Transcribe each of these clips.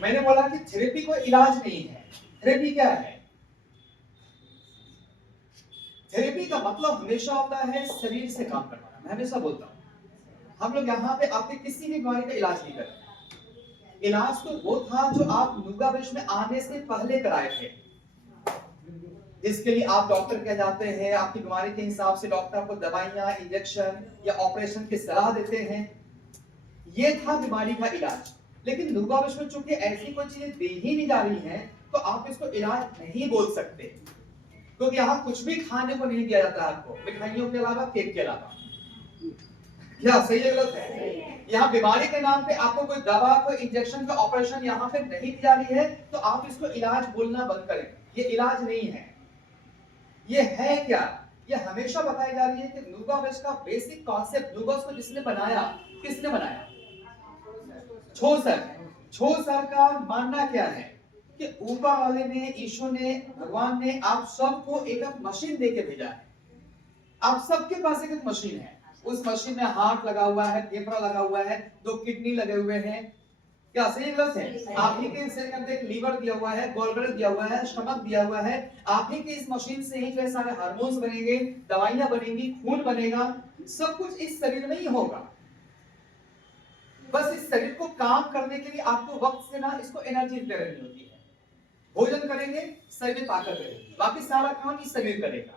मैंने बोला कि थेरेपी कोई इलाज नहीं है। थेरेपी क्या है? थेरेपी का मतलब हमेशा होता है शरीर से काम करवाना। मैं हमेशा बोलता हूँ हम लोग यहाँ पे आपके किसी भी बीमारी का इलाज नहीं करते। इलाज तो वो था जो आप नुगाविश में आने से पहले कराए थे, जिसके लिए आप डॉक्टर के जाते हैं, आपकी बीमारी के हिसाब से डॉक्टर आपको दवाइयां, इंजेक्शन या ऑपरेशन की सलाह देते हैं। ये था बीमारी का इलाज। लेकिन नुगाविश में चूंकि ऐसी कोई चीजें दी ही नहीं जा रही हैं, तो आप इसको इलाज नहीं बोल सकते, क्योंकि यहाँ कुछ भी खाने को नहीं दिया जाता है आपको, मिठाइयों के अलावा, केक के अलावा। क्या सही है गलत है? यहाँ बीमारी के नाम पे आपको कोई दवा, कोई इंजेक्शन का ऑपरेशन यहाँ पे नहीं दी जा रही है, तो आप इसको इलाज बोलना बंद करें। ये इलाज नहीं है। ये है क्या? ये हमेशा बताई जा रही है कि नुगाविश का बेसिक कॉन्सेप्ट, नुगाविश को जिसने बनाया, किसने बनाया? छोसर। छोसर का मानना क्या है कि ऊपर वाले ने, ईश्वर ने, भगवान ने आप सबको एक मशीन देके भेजा है। आप सबके पास एक मशीन है। उस मशीन में हार्ट लगा हुआ है, फेफड़ा लगा हुआ है, 2 किडनी लगे हुए हैं। क्या सही गलत है? आप ही के शरीर के अंदर एक लीवर दिया हुआ है, गॉलब्लैडर दिया हुआ है, स्टमक दिया हुआ है। आप ही के इस मशीन से ही जो सारे हार्मोन्स बनेंगे, दवाइयां बनेंगी, खून बनेगा, सब कुछ इस शरीर में ही होगा। बस इस शरीर को काम करने के लिए आपको वक्त से ना इसको एनर्जी दे रही होती है। भोजन करेंगे, शरीर में ताकत रहेगी, बाकी सारा काम इस शरीर करेगा।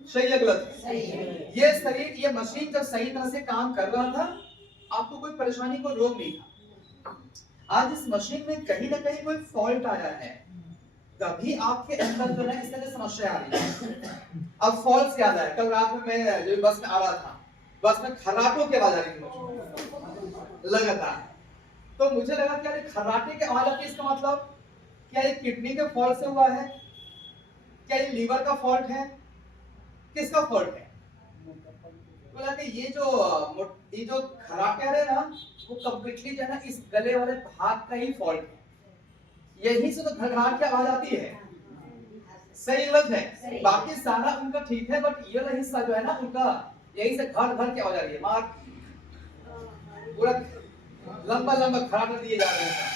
सही है गलत है? सही है। ये शरीर, ये मशीन जब सही तरह से काम कर रहा था, आपको कोई परेशानी, कोई रोग नहीं था। आज इस मशीन में कहीं ना कहीं कोई फॉल्ट आया है, तभी आपके अंदर जो है इस तरह समस्या आ रही है। अब फॉल्ट क्या है? कल रात में मैं जो बस में आ रहा था, बस में खर्राटों की आवाज आ रही थी लगातार। तो मुझे लगा कि अरे खर्राटे की आवाज आती है, इसका मतलब क्या ये किडनी के फॉल्ट से हुआ है? क्या ये लीवर का फॉल्ट है? किसका फॉल्ट है? बोला कि ये जो खराटे है ना, वो कंप्लीटली जो है ना इस गले वाले भाग का ही फॉल्ट है। यही से तो घबराहट की आवाज आती है। सही गलत है? बाकी सारा उनका ठीक है, बट ये वाला हिस्सा जो है ना उनका, यही से घर घर की आवाज आ रही है। मार पूरा लंबा लंबा खराटा दिए जा रहे हैं।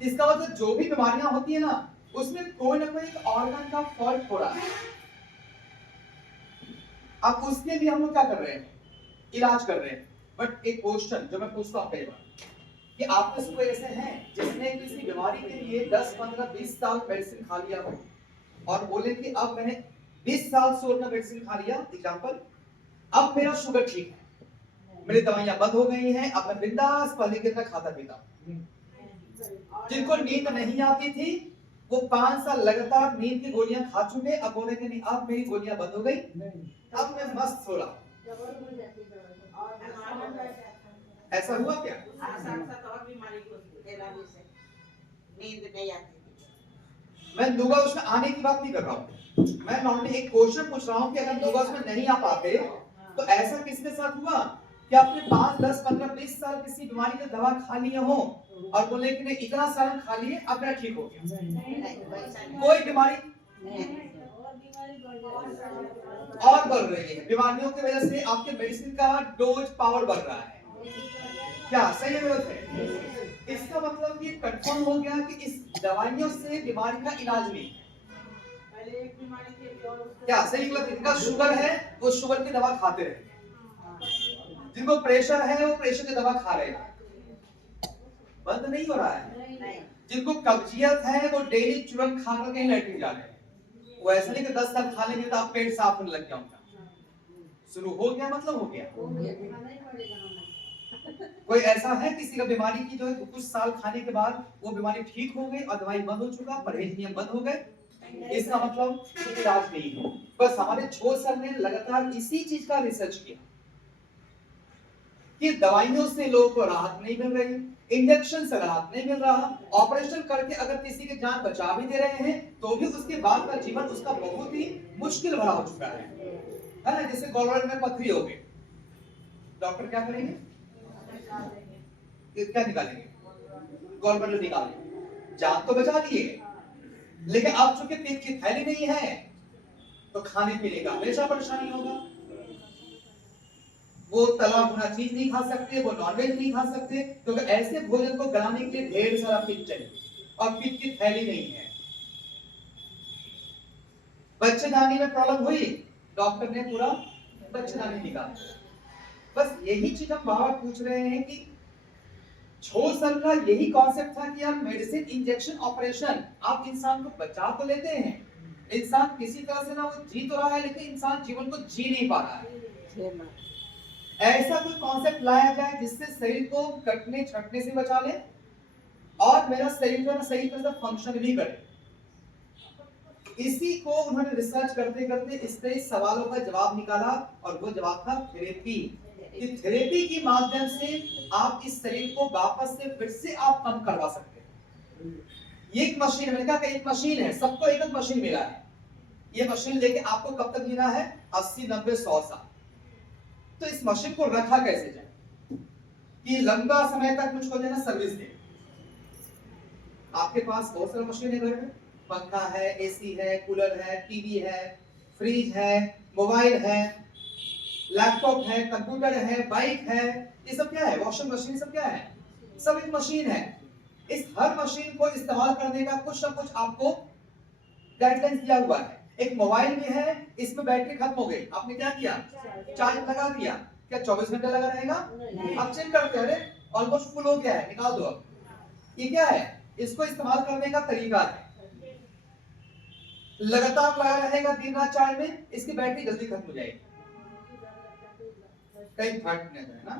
इसका मतलब जो भी बीमारियां होती है ना, उसमें कोई ना कोई ऑर्गन का फॉल्ट हो रहा है। अब उसके लिए हम लोग क्या कर रहे हैं? इलाज कर रहे हैं। बट एक क्वेश्चन जो मैं पूछता हूं कई बार, कि आप में से कोई ऐसे हैं जिसने किसी बीमारी के लिए 10, 15, 20 साल मेडिसिन खा लिया हो और बोले कि अब मैंने 20 साल से अपना मेडिसिन खा लिया, एग्जांपल, अब मेरा शुगर ठीक है, मेरी दवाइयां बंद हो गई हैं, अब मैं बिंदास पहले की तरह खाता पीता हूं। जिनको नींद नहीं आती थी, वो 5 साल लगातार नींद की गोलियां खा चुके, अब बोले कि नहीं अब मेरी गोलियां बंद हो गई, अब मैं मस्त सो रहा हूं। ऐसा हुआ क्या? नींद नहीं आती। मैं दुआ उसमें आने की बात नहीं कर रहा हूँ, मैं नॉर्मली एक क्वेश्चन पूछ रहा हूँ कि अगर दुआ उसमें नहीं आ पाते तो ऐसा किसके साथ हुआ कि आपने 5, 10, 15, 20 साल किसी बीमारी का दवा खा लिए हो और बोले कि नहीं इतना साल खा लिए अब मेरा ठीक हो गया? कोई बीमारी और बढ़ रही है। बीमारियों की वजह से आपके मेडिसिन का डोज पावर बढ़ रहा है। क्या सही है गलत है? इसका मतलब ये कंफर्म हो गया कि इस दवाइयों से बीमारी का इलाज नहीं है। क्या सही गलत? इनका शुगर है, वो शुगर की दवा खाते रहे। जिनको प्रेशर है, वो प्रेशर की दवा खा रहे हैं, बंद नहीं हो रहा है। जिनको कब्जियत है, वो डेली चूरन खा कर कहीं लैट्रिन जा रहे हैं। वो ऐसा नहीं कि 10 साल खा लेंगे तो आप पेट साफ होने लग गया उनका। शुरू हो गया मतलब हो गया। कोई ऐसा है किसी का बीमारी की जो है कुछ साल खाने के बाद वो बीमारी ठीक हो गई और दवाई बंद हो चुका, परहेज नियम बंद हो गए? इसका मतलब इलाज नहीं है। बस हमारे छोर सर ने लगातार इसी चीज का रिसर्च किया कि दवाइयों से लोगों को राहत नहीं मिल रही, इंजेक्शन से राहत नहीं मिल रहा, ऑपरेशन करके अगर किसी की जान बचा भी दे रहे हैं तो भी उसके बाद का जीवन उसका बहुत ही मुश्किल भरा हो चुका है ना? जैसे गॉलब्लैडर में पथरी हो गई, डॉक्टर क्या करेंगे? क्या निकालेंगे? गॉलब्लैडर निकालेंगे, जान तो बचा दिए, लेकिन अब चूंकि पेट की थैली नहीं है तो खाने पीने का हमेशा परेशानी होगा। वो तला भुना चीज नहीं खा सकते, वो नॉनवेज नहीं खा सकते, क्योंकि ऐसे भोजन को गलाने के लिए ढेर सारा पित्त चाहिए और पित्त की थैली नहीं है। बच्चेदानी में प्रॉब्लम हुई, डॉक्टर ने पूरा बच्चेदानी निकाला। बस यही चीज हम बार पूछ रहे हैं कि छोर सर का यही कॉन्सेप्ट था कि यार मेडिसिन, इंजेक्शन, ऑपरेशन, आप इंसान को बचा तो लेते हैं, इंसान किसी तरह से ना वो जी तो रहा है, लेकिन इंसान जीवन को जी नहीं पा रहा है। ऐसा कोई कॉन्सेप्ट लाया जाए जिससे शरीर को कटने छटने से बचा ले और मेरा शरीर जो है सही तरह से फंक्शन भी करे। इसी को उन्होंने रिसर्च करते करते इस कई सवालों का जवाब निकाला और वो जवाब था थेरेपी। कि थेरेपी के माध्यम से आप इस शरीर को वापस से फिर से आप कम करवा सकते हैं। ये एक मशीन, मैंने कहा कि एक मशीन है, सबको एक मशीन मिला है। ये मशीन लेके आपको कब तक जीना है? 80, 90, 100 साल। तो इस मशीन को रखा कैसे जाए कि लंबा समय तक मुझको जो है सर्विस दे। आपके पास बहुत सारा मशीन है घर में, पंखा है, एसी है, कूलर है, टीवी है, फ्रिज है, मोबाइल है, लैपटॉप है, कंप्यूटर है, बाइक है, ये सब क्या है? वॉशिंग मशीन, सब क्या है? सब एक मशीन है। इस हर मशीन को इस्तेमाल करने का कुछ ना कुछ आपको गाइडलाइंस दिया हुआ है। एक मोबाइल में है, इसमें बैटरी खत्म हो गई, आपने क्या किया? चार्ज लगा दिया। क्या 24 घंटे लगा रहेगा? अब चेक करते हैं, अरे ऑलमोस्ट फुल हो गया है, निकाल दो। अब ये क्या है? इसको इस्तेमाल करने का तरीका है। लगातार लगा रहेगा दिन रात चार्ज में, इसकी बैटरी जल्दी खत्म हो जाएगी, कहीं फट नहीं जाए ना।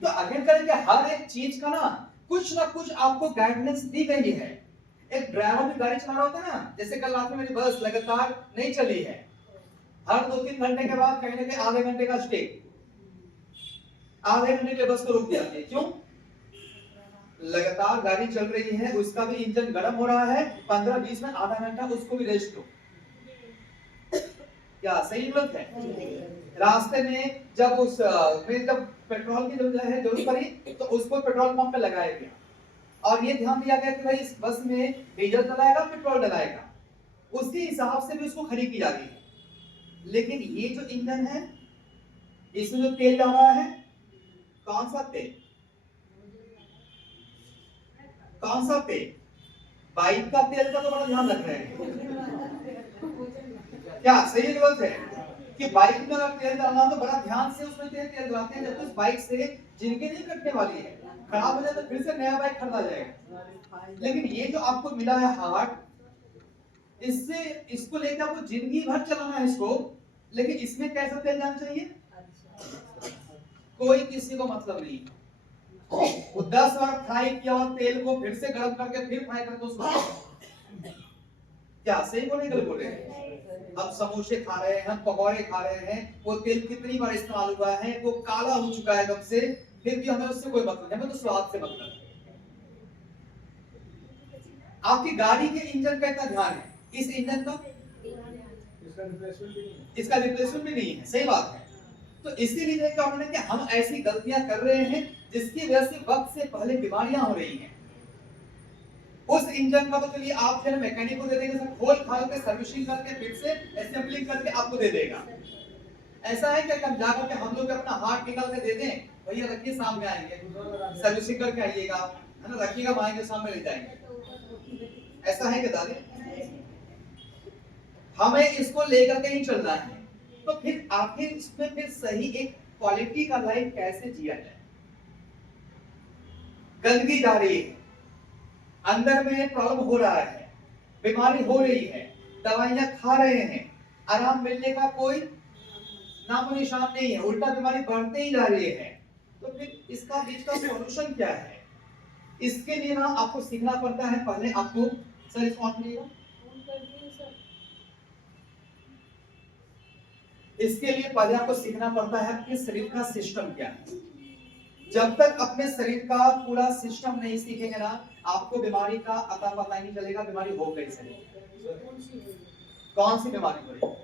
तो अगर करें कि हर एक चीज का ना कुछ आपको गाइडेंस दी गई है। एक ड्राइवर भी गाड़ी चला रहा होता है ना, जैसे कल रात में मेरी बस लगातार नहीं चली है, हर 2-3 घंटे के बाद कहीं ना कहीं आधे घंटे का स्टे, आधे घंटे के बस को रुक जाती है। क्यों? लगातार गाड़ी चल रही है, उसका भी इंजन गर्म हो रहा है, 15-20 में आधा घंटा उसको भी रेस्ट दो। क्या सही गलत है? रास्ते में जब जब पेट्रोल की जरूरत पड़ी तो उसको पेट्रोल पंप पे लगाया गया और ये ध्यान दिया गया कि भाई इस बस में डीजल डलाएगा, पेट्रोल डलाएगा, उसके हिसाब से भी उसको खरीद की जा रही है। लेकिन ये जो इंजन है, इसमें जो तेल डाल रहा है, कौन सा तेल? कौन सा तेल? बाइक का तेल का तो बड़ा ध्यान रख रहे हैं। क्या सही गलत है कि बाइक में अगर तेल डालना तो बड़ा ध्यान से उसमें तेल डालते हैं, जब उस बाइक से जिनके नहीं कटने वाली है, खराब हो जाए तो फिर से नया बाइक खरीदा जाएगा। लेकिन ये जो आपको मिला है हार्ट, इससे इसको लेकर आपको जिंदगी भर चलाना है इसको, लेकिन इसमें कैसा तेल जाना चाहिए? कोई किसी को मतलब नहीं। वो 10 बार फ्राई किया हुआ तेल को फिर से गर्म करके फिर फ्राई करके उसको, क्या सही बोले गलत बोले? हम समोसे खा रहे हैं, हम पकौड़े खा रहे हैं, वो तेल कितनी बार इस्तेमाल हुआ है, वो काला हो चुका है कब से, फिर भी हमें उससे कोई मतलब नहीं, हमें तो स्वाद से मतलब है। आपकी गाड़ी के इंजन का इतना ध्यान है, इस इंजन का इसका रिप्लेसमेंट भी नहीं है। सही बात है। तो इसीलिए देखा हमने कि हम ऐसी गलतियां कर रहे हैं जिसकी वजह से वक्त से पहले बीमारियां हो रही हैं। उस इंजन का तो चलिए आप फिर मैकेनिक को दे देंगे, सब खोल खाल के सर्विसिंग करके फिर से असेंबली करके आपको दे देगा। ऐसा है कि हम जाकर के हम लोग अपना हार्ट निकाल के दे दें, भैया रखिए सामने आएंगे, सर्विसिंग करके आइएगा, है ना, रखिएगा आएंगे सामने ले जाएंगे। ऐसा है कि दादी? हमें इसको लेकर के ही चलना है। तो फिर आखिर इसमें फिर सही एक क्वालिटी का लाइफ कैसे जिया जाए? गंदगी जा रही है, अंदर में प्रॉब्लम हो रहा है, बीमारी हो रही है, दवाइयां खा रहे हैं, आराम मिलने का कोई नामो निशान नहीं है, उल्टा बीमारी बढ़ते ही जा रही है। तो फिर इसका बीच का सॉल्यूशन क्या है? इसके लिए ना आपको सीखना पड़ता है। पहले आपको सर इसके लिए पहले आपको सीखना पड़ता है कि शरीर का सिस्टम क्या है। जब तक अपने शरीर का पूरा सिस्टम नहीं सीखेंगे ना, आपको बीमारी का अता पता नहीं चलेगा बीमारी हो कैसे, कौन सी बीमारी हो रही है।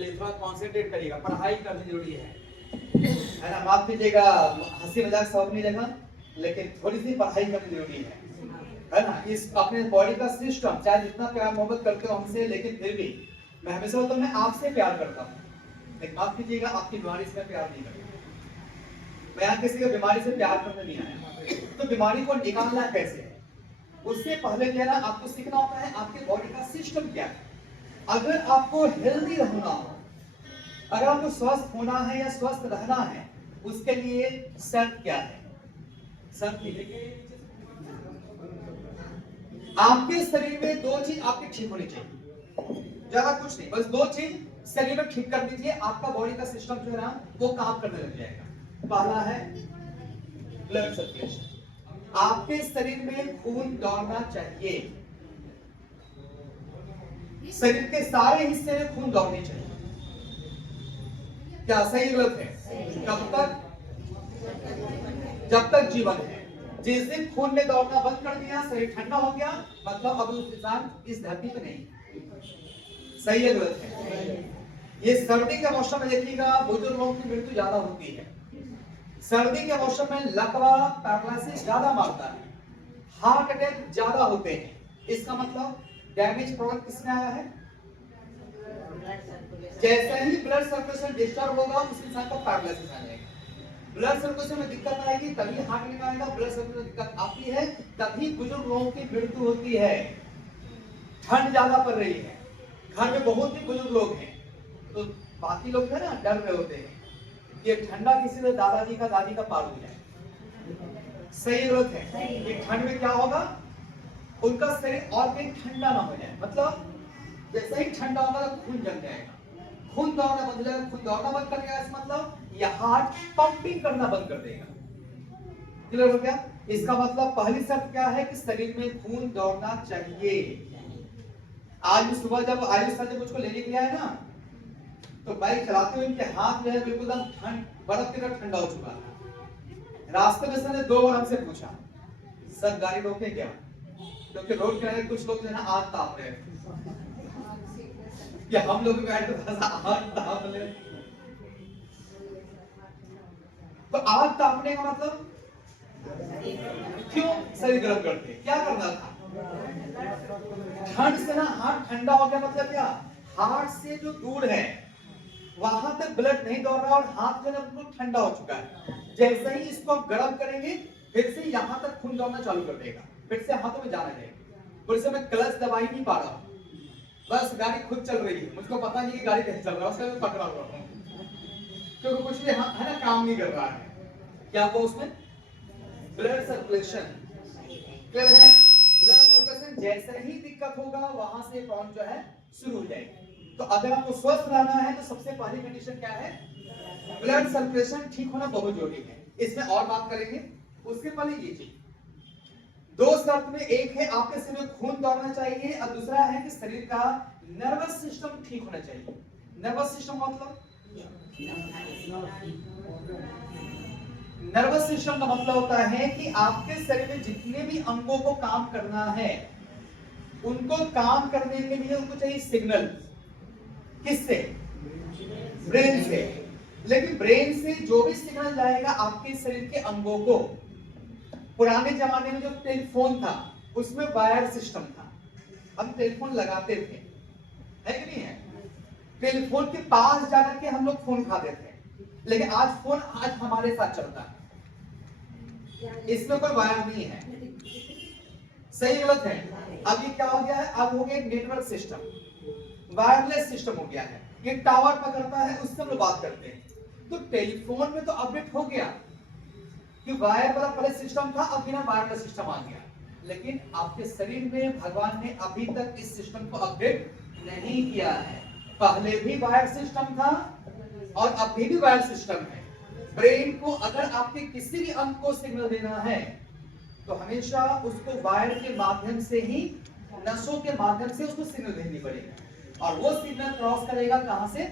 चलिए थोड़ा कॉन्सेंट्रेट करिएगा, पढ़ाई करनी जरूरी है ना। माफ कीजिएगा, हंसी मजाक सब अपनी जगह, लेकिन थोड़ी सी पढ़ाई करनी जरूरी है ना। इस अपने बॉडी का सिस्टम, चाहे जितना प्यार मोहब्बत करते हो हमसे, लेकिन फिर भी मैं हमेशा बोलता हूँ मैं आपसे प्यार करता हूँ, लेकिन माफ कीजिएगा आपकी बीमारी से मैं प्यार नहीं करता। मैं यहाँ किसी को बीमारी से प्यार करने नहीं आया। तो बीमारी को निकालना कैसे है, उससे पहले क्या है ना, आपको सीखना होता है आपके बॉडी का सिस्टम क्या है। अगर आपको हेल्दी रहना हो, अगर आपको स्वस्थ होना है या स्वस्थ रहना है, उसके लिए शर्त क्या है? शर्त ये है कि आपके शरीर में दो चीज आपके ठीक होनी चाहिए, ज्यादा कुछ नहीं, बस दो चीज शरीर में ठीक कर दीजिए, आपका बॉडी का सिस्टम जो है ना वो काम करने लग जाएगा। पहला है ब्लड सर्कुलेशन, आपके शरीर में खून दौड़ना चाहिए, शरीर के सारे हिस्से में खून दौड़नी चाहिए। क्या सही गलत है? कब तक? जब तक जीवन है। जिस दिन खून ने दौड़ना बंद कर दिया, शरीर ठंडा हो गया, मतलब अब उस इंसान इस धरती पे नहीं। सही है गलत है? ये सर्दी के मौसम में देखिएगा बुजुर्ग लोगों की मृत्यु ज्यादा होती है। सर्दी के मौसम में लकवा पैरालिसिस ज्यादा मारता है, हार्ट अटैक ज्यादा होते हैं। इसका मतलब डैमेज प्रोडक्ट किसने आया है? जैसे ही ब्लड सर्कुलेशन डिस्टर्ब होगा उस इंसान को पैरालिसिस आ जाएगा। ब्लड सर्कुलेशन में दिक्कत आएगी तभी हार्ट अटैक आएगा, ब्लड सर्कुलेशन में दिक्कत आती है तभी बुजुर्ग लोगों की मृत्यु होती है। ठंड ज्यादा पड़ रही है, घर में बहुत ही बुजुर्ग लोग हैं, तो बाकी लोग है ना डर रहे होते हैं ये ठंडा किसी से दादाजी का दादी का पार हो जाए। सही गलत है? ये ठंड में क्या होगा, उनका शरीर और कहीं ठंडा ना हो जाए, मतलब जैसे ही ठंडा होगा तो खून जम जाएगा, खून दौड़ना बंद हो जाएगा। खून दौड़ना बंद कर देगा इसका मतलब यह हार्ट पंपिंग करना बंद कर देगा। क्लियर हो गया? इसका मतलब पहली शर्त क्या है कि शरीर में खून दौड़ना चाहिए। आज सुबह जब आयुष सर मुझको लेने के लिए आए ना, तो बाइक चलाते हुए इनके हाथ जो है बिल्कुल ठंड बर्फ की तरह ठंडा हो चुका था। रास्ते में सर ने 2 बार हमसे पूछा, सर गाड़ी रोके क्या? क्योंकि रोड किनारे कुछ लोग जो है ना आग ताप रहे हैं कि हम लोग गाड़ी पे फंसा आग ताप ले। तो आग तापने का मतलब क्यों शरीर गर्म करते? क्या करना था? ठंड से ना हार्ट ठंडा हो गया, मतलब क्या, हार्ट से जो दूर है वहां तक ब्लड नहीं दौड़ रहा और हाथ जो है बिल्कुल ठंडा हो चुका है। जैसे ही इसको गर्म करेंगे फिर से यहां तक खून दौड़ना चालू कर देगा, फिर से हाथों में जाने देगा। फिर से मैं क्लच दबा ही नहीं पा रहा हूं, बस गाड़ी खुद चल रही है, मुझको पता नहीं कि गाड़ी कैसे चल रहा है, उसका मैं पकड़ा हुआ हूं क्योंकि कुछ भी है ना काम नहीं कर रहा है। क्या वो उसमें ब्लड सर्कुलेशन क्लियर है? ब्लड सर्कुलेशन जैसे ही दिक्कत होगा वहां से प्रॉब्लम जो है शुरू हो जाएगी। तो अगर आपको स्वस्थ रहना है तो सबसे पहली कंडीशन क्या है? ब्लड सर्कुलेशन ठीक होना बहुत जरूरी है। इसमें और बात करेंगे, उसके पहले ये चीज, 2 शर्त में, एक है आपके शरीर में खून दौड़ना चाहिए और दूसरा है कि शरीर का नर्वस सिस्टम ठीक होना चाहिए। नर्वस सिस्टम मतलब नर्वस सिस्टम का मतलब होता है कि आपके शरीर में जितने भी अंगों को काम करना है उनको काम करने के लिए उनको चाहिए सिग्नल। किससे? ब्रेन से। लेकिन ब्रेन से जो भी सिग्नल जाएगा आपके शरीर के अंगों को, पुराने जमाने में जो टेलीफोन था उसमें वायर सिस्टम था, हम टेलीफोन लगाते थे, है कि नहीं है? टेलीफोन के पास जाकर के हम लोग फोन उठाते थे, लेकिन आज फोन आज हमारे साथ चलता है, इसमें कोई वायर नहीं है। सही गलत है? अब ये क्या हो गया है? अब हो गया नेटवर्क सिस्टम, वायरलेस सिस्टम हो गया है। ये टावर पकड़ता है, उससे हम लोग बात करते हैं। तो टेलीफोन में तो अपडेट हो गया कि वायर वाला पहले सिस्टम था, अब बिना वायरलेस सिस्टम आ गया। लेकिन आपके शरीर में भगवान ने अभी तक इस सिस्टम को अपडेट नहीं किया है। पहले भी वायर सिस्टम था और अभी भी वायर सिस्टम है। ब्रेन को अगर आपके किसी भी अंग को सिग्नल देना है तो हमेशा उसको वायर के माध्यम से ही, नसों के माध्यम से उसको सिग्नल देनी पड़ेगी, और वो सिग्नल क्रॉस करेगा कहां से?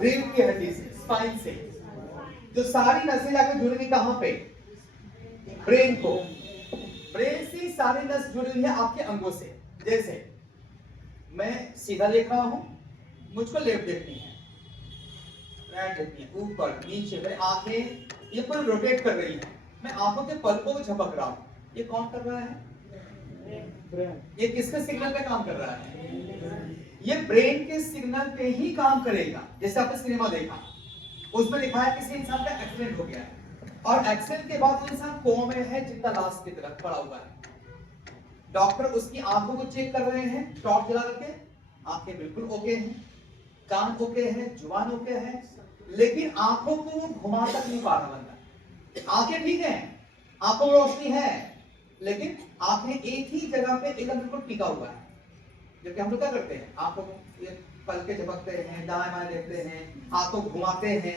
रीढ़ की हड्डी से, स्पाइन से। जो सारी नसें जाकर जुड़ेंगी कहां पे? ब्रेन को। ब्रेन से सारी नस जुड़ी हुई है आपके अंगों से। जैसे मैं सीधा देख रहा हूं, मुझको लेफ्ट देखनी है, राइट देखनी है, ऊपर नीचे, मेरी आंखें ये पूरी रोटेट कर रही है, मैं आंखों के पलकों को झपक रहा हूँ। ये कौन कर रहा है? ये किसके सिग्नल पे काम कर रहा है? ये ब्रेन के सिग्नल पे ही काम करेगा। जैसे आपने सिनेमा देखा, उसमें लिखा है किसी इंसान का एक्सीडेंट हो गया है और एक्सीडेंट के बाद वो इंसान कोमा में है, जितना लाश की तरफ पड़ा हुआ है। डॉक्टर उसकी आंखों को चेक कर रहे हैं टॉर्च जला करके, आंखें बिल्कुल ओके हैं, कान ओके है, जुबान ओके है, लेकिन आंखों को वो घुमा तक नहीं पा रहा बंदा। आंखें ठीक है, आंखों में रोशनी है, लेकिन आंखें एक ही जगह पे एकदम बिल्कुल टिका हुआ है। जबकि हम लोग क्या करते हैं, आंखों को ये पलके झपकते हैं, दाएं बाएं देखते हैं, आंखों घुमाते हैं,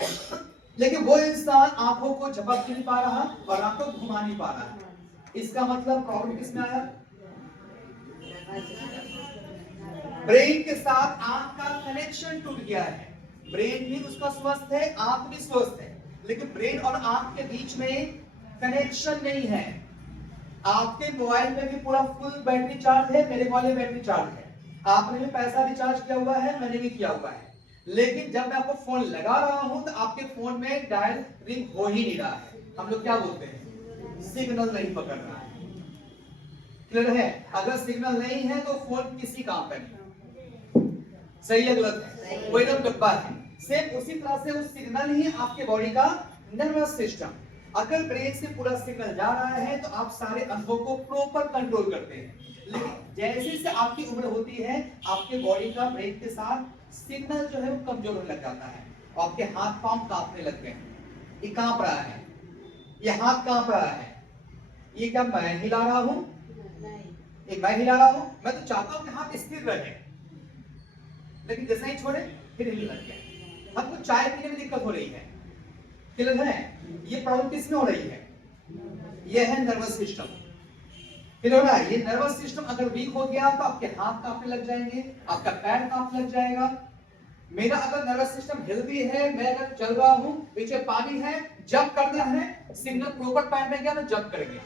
लेकिन वो इंसान आंखों को झपक नहीं पा रहा और आंखों को घुमा नहीं पा रहा। इसका मतलब प्रॉब्लम किसमें आया? ब्रेन के साथ आंख का कनेक्शन टूट गया है। ब्रेन भी उसका स्वस्थ है, आंख भी स्वस्थ है, लेकिन ब्रेन और आंख के बीच में कनेक्शन नहीं है। आपके मोबाइल में भी पूरा फुल बैटरी चार्ज है, मेरे मोबाइल में बैटरी चार्ज है, आपने भी पैसा रिचार्ज किया हुआ है, मैंने भी किया हुआ है, लेकिन जब मैं आपको फोन लगा रहा हूं तो आपके फोन में डायल रिंग हो ही नहीं रहा है। हम लोग क्या बोलते हैं? सिग्नल नहीं पकड़ रहा है। क्लियर है? अगर सिग्नल नहीं है तो फोन किसी काम का नहीं। सही है गलत है? वो एकदम डब्बा है। सेम उसी तरह से वो सिग्नल ही आपके बॉडी का नर्वस सिस्टम। अगर ब्रेन से पूरा सिग्नल जा रहा है तो आप सारे अंगों को प्रॉपर कंट्रोल करते हैं, लेकिन जैसे से आपकी उम्र होती है आपके बॉडी का ब्रेन के साथ सिग्नल जो है वो कमजोर होने लग जाता है, आपके हाथ पांव कांपने लगते हैं। ये कांप रहा है, ये हाथ कांप रहा है, ये क्या मैं हिला रहा हूं? ये मैं हिला रहा हूं? मैं तो चाहता हूं कि हाथ स्थिर रहे, लेकिन जैसे ही छोड़े फिर हिलने लग गया। हमको चाय पीने में दिक्कत हो रही है। क्लियर है? ये प्रॉब्लम किसमें हो रही है? ये है नर्वस सिस्टम। क्लियर हो रहा है? ये नर्वस सिस्टम अगर वीक हो गया तो आपके हाथ कांपने लग जाएंगे, आपका पैर कांपने लग जाएगा। मेरा अगर नर्वस सिस्टम हेल्दी है, मैं अगर चल रहा हूं, पीछे पानी है, जंप करना है, सिग्नल प्रॉपर पैर में गया तो जंप करेंगे।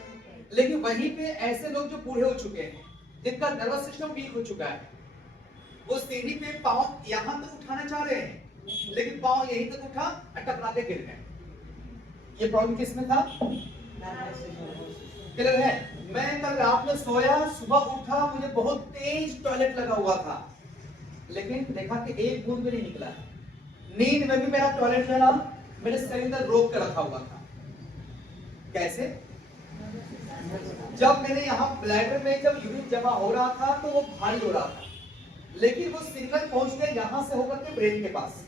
लेकिन वहीं पे ऐसे लोग जो बूढ़े हो चुके हैं, जिनका नर्वस सिस्टम वीक हो चुका है, वो सीढ़ी पे पांव यहां तक उठाना चाह रहे हैं, लेकिन पांव यहीं तक उठा, टकरा के गिर गए। ये प्रॉब्लम किसमें था? क्लियर है? मैं कल रात में सोया, सुबह उठा, मुझे बहुत तेज टॉयलेट लगा हुआ था, लेकिन देखा कि एक बूंद भी नहीं निकला। नींद में भी मेरा टॉयलेट लेना मेरे शरीर में रोक कर रखा हुआ था। कैसे? जब मेरे यहाँ ब्लैडर में जब यूरिन जमा हो रहा था तो वो भारी हो रहा था, लेकिन वो सिग्नल पहुंच गया यहाँ से होकर के ब्रेन के पास,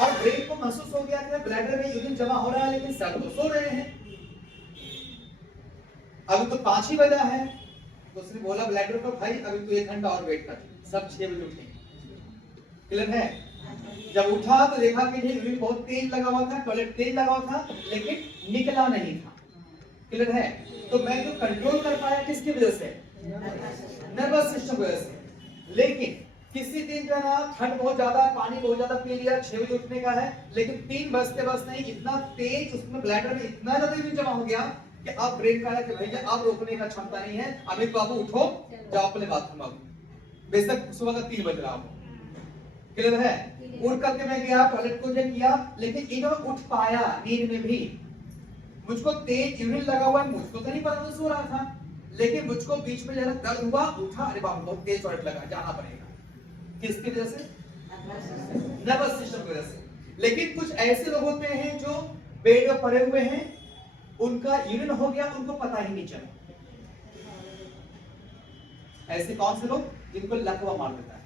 और ब्रेन को महसूस हो गया कि ब्लैडर में यूरिन जमा हो रहा है, लेकिन सब तो सो रहे हैं। अभी तो 5 ही बजा है, तो उसने बोला ब्लैडर को, भाई अभी तो 1 घंटा और वेट कर। सब 6 बजे उठे। क्लियर है? जब उठा तो देखा कि यूरिन बहुत तेज लगा हुआ था, टॉयलेट तेज लगा हुआ था, लेकिन निकला नहीं था। क्लियर है? तो मैं जो कंट्रोल कर पाया किसकी वजह से? नर्वस सिस्टम की वजह से। लेकिन किसी दिन जो है ना ठंड बहुत ज्यादा, पानी बहुत ज्यादा पी लिया, 6 बजे उठने का है, लेकिन 3 बजते बजते ही इतना तेज उसमें ब्लैडर में इतना ज्यादा यूरिन जमा हो गया कि अब ब्रेन कहा कि भैया अब रोकने का क्षमता नहीं है, अमित बाबू उठो, जाओ अपने बाथरूम आओ, बेशक सुबह का 3 बज रहा हो। क्लियर है? उठ करके मैं गया, टॉयलेट को किया, लेकिन इन्होंने उठ पाया नींद में भी। मुझको तेज यूरिन लगा हुआ है, मुझको तो नहीं पता था, सो रहा था, लेकिन मुझको बीच में जरा दर्द हुआ, उठा, अरे बाप बहुत तेज टॉयलेट लगा, जाना पड़ेगा। किसकी वजह से? नर्वस सिस्टम की वजह से। लेकिन कुछ ऐसे लोग होते हैं जो बेड में पड़े हुए हैं, उनका यूरिन हो गया, उनको पता ही नहीं चला। ऐसे कौन से लोग? जिनको लकवा मार देता है,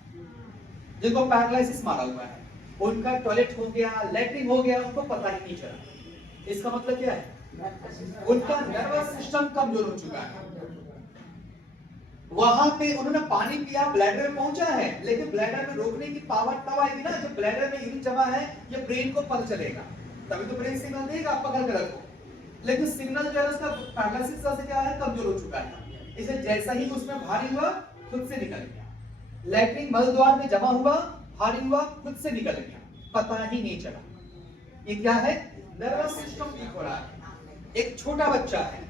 जिनको पैरालिसिस मारा हुआ है, उनका टॉयलेट हो गया, लैट्रिन हो गया, उनको पता ही नहीं चला। इसका मतलब क्या है? उनका नर्वस सिस्टम कमजोर हो चुका है। वहां पे उन्होंने पानी पिया, ब्लैडर में पहुंचा है, लेकिन ब्लैडर में रोकने की पावर तब आएगी ना जब ब्लैडर में यूरिन जमा है, ये ब्रेन को पता चलेगा, तभी तो ब्रेन सिग्नल देगा आप पकड़ के रखो। लेकिन सिग्नल जो है उसका पैरालिसिस से क्या है, कमजोर हो चुका है। इसे जैसा ही उसमें भारी हुआ, खुद से निकल गया। लैट्रिन मल द्वार में जमा हुआ, भारी हुआ, खुद से निकल गया, पता ही नहीं चला। ये क्या है? नर्वस सिस्टम वीक हो रहा है। एक छोटा बच्चा है,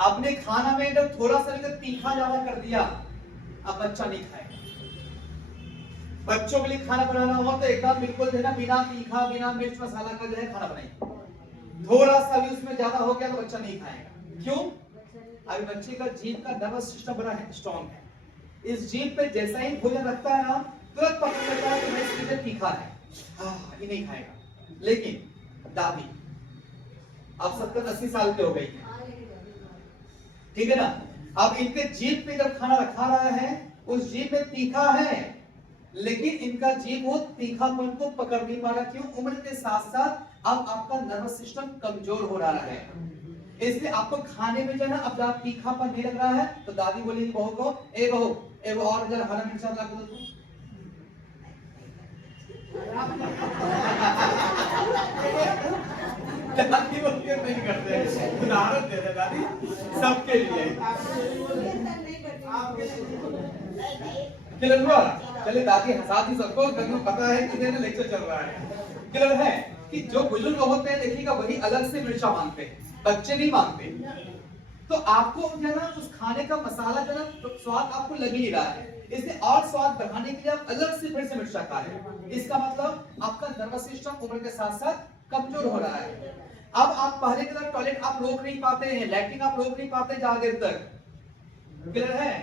आपने खाना में जब थोड़ा सा तीखा ज्यादा कर दिया, अब बच्चा नहीं खाएगा। बच्चों के लिए खाना बनाना हो तो एकदम बिल्कुल जो है ना बिना तीखा बिना मिर्च मसाला का जो है खाना बनाइए। थोड़ा सा भी उसमें ज्यादा हो गया तो बच्चा नहीं खाएगा। क्यों? अभी बच्चे का जीभ का नर्वस सिस्टम बड़ा है, स्ट्रॉन्ग है। इस जीभ पे जैसा ही भोजन रखता है ना, तुरंत पकड़ लेता है कि मैं इसके लिए तीखा है, ये नहीं खाएगा। लेकिन दादी अब 70-80 साल के हो गई है, ठीक है ना, अब इनके जीभ पे जब खाना रखा रहा है, उस जीभ में तीखा है, लेकिन इनका जीभ वो तीखापन को पकड़ नहीं पा रहा। क्यों? उम्र के साथ साथ अब आपका नर्वस सिस्टम कमजोर हो रहा है, इसलिए आपको खाने में जो है ना अब जब तीखापन नहीं लग रहा है तो दादी बोली बहू को, ए बहू एगो और जरा हरा मिर्चा ला दो तो। दादी बोल के नहीं करते, उदाहरण दे रहे दादी सबके लिए। क्लियर हुआ? चलिए दादी हंसा दी सबको, क्योंकि पता है कि इन्हें लेक्चर चल रहा है। क्लियर है कि जो बुजुर्ग होते हैं देखिएगा वही अलग से मिर्चा मांगते हैं, बच्चे नहीं मांगते। तो आपको जो है ना उस खाने का मसाला जो है ना स्वाद आपको लग ही नहीं रहा है, इसलिए और स्वाद बढ़ाने के लिए आप अलग से फिर से मिर्चा खा रहे हैं। इसका मतलब आपका नर्वस सिस्टम उम्र के साथ साथ कमजोर हो रहा है। अब आप पहले की तरह टॉयलेट आप रोक नहीं पाते हैं, लैट्रिन आप रोक नहीं पाते ज्यादा देर तक। क्लियर है?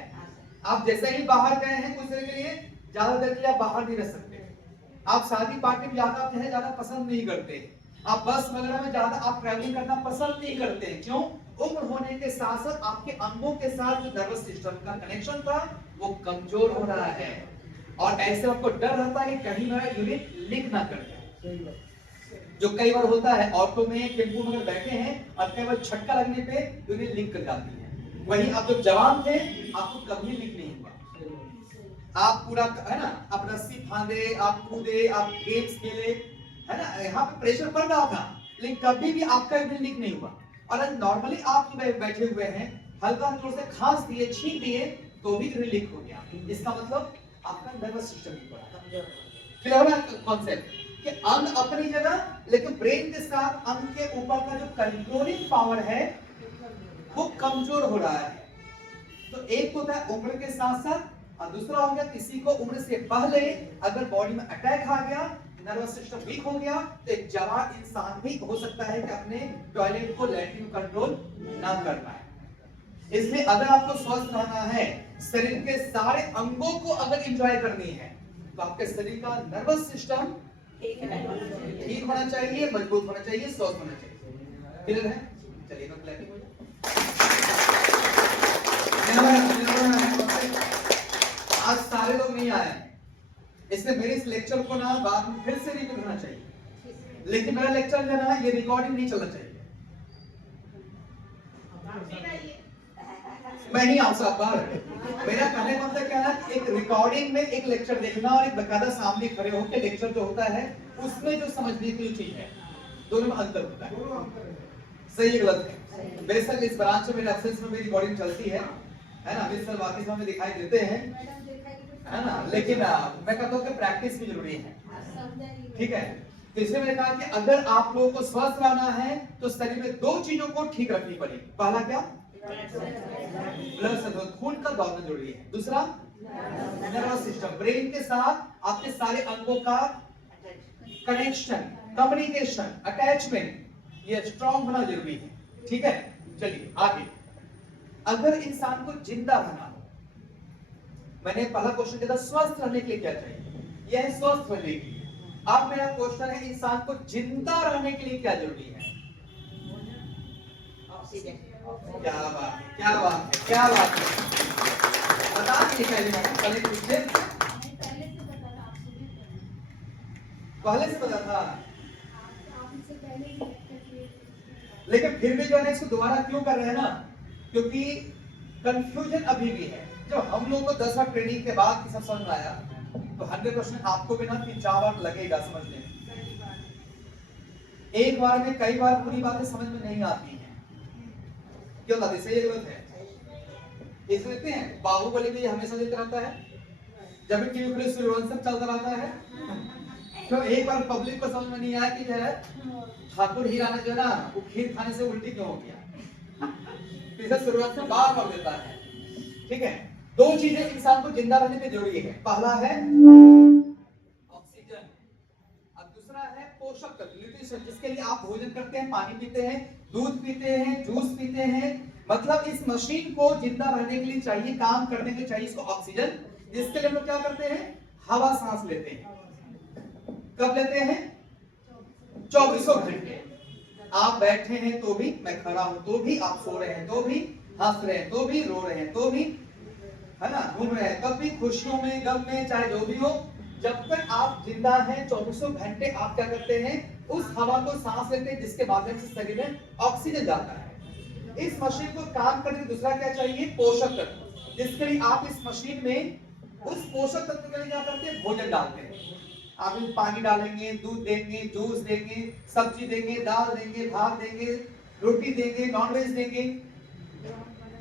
आप जैसे ही बाहर गए हैं कुछ देर के लिए, ज्यादा देर के लिए आप बाहर नहीं रह सकते। आप शादी पार्टी में ज्यादा पसंद नहीं करते, आप बस वगैरह में ज्यादा आप ट्रैवलिंग करना पसंद नहीं करते। क्यों? उम्र होने के साथ साथ आपके अंगों के साथ जो नर्वस सिस्टम का कनेक्शन था वो कमजोर हो रहा है, और ऐसे आपको डर रहता है कि कहीं मेरा यूरिन लीक ना कर जाए, जो कई बार होता है। ऑटो में टेम्पो में अगर बैठे हैं और कई बार झटका लगने पे यूरिन लीक कर जाती है। वही आप जब जवान थे आपको कभी लीक नहीं हुआ, आप पूरा है ना, आप रस्सी फांदे, आप कूदे, आप गेम्स खेले, है ना, यहाँ पे प्रेशर पड़ रहा था, लेकिन कभी भी आपका यूरिन लीक नहीं हुआ। और अगर नॉर्मली आप बैठे हुए हैं, हल्का जोर से खांस दिए, छींक दिए तो भी यूरिन लीक हो गया, इसका मतलब आपका नर्वस सिस्टम वीक हो रहा है। क्लियर हो गया कॉन्सेप्ट कि अंग अपनी जगह, लेकिन ब्रेन के साथ अंग के ऊपर का जो कंट्रोलिंग पावर है वो कमजोर हो रहा है। तो एक होता है उम्र के साथ साथ, और दूसरा हो गया किसी को उम्र से पहले अगर बॉडी में अटैक आ गया, नर्वस सिस्टम वीक हो गया, तो एक जवान इंसान भी हो सकता है कि अपने टॉयलेट को लैट्रिन कंट्रोल ना कर पाए। इसलिए अगर आपको स्वस्थ रहना है, शरीर के सारे अंगों को अगर एंजॉय करनी है, तो आपके शरीर का नर्वस सिस्टम ठीक होना चाहिए, मजबूत होना चाहिए, स्वस्थ होना चाहिए। क्लियर है? चलिए मैं क्लैपिंग हो जाए। आज सारे लोग नहीं आए, इसलिए मेरे इस लेक्चर को ना बाद में फिर से रिपीट होना चाहिए, लेकिन मेरा लेक्चर जो है ना ये रिकॉर्डिंग नहीं चलना चाहिए। मैं नहीं आऊँ साथ बार, मेरा कहने का मतलब क्या है, एक रिकॉर्डिंग में एक लेक्चर देखना और एक बकायदा सामने खड़े होकर लेक्चर जो होता है उसमें जो समझने की जो चीज है, दोनों में अंतर होता है। सही गलत है? बेशक इस ब्रांच में मेरे एब्सेंस में मेरी रिकॉर्डिंग चलती है ना, मिस्टर बाकी समय दिखाई देते हैं, है ना, लेकिन मैं कहता हूँ कि प्रैक्टिस भी जरूरी है, ठीक है। तो इसलिए मैंने कहा कि अगर आप लोगों को स्वस्थ रहना है तो शरीर में दो चीजों को ठीक रखनी पड़ेगी। पहला क्या? ब्लड सर्कुलेशन, खून का दौड़ना जरूरी है। दूसरा नर्वस सिस्टम, ब्रेन के साथ आपके सारे अंगों का कनेक्शन, कम्युनिकेशन, अटैचमेंट, ये स्ट्रॉन्ग होना जरूरी है, ठीक है। चलिए आगे, अगर इंसान को जिंदा रहना हो, मैंने पहला क्वेश्चन किया था स्वस्थ रहने के लिए क्या चाहिए, यह है स्वस्थ रहने के लिए। अब मेरा क्वेश्चन है इंसान को जिंदा रहने के लिए क्या जरूरी है? क्या बात है, क्या बात है, क्या बात है, बता दीजिए पहले पूछे, पहले से पता था, लेकिन फिर भी जो है इसको दोबारा क्यों कर रहे हैं ना, क्योंकि कंफ्यूजन अभी भी है। जब हम लोग को 10 बार ट्रेनिंग के बाद सब समझ में आया, तो 100% आपको भी ना 3-4 बार लगेगा समझने में। एक बार में कई बार पूरी बातें समझ में नहीं आती हैं, क्यों दादी? सही गलत है? इस लेते हैं बाहुबली भी हमेशा देते रहता है, जब भी टीवी खुले सूर्यवंशम चलता रहता है, तो एक बार पब्लिक को समझ में नहीं आया कि जो है ठाकुर हीरा ने जो है ना वो खीर खाने से उल्टी क्यों हो गया, इसे शुरुआत में बार बार देता है, ठीक है। दो चीजें इंसान को जिंदा रहने में जरूरी है, पहला है दूसरा है पोषक तत्व न्यूट्रिशन, जिसके लिए आप भोजन करते हैं, पानी पीते हैं, दूध पीते हैं, जूस पीते हैं। मतलब इस मशीन को जिंदा रहने के लिए चाहिए, काम करने के लिए चाहिए इसको ऑक्सीजन, जिसके लिए हम लोग क्या करते हैं, हवा सांस लेते हैं। कब लेते हैं? 24 घंटे। आप बैठे हैं तो भी, मैं खड़ा हूं तो भी, आप सो रहे हैं तो भी, हंस रहे हैं तो भी, रो रहे हैं तो भी, है ना, घूम रहे हैं तब भी, खुशियों में, गम में, चाहे जो भी हो, जब तक आप जिंदा हैं 24 घंटे आप क्या करते हैं, उस हवा को सांस लेते हैं, जिसके माध्यम से शरीर में ऑक्सीजन जाता है। इस मशीन को काम करने के दूसरा क्या चाहिए, पोषक तत्व, जिसके लिए आप इस मशीन में उस पोषक तत्व के लिए क्या करते हैं, भोजन डालते हैं। आप इसमें पानी डालेंगे, दूध देंगे, जूस देंगे, सब्जी देंगे, दाल देंगे, भात देंगे, रोटी देंगे, नॉनवेज देंगे।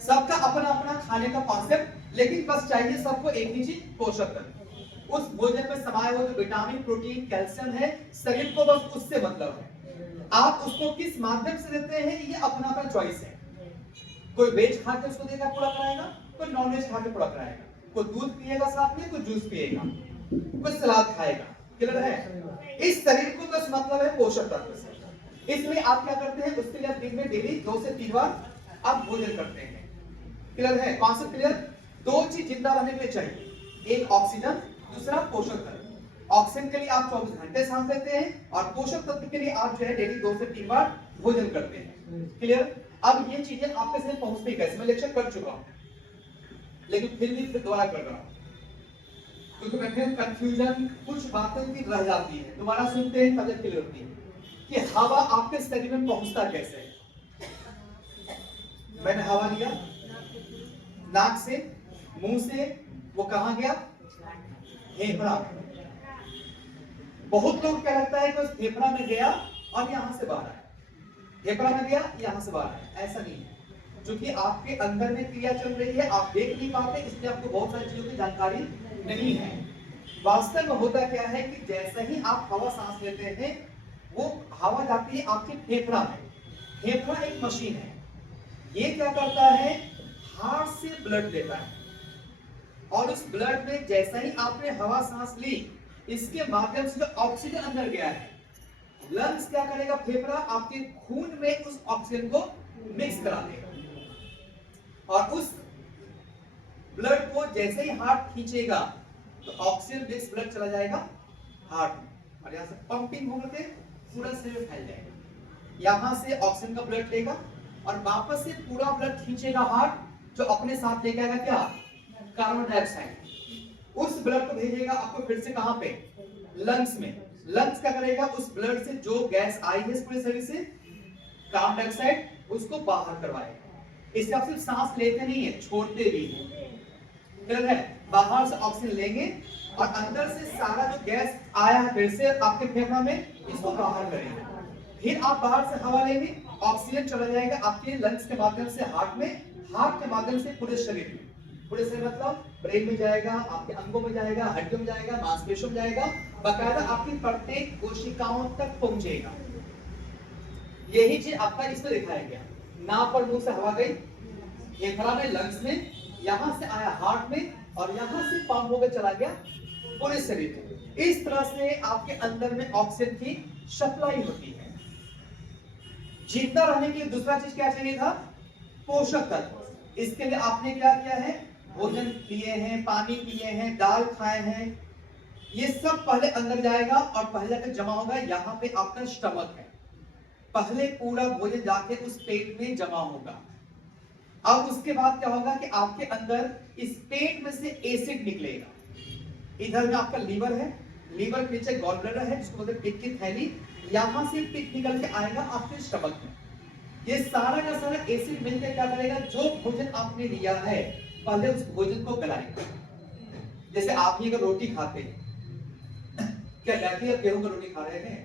सबका अपना अपना खाने का कॉन्सेप्ट, लेकिन बस चाहिए सबको एक ही चीज, पोषक तत्व। उस भोजन में समाये हुए जो विटामिन, प्रोटीन, कैल्शियम है, शरीर को बस उससे मतलब है। आप उसको किस माध्यम से देते हैं, ये अपना अपना चॉइस है। कोई वेज खा के उसको देगा, पूरा कराएगा, कोई नॉनवेज खा के पूरा कराएगा, कोई दूध पिएगा साथ में, कोई जूस पिएगा, कोई सलाद खाएगा। क्लियर है? इस शरीर को बस मतलब है पोषक तत्व से। इसलिए आप क्या करते हैं, उसके लिए आप दिन में डेली 2 से 3 बार आप भोजन करते हैं। क्लियर है? Concept clear? दो चीज जिंदा रहने के लिए चाहिए, एक ऑक्सीजन, दूसरा पोषक तत्व। ऑक्सीजन के लिए आप 24 घंटे सांस लेते हैं, और पोषक तत्व के लिए आप जो है डेली 2 से 3 बार भोजन करते हैं। क्लियर? अब ये चीजें आपके साथ पहुंचती कैसे, मैं लेक्चर कर चुका हूं, लेकिन फिर भी दोबारा कर रहा हूं, क्योंकि मैं कंफ्यूजन कुछ बातें भी रह जाती है, दोबारा सुनते हैं तब क्लियर होती है कि हवा आपके शरीर में पहुंचता कैसे है। मैंने हवा लिया नाक से, मुंह से, वो कहां गया, फेफड़ा। बहुत लोग क्या लगता है कि उस फेफड़ा में गया और यहां से बाहर आया, फेफड़ा में गया यहां से बाहर आया, ऐसा नहीं है। क्योंकि आपके अंदर में क्रिया चल रही है, आप देख नहीं पाते, इसलिए आपको बहुत सारी चीजों की जानकारी नहीं है। वास्तव में होता क्या है कि जैसे ही आप हवा सांस लेते हैं, वो हवा जाती है आपके फेफड़ा में। फेफड़ा एक मशीन है, ये क्या करता है, हार्ट से ब्लड लेता है, और उस ब्लड में जैसा ही आपने हवा सांस ली, इसके माध्यम से जो ऑक्सीजन अंदर गया है, लंग्स क्या करेगा, फेफड़ा आपके खून में उस ऑक्सीजन को मिक्स करा देगा, और उस ब्लड को जैसे ही हार्ट खींचेगा तो ऑक्सीजन मिक्स ब्लड चला जाएगा हार्ट में, और यहां से पंपिंग होकर के पूरा शरीर में फैल जाएगा। यहां से ऑक्सीजन का ब्लड लेगा और वापस से पूरा ब्लड खींचेगा हार्ट, जो अपने साथ लेके आएगा क्या, कार्बन डाइऑक्साइड। उस ब्लड को भेजेगा आपको फिर से कहां पे, लंग्स में। लंग्स क्या करेगा, उस ब्लड से जो गैस आई है पूरे शरीर से, कार्बन डाइऑक्साइड, उसको बाहर करवाएगा। इससे आप सिर्फ सांस लेते नहीं है, छोड़ते भी हैं। क्लियर है? बाहर से ऑक्सीजन लेंगे और अंदर से सारा जो गैस आया है फिर से आपके फेफड़ा में, इसको बाहर करेंगे। फिर आप बाहर से हवा लेंगे, ऑक्सीजन चला जाएगा आपके लंग्स के माध्यम से हार्ट में, हार्ट के माध्यम से पूरे शरीर में। पूरे शरीर मतलब ब्रेन में जाएगा, आपके अंगों में जाएगा, हड्डियों में जाएगा, मांसपेशियों में जाएगा, बकायदा आपकी प्रत्येक कोशिकाओं तक पहुंचेगा। यही चीज आपका इसमें दिखाया गया। नाक और मुंह से हवा गई फेफड़ा में, लंग्स में, यहां से आया हार्ट में, और यहां से पंप होकर चला गया पूरे शरीर में। इस तरह से आपके अंदर में ऑक्सीजन की सप्लाई होती है। जिंदा रहने के लिए दूसरा चीज क्या चाहिए था, पोषक तत्व। इसके लिए आपने क्या किया है, भोजन लिए हैं, पानी पिए हैं, दाल खाए हैं, ये सब पहले अंदर जाएगा और पहले जाकर जमा होगा, यहाँ पे आपका स्टमक है। पहले पूरा भोजन जाके उस पेट में जमा होगा। अब उसके बाद क्या होगा कि आपके अंदर इस पेट में से एसिड निकलेगा। इधर में आपका लीवर है, लीवर के नीचे गॉल ब्लैडर है, जिसको बोलते हैं पित्त की थैली, यहां से पित्त निकल के आएगा आपके स्टमक में। ये सारा का सारा एसिड मिलकर क्या करेगा, जो भोजन आपने लिया है पहले उस भोजन को गलाएगा। जैसे आप ही अगर रोटी खाते हैं, क्या जाके आप गेहूं की रोटी खा रहे हैं,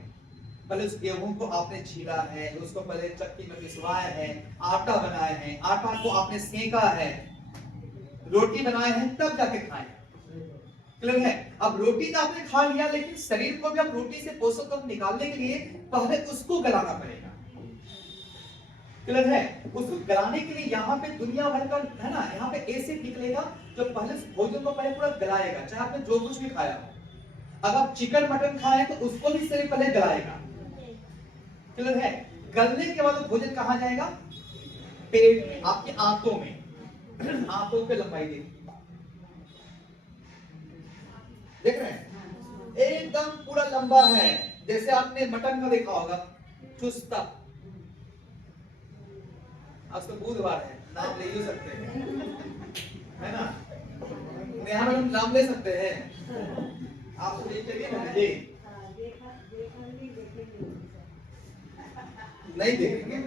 पहले उस गेहूं को आपने छीला है, उसको पहले चक्की में पिसवाया है, आटा बनाया है, आटा को आपने सेका है, रोटी बनाए हैं, तब जाके खाए। क्लियर है? अब रोटी तो आपने खा लिया, लेकिन शरीर को भी अब रोटी से पोषक तत्व निकालने के लिए पहले उसको गलाना पड़ेगा। क्लियर है? उसको गलाने के लिए यहाँ पे दुनिया भर का है ना, यहाँ पे एसिड निकलेगा जो पहले भोजन को पहले पूरा गलाएगा, चाहे आपने जो कुछ भी खाया हो। अगर आप चिकन मटन खाएं तो उसको भी शरीर पहले गलाएगा। क्लियर है? गलने के बाद भोजन कहाँ जाएगा? पेट में, आपकी आंतों में। आंतों पे लंबाई देखिए, देख रहे हैं? एकदम पूरा लंबा है, जैसे आपने मटन का देखा होगा, चुस्ता। आज तो बुधवार है, नाम ले ही सकते हैं, है ना? नेहा मैडम नाम ले सकते हैं, आप तो देखिए ना जी। नहीं देखेंगे,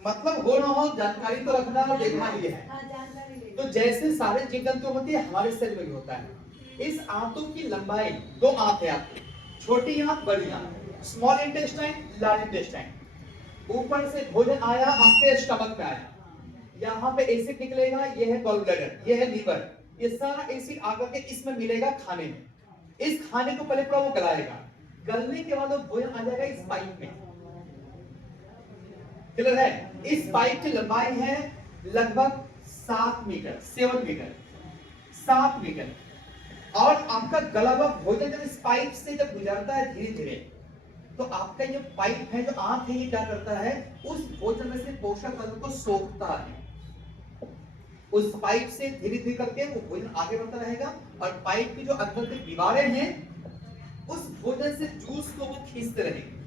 मतलब हो ना हो जानकारी तो रखना और देखना ही है। तो जैसे सारे जीव जंतु होते हैं, हमारे शरीर में भी होता है। इस आंतों की लंबाई, दो आंत है आपकी, छोटी आंत, बड़ी आंत, स्मॉल इंटेस्टाइन, लार्ज इंटेस्टाइन। ऊपर से भोजन आया, आपके स्टमक में आया, यहाँ पे एसिड निकलेगा, ये है गॉल ब्लैडर, ये है लीवर, ये सारा एसिड आकर के इसमें मिलेगा खाने में। इस खाने को पहले पूरा वो गलाएगा, गलने के बाद वो भोजन आ जाएगा इस पाइप में। क्लियर है? इस पाइप की लंबाई है लगभग 7 मीटर, 7 मीटर, 7 मीटर। और आपका गला हुआ भोजन जब इस पाइप से जब गुजरता है धीरे धीरे, तो आपका ये पाइप है, जो आंत है, ये क्या करता है? उस भोजन में से पोषक तत्व को सोखता है। उस पाइप से धीरे धीरे करके वो भोजन आगे बढ़ता रहेगा, और पाइप की जो अंदर की दीवारें हैं, उस भोजन से जूस को वो खींचते रहेंगे।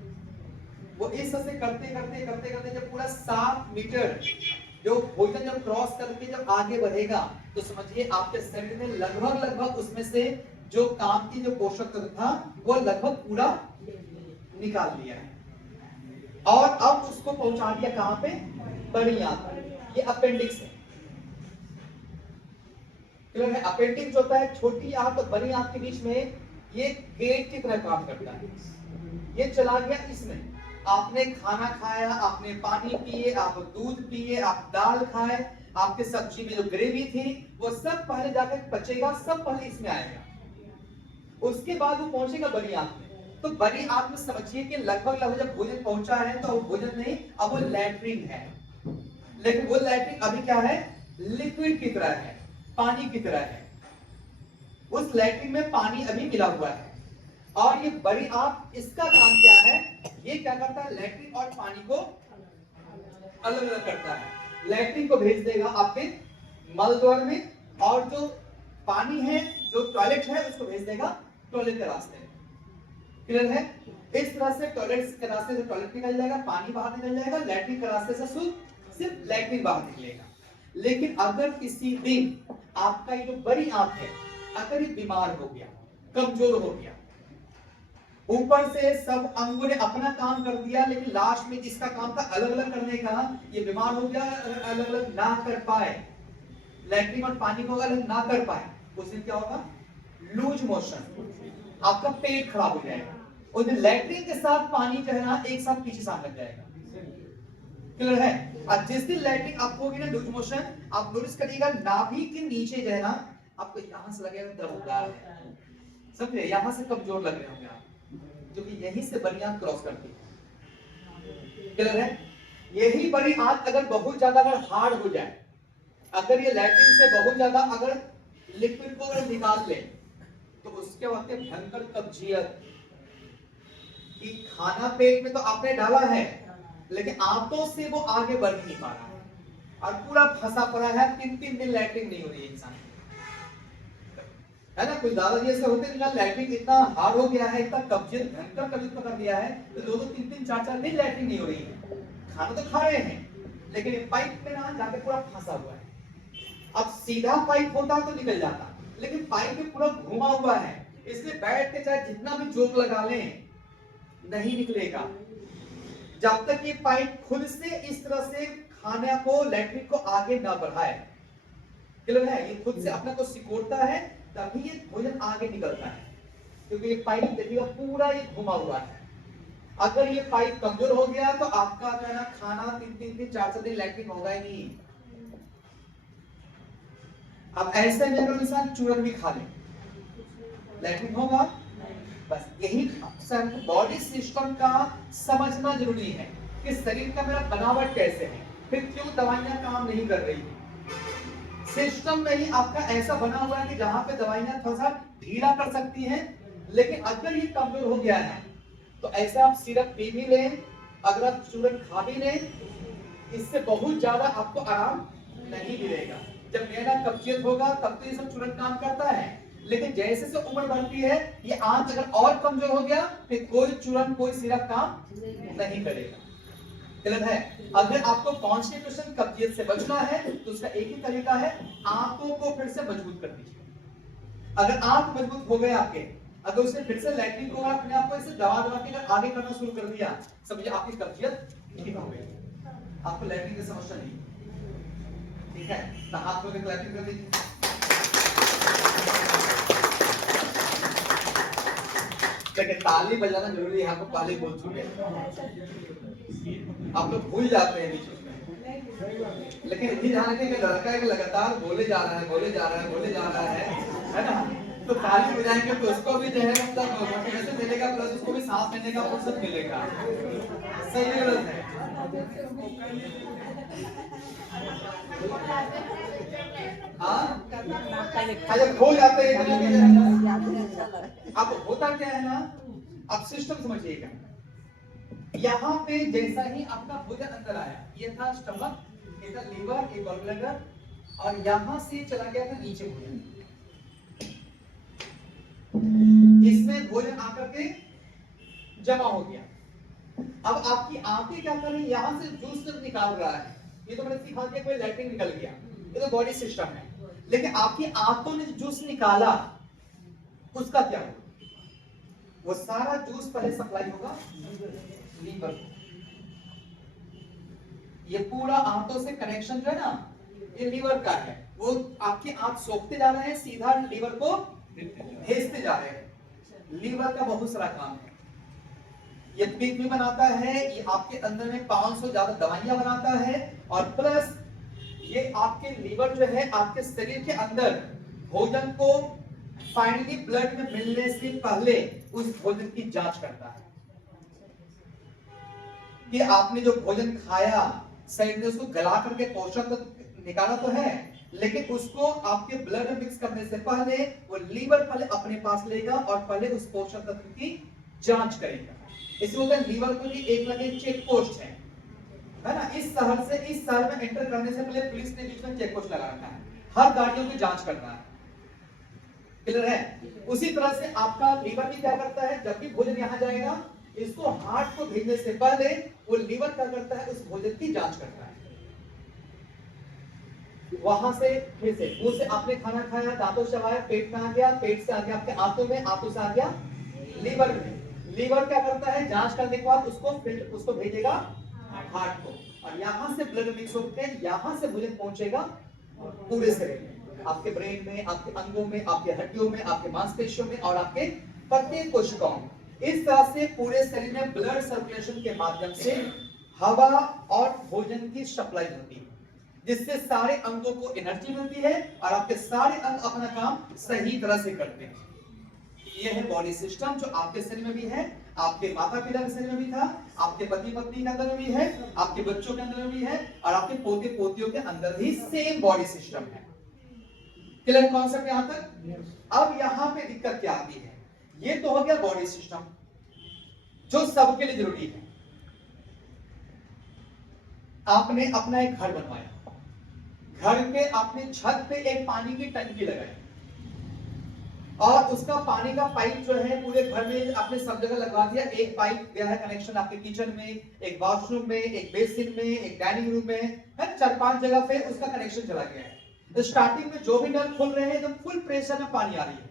वो इस तरह से करते करते करते करते जब पूरा 7 मीटर जो भोजन जब क्रॉस करके जब आगे बढ़ेगा, तो समझिए आपके शरीर ने लगभग लगभग उसमें से जो काम की जो पोषक तत्व था, वो लगभग पूरा निकाल लिया है। और अब उसको पहुंचा दिया कहां पे? बड़ी आंत। ये अपेंडिक्स है। क्लियर है? अपेंडिक्स जो होता है, छोटी आंत और बड़ी आंत के बीच में, ये गेट की तरह काम करता है। ये चला गया इसमें, आपने खाना खाया, आपने पानी पिए, आप दूध पिए, आप दाल खाए, आपके सब्जी में जो ग्रेवी थी, वो सब पहले जाकर पचेगा, सब पहले इसमें आएगा। उसके बाद वो पहुंचेगा बड़ी आंत में। तो बड़ी आंत में समझिए कि लगभग लगभग जब भोजन पहुंचा है, तो वो भोजन नहीं, अब वो लैट्रिन है। लेकिन वो लैट्रिन अभी क्या है? लिक्विड की तरह है, पानी की तरह है। उस लैट्रिन में पानी अभी मिला हुआ है। और ये बड़ी आंत, इसका काम क्या है? ये क्या करता है? लैट्रिन और पानी को अलग अलग करता है। लैट्रिन को भेज देगा आपके मल द्वार में, और जो पानी है, जो टॉयलेट है, उसको भेज देगा टॉयलेट के रास्ते में। क्लियर है? इस तरह से टॉयलेट के रास्ते से टॉयलेट निकल जाएगा, पानी बाहर निकल जाएगा, लैट्रिन के रास्ते से सिर्फ लैट्रिन बाहर निकलेगा। लेकिन अगर किसी दिन आपका ये जो बड़ी आंत है, अगर ये बीमार हो गया, कमजोर हो गया, ऊपर से सब अंगों ने अपना काम कर दिया, लेकिन लास्ट में जिसका काम था अलग अलग करने का, ये बीमार हो गया, अलग अलग ना कर पाए, लैट्रिन और पानी को अलग ना कर पाए, उस दिन क्या होगा? लूज मोशन, आपका पेट खराब हो जाएगा। उस दिन लैट्रिन के साथ पानी जो है ना, एक साथ पीछे साथ लग जाएगा। क्लियर है? और जिस दिन लैट्रिन आपको होगी ना लूज मोशन, आप नोटिस करिएगा नाभि के नीचे जो है ना, आपको यहां से लगेगा दर्द, समझे? यहां से कमजोर लग रहे होंगे आप, क्योंकि यहीं से बड़ी आंत क्रॉस करती है। क्लियर है? यही बड़ी आंत अगर बहुत ज्यादा अगर हार्ड हो जाए, अगर ये लैट्रिन से बहुत ज्यादा अगर लिक्विड को अगर निकाल ले, तो उसके वक्त भयंकर कब्जियत कि खाना पेट में तो आपने डाला है, लेकिन आंतों से वो आगे बढ़ नहीं पा रहा है, और पूरा फंसा पड़ा है। 3-3 दिन लैट्रिन नहीं हो रही है इंसान, है ना? कुछ दादाजी ऐसे होते हैं, लैट्रिन इतना हार्ड हो गया है, इतना कब्जियत भयंकर कब्जियत कर दिया है, तो 2-2, 3-3, 4-4 दिन लैट्रिन नहीं हो रही है। खाना तो खा रहे हैं, लेकिन पाइप में ना जाके पूरा फंसा हुआ है। अब सीधा पाइप होता तो निकल जाता, लेकिन पाइप में पूरा घुमा हुआ है, इसलिए बैठ के चाहे जितना भी जोक लगा लें, नहीं निकलेगा जब तक ये पाइप खुद से इस तरह से खाने को, लैट्रिन को आगे ना बढ़ाए। क्लियर है? ये खुद से अपने को सिकोड़ता है, तभी ये भोजन आगे निकलता है, क्योंकि ये पाइप देखिएगा पूरा ये घुमा हुआ है। अगर ये पाइप कमजोर हो गया, तो आपका जो है ना खाना 3-3 दिन, 4-4 दिन लैट्रिन होगा ही नहीं। अब ऐसे में अगर इंसान चूरन भी खा ले, लैट्रिन होगा? बस यही बॉडी सिस्टम का समझना जरूरी है कि शरीर का मेरा बनावट कैसे है, फिर क्यों दवाइयां काम नहीं कर रही है। सिस्टम में ही आपका ऐसा बना हुआ है कि जहां पे दवाइयां थोड़ा सा ढीला कर सकती हैं, लेकिन अगर ये कमजोर हो गया है तो ऐसे आप सिरप पी भी लें, अगर आप चूरन खा भी लें, इससे बहुत ज्यादा आपको आराम नहीं मिलेगा। जब नया कब्जियत होगा तब तो ये सब चूरन काम करता है, लेकिन जैसे से उम्र बढ़ती है ये आंत अगर और कमजोर हो गया फिर कोई चूरन कोई सिरप काम नहीं करेगा। गलत है। अगर आपको कॉन्स्टिपेशन कब्जियत से बचना है तो उसका एक ही तरीका है, आंतों को फिर से मजबूत कर दीजिए। अगर आंत मजबूत हो गए आपके, अगर उसने फिर से लैट्रिन को अपने आप को ऐसे दबा दबा के अगर आगे करना शुरू कर दिया, समझिए आपकी कब्जियत ठीक हो गई, आपको लैट्रिन की समस्या नहीं। ठीक है, तो हाथ को लैट्रिन कर दीजिए। लेकिन ताली बजाना जरूरी है, आपको पहले बोल चुके हैं, आप लोग भूल जाते हैं बीच में। लेकिन इतनी ध्यान रखिए कि लड़का एक लगातार बोले जा रहा है, बोले जा रहा है, बोले जा रहा है ना, तो ताली बजाएंगे तो उसको भी जो है मतलब मोटिवेशन मिलेगा, प्लस उसको भी सांस लेने का फुर्सत मिलेगा। सही गलत है? हाँ, जब हो जाते हैं अब होता क्या है ना, अब सिस्टम समझिएगा। यहाँ पे जैसा ही आपका भोजन अंदर आया, ये था स्टमक, ये था लीवर, ये गॉल ब्लैडर, और यहाँ से चला गया था नीचे भोजन। इसमें भोजन आकर के जमा हो गया। अब आपकी आंखें क्या कर रही है, यहाँ से जूस निकाल रहा है, ये तो मैंने सिखा दिया, कोई लैट्रिन निकल गया, ये तो बॉडी सिस्टम है। लेकिन आपकी आंतों ने जूस निकाला, उसका क्या होगा? वो सारा जूस पहले सप्लाई होगा लीवर को। ये पूरा आंतों से कनेक्शन जो है ना, ये लीवर का है, वो आपके आंत सोखते जा रहे हैं, सीधा लीवर को भेजते जा रहे हैं। लीवर का बहुत सारा काम है, ये पित्त भी बनाता है, ये आपके अंदर में 500 ज्यादा दवाइयां बनाता है, और प्लस ये आपके लीवर जो है आपके शरीर के अंदर भोजन को फाइनली ब्लड में मिलने से पहले उस भोजन की जांच करता है कि आपने जो भोजन खाया शरीर ने उसको गला करके पोषक तत्व निकाला तो है, लेकिन उसको आपके ब्लड में मिक्स करने से पहले वो लीवर पहले अपने पास लेगा और पहले उस पोषक तत्व की जांच करेगा। इसलिए होता है लीवर को भी एक ना एक चेक पोस्ट है ना। इस शहर से इस शहर में एंटर करने से पहले पुलिस ने बीच में चेक पोस्ट लगा रखा है, हर गाड़ियों की जांच करना है। क्लियर है? उसी तरह से आपका लीवर भी क्या करता है, जब भी भोजन यहाँ जाएगा, इसको हार्ट को भेजने से पहले वो लीवर क्या करता है, उस भोजन की जांच करता है। वहां से फिर से मुंह से आपने खाना खाया, दांतों से आया, पेट में आ गया, पेट से आ गया आपके आंतों में, आंतों से आ गया लीवर में। लीवर क्या करता है, जांच करने के बाद उसको भेजेगा हार्ट को, और यहाँ से ब्लड मिक्स होकर यहाँ से भोजन पहुंचेगा पूरे शरीर में, आपके ब्रेन में, आपके अंगों में, आपके हड्डियों में, आपके मांसपेशियों में और आपके प्रत्येक कोशिकाओं में। इस तरह से पूरे शरीर में ब्लड सर्कुलेशन के माध्यम से हवा और भोजन की सप्लाई होती है, जिससे सारे अंगों को एनर्जी मिलती है और आपके सारे अंग अपना काम सही तरह से करते हैं। यह है बॉडी सिस्टम जो आपके शरीर में भी है, आपके माता पिता के शरीर में भी था, आपके पति पत्नी के अंदर भी है, आपके बच्चों के अंदर भी है, और आपके पोते पोतियों के अंदर भी सेम बॉडी सिस्टम है। क्लियर कॉन्सेप्ट यहां तक? अब यहां पे दिक्कत क्या आती है, ये तो हो गया बॉडी सिस्टम जो सबके लिए जरूरी है। आपने अपना एक घर बनवाया, घर के आपने छत पे एक पानी की टंकी लगाई और उसका पानी का पाइप जो है पूरे घर में आपने सब जगह लगवा दिया। एक पाइप गया है कनेक्शन आपके किचन में, एक वॉशरूम में, एक बेसिन में, एक डाइनिंग रूम में, है 4-5 जगह पे उसका कनेक्शन चला गया है। तो स्टार्टिंग में जो भी नल खुल रहे हैं एकदम फुल प्रेशर में पानी आ रही है,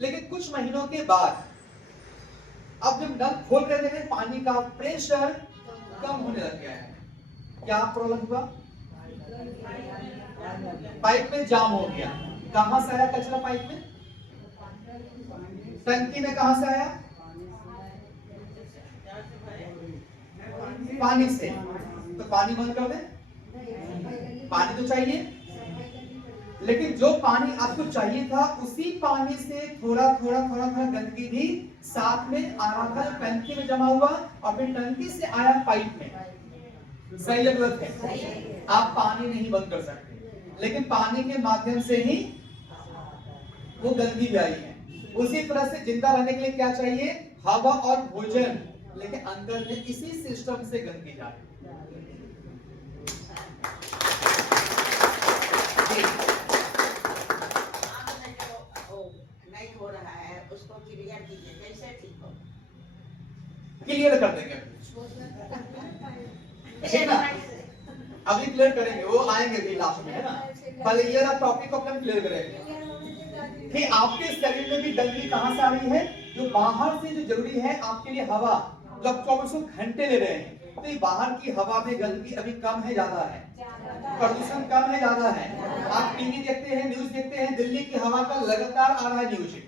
लेकिन कुछ महीनों के बाद अब जब नल खोल रहे थे पानी का प्रेशर कम होने लग गया है। क्या प्रॉब्लम हुआ? पाइप में जाम हो गया। कहां से आया कचरा पाइप में? टंकी में कहां से आया? पानी से। तो पानी बंद कर दे, पानी तो चाहिए, लेकिन जो पानी आपको चाहिए था उसी पानी से थोड़ा थोड़ा गंदगी भी साथ में आ रहा था, टंकी में जमा हुआ और फिर टंकी से आया पाइप में। सही है गलत है? आप पानी नहीं बंद कर सकते, लेकिन पानी के माध्यम से ही वो गंदगी भी आई है। उसी तरह से जिंदा रहने के लिए क्या चाहिए? हवा और भोजन, लेकिन अंदर में इसी सिस्टम से गंदगी जा रही है। नहीं हो रहा है उसको क्लियर कीजिए, कैसे ठीक हो? क्लियर कर देंगे ठीक ना, अभी क्लियर करेंगे, वो आएंगे भी लास्ट में, है ना। पहले ये टॉपिक को अपन क्लियर करेंगे कि आपके शरीर में भी गंदगी कहां से आ रही है। जो बाहर से जो जरूरी है आपके लिए हवा, जो आप 24 घंटे ले रहे हैं, तो ये बाहर की हवा में गंदगी अभी कम है ज्यादा है? प्रदूषण कम है ज्यादा है? आप टीवी देखते हैं, न्यूज देखते हैं, दिल्ली की हवा का लगातार आ रहा है न्यूज,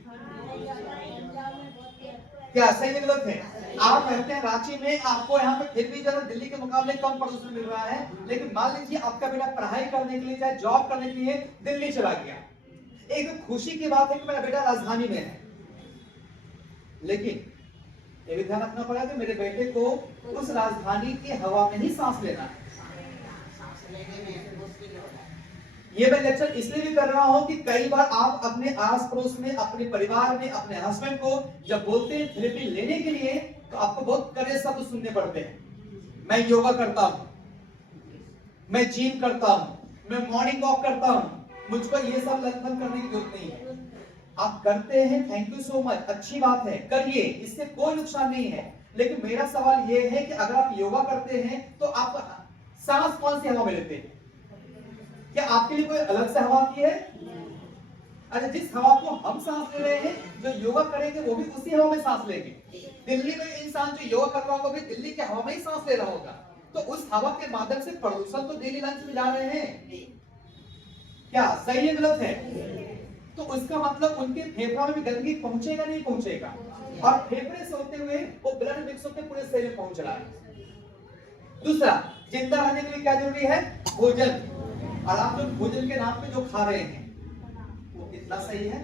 क्या सही है गलत है? आप रहते हैं रांची में, आपको यहाँ पे फिर भी जरा दिल्ली के मुकाबले कम प्रदूषण मिल रहा है, लेकिन मान लीजिए आपका बेटा पढ़ाई करने के लिए चाहे जॉब करने के लिए दिल्ली चला गया। एक खुशी की बात है कि मेरा बेटा राजधानी में है, लेकिन ये भी ध्यान रखना पड़ा कि मेरे बेटे को उस राजधानी की हवा में ही सांस लेना है। सांस लेने में मुश्किल हो रहा है। ये मैं लेक्चर इसलिए भी कर रहा हूं कि कई बार आप अपने आस पड़ोस में, अपने परिवार में, अपने हस्बैंड को जब बोलते हैं थेरेपी लेने के लिए, तो आपको बहुत कड़े शब्द सुनने पड़ते हैं। मैं योगा करता हूं, मैं जिम करता हूं, मैं मॉर्निंग वॉक करता हूं, मुझको ये सब लगभग करने की जरूरत नहीं है। आप करते हैं, थैंक यू सो मच, अच्छी बात है, करिए, इससे कोई नुकसान नहीं है। लेकिन मेरा सवाल ये है कि अगर आप योगा करते हैं तो आप सांस कौन सी हवा में लेते हैं? क्या आपके लिए कोई अलग से हवा की है? अच्छा, जिस हवा को हम सांस ले रहे हैं, जो योगा करेंगे वो भी उसी हवा में सांस लेंगे। दिल्ली में इंसान जो योगा कर रहा होगा भी दिल्ली के हवा में ही सांस ले रहा होगा, तो उस हवा के माध्यम से प्रदूषण तो डेली लंच में जा रहे हैं। क्या सही है गलत है? तो उसका मतलब उनके फेफड़ों में भी गंदगी पहुंचेगा नहीं पहुंचेगा, और फेफड़े से होते हुए वो ब्लड मिक्स होकर पूरे शरीर में पहुंच रहा है। दूसरा, जिंदा रहने के लिए क्या जरूरी है? भोजन। और आप लोग भोजन के नाम पे जो खा रहे हैं वो कितना सही है?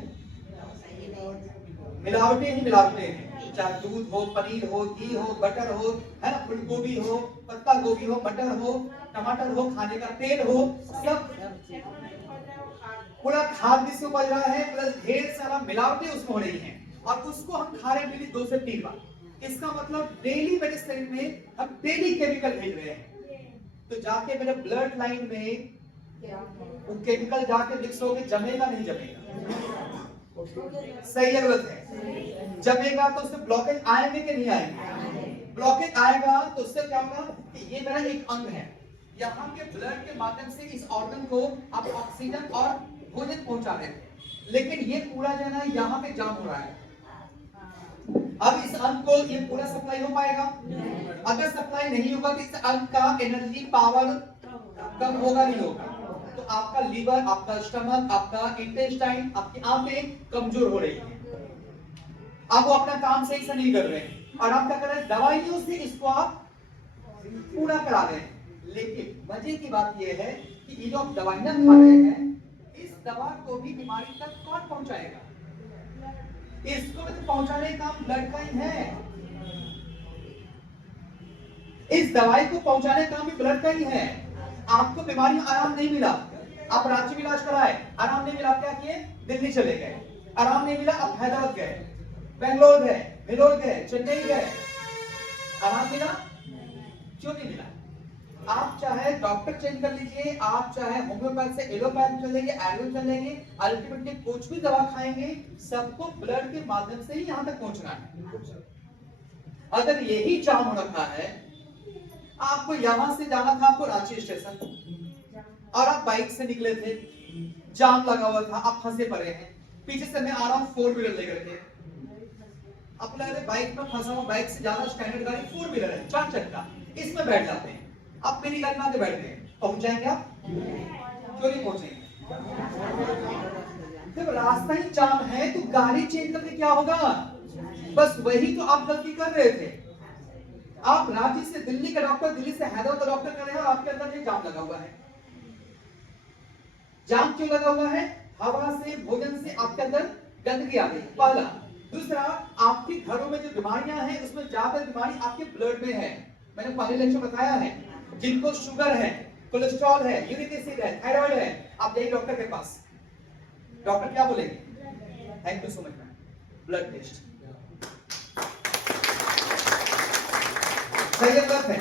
मिलावटें ही मिलावटें हैं, चाहे दूध हो, पनीर हो, घी हो, बटर हो, है ना, फूल गोभी हो, पत्ता गोभी हो, मटर हो, टमाटर हो, खाने का तेल हो, सब पूरा खाद भी से उपज रहा है, प्लस ढेर सारा मिलावटें उसमें हो रही हैं, और उसको हम खा रहे हैं 2 से 3 बार। इसका मतलब डेली मेरे शरीर में हम डेली केमिकल भेज रहे हैं, तो जाके मेरे ब्लड लाइन में वो केमिकल जाके मिक्स होके जमेगा नहीं जमेगा? सही है गलत है? जमेगा तो उससे ब्लॉकेज आएंगे कि नहीं आएंगे? ब्लॉकेज आएगा तो उससे क्या होगा कि ये मेरा एक अंग है, यहाँ के ब्लड के माध्यम से इस ऑर्गन को आप ऑक्सीजन और भोजन पहुंचा रहे थे, लेकिन ये पूरा जो है ना यहाँ पे जाम हो रहा है। अब इस अंग को ये पूरा सप्लाई हो पाएगा? अगर सप्लाई नहीं होगा तो इस अंग का एनर्जी पावर कम होगा नहीं होगा, तो आपका लीवर, आपका स्टमक, आपका इंटेस्टाइन, आपकी आंतें कमजोर हो रही हैं, आप वो अपना काम सही से नहीं कर रहे हैं, और आप क्या कर रहे हैं? दवाइयों से इसको आप पूरा करा रहे हैं। लेकिन मजे की बात यह है कि ये जो आप दवाइयां खा रहे हैं, इस दवा को भी बीमारी तक कौन पहुंचाएगा? इसको भी तो पहुंचाने का काम ब्लड का ही है। इस दवाई को पहुंचाने का काम भी ब्लड का ही है। आपको बीमारी में आराम नहीं मिला, आप रांची में इलाज कराए, आराम नहीं मिला, क्या किए? दिल्ली चले गए। आराम नहीं मिला, आप हैदराबाद गए, बेंगलोर गए, बेलोर गए, चेन्नई गए, आराम मिला? क्यों नहीं मिला? आप चाहे डॉक्टर चेंज कर लीजिए, आप चाहे होम्योपैथ से एलोपैथ चलेंगे, आयुर्वेद चलेंगे, अल्टीमेटली कुछ भी दवा खाएंगे, सबको ब्लड के माध्यम से ही यहाँ तक पहुंचना है। अगर यही जाम हो रखा है, आपको यहां से जाना था आपको रांची स्टेशन, और आप बाइक से निकले थे, जाम लगा हुआ था, आप फंसे पड़े हैं, पीछे से मैं आ रहा हूं 4 व्हीलर लेकर के, अपना बाइक में फंसा हुआ, बाइक से ज्यादा स्टैंडर्ड गाड़ी 4 व्हीलर है, 4 चक्का, इसमें बैठ जाते हैं, आप मेरी गाड़ी में आके बैठ गए, पहुंच जाएंगे आप? क्यों नहीं पहुंचेंगे? जब रास्ता ही जाम है तो गाड़ी चेंज करके क्या होगा? बस वही तो आप गलती कर रहे थे। आप रांची से दिल्ली का डॉक्टर, दिल्ली से हैदराबाद का डॉक्टर कर रहे हैं, और आपके अंदर ये जाम लगा हुआ है। जाम क्यों लगा हुआ है? हवा से, भोजन से आपके अंदर गंदगी आ गई, पहला। दूसरा, आपके घरों में जो बीमारियां हैं उसमें ज्यादा बीमारी आपके ब्लड में है। मैंने पहले लेक्चर बताया है, जिनको शुगर है, कोलेस्ट्रॉल है, यूरिक एसिड है, थायराइड है, आप जाइए डॉक्टर के पास, डॉक्टर क्या बोलेंगे? Thank you so much ma'am. Blood test सही है गलत है?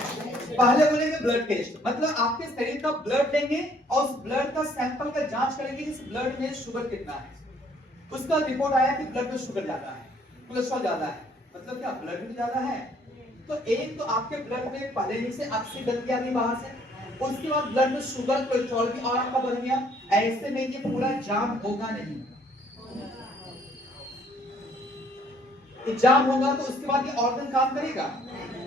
पहले बोलेंगे ब्लड टेस्ट, मतलब आपके शरीर का ब्लड लेंगे और उस ब्लड का सैंपल का जांच करेंगे कि इस ब्लड में शुगर कितना है। उसका रिपोर्ट आया कि ब्लड में शुगर ज्यादा है, कोलेस्ट्रॉल ज्यादा है, मतलब क्या ब्लड में ज्यादा है। तो एक तो आपके ब्लड में पहले ही से अच्छी गंदगी आ गई बाहर से, उसके बाद ब्लड में शुगर कोलेस्ट्रॉल भी और आपका बढ़ गया। ऐसे में ये पूरा जाम होगा नहीं, जाम होगा तो उसके बाद ये ऑर्गन काम करेगा।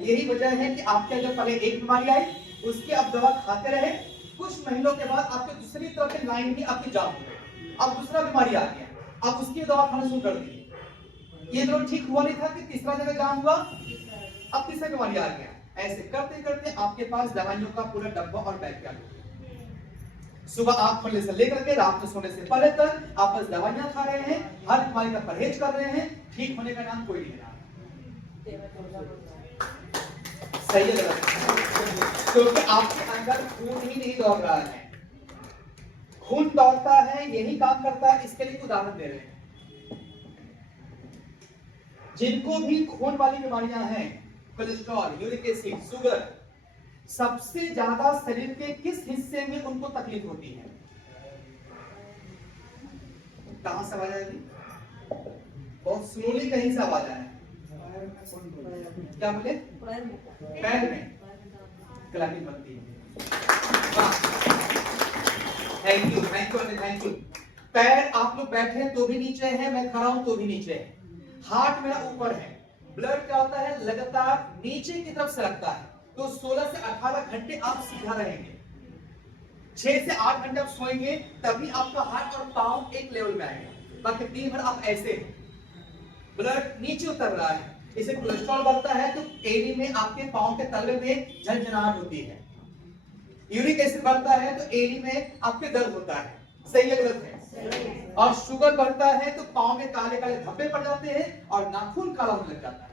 यही वजह है कि आपके अगर पहले एक बीमारी आई, उसके आप दवा खाते रहे, कुछ महीनों के बाद आपके दूसरी तरफ के लाइन भी आपकी जाम हो गई, अब दूसरा बीमारी आ गया, आप उसकी दवा खाना शुरू कर दी। ये तो ठीक हुआ नहीं था कि तीसरा जगह जाम हुआ, अब तीसरा बीमारी आ गया। ऐसे करते करते आपके पास दवाइयों का पूरा डब्बा और बैग क्या सुबह आंख खोलने से लेकर के रात में सोने से पहले तक आप बस दवाइयां खा रहे हैं, हर बीमारी का परहेज कर रहे हैं, ठीक होने का नाम कोई नहीं रहा। सही है गलत? क्योंकि आपके अंदर खून ही नहीं दौड़ रहा है। खून दौड़ता है, यही काम करता है। इसके लिए उदाहरण दे रहे हैं, जिनको भी खून वाली बीमारियां हैं, कोलेस्ट्रॉल, यूरिक एसिड, शुगर, सबसे ज्यादा शरीर के किस हिस्से में उनको तकलीफ होती है? कहां से आवाज आएगी? बहुत स्लोली कहीं से आवाज आए। क्या बोले? पैर में क्लैपिंग बनती है। Thank you thank you thank you. पैर आप लोग बैठे हैं तो भी नीचे है, मैं खड़ा हूं तो भी नीचे है। हार्ट मेरा ऊपर है, ब्लड क्या होता है लगातार नीचे की तरफ सरकता है, तो 16 से 18 घंटे आप सीधा रहेंगे। 6 से 8 घंटे आप सोएंगे, तभी आपका हाथ और पांव एक लेवल में आएगा। बाकी दिन भर आप ऐसे, ब्लड नीचे उतर रहा है, इसे कोलेस्ट्रॉल बढ़ता है तो एड़ी में आपके पांव के तलवे में झंझनाहट होती है। यूरिक एसिड बढ़ता है तो एड़ी में आपके दर्द होता है। सही है गलत है? और शुगर बढ़ता है तो पांव में काले काले धब्बे पड़ जाते हैं और नाखून काला होने लग जाता है।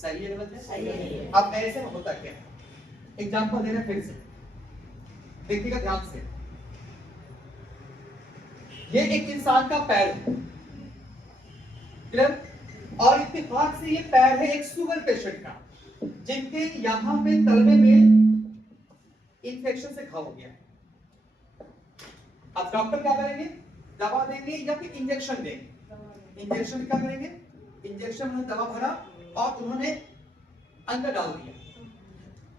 सही है गलत है? सही है। अब ऐसे में होता क्या है? एग्जांपल दे रहे हैं फिर से, देखिएगा ध्यान से। ये एक इंसान का पैर है, क्लियर? और इत्तेफाक से ये पैर है एक शुगर पेशेंट का, जिनके यहां पे तलवे में इंफेक्शन से घाव हो गया। अब डॉक्टर क्या करेंगे? दवा देंगे या फिर इंजेक्शन देंगे। इंजेक्शन क्या करेंगे? इंजेक्शन में दवा भरा और उन्होंने अंदर डाल दिया,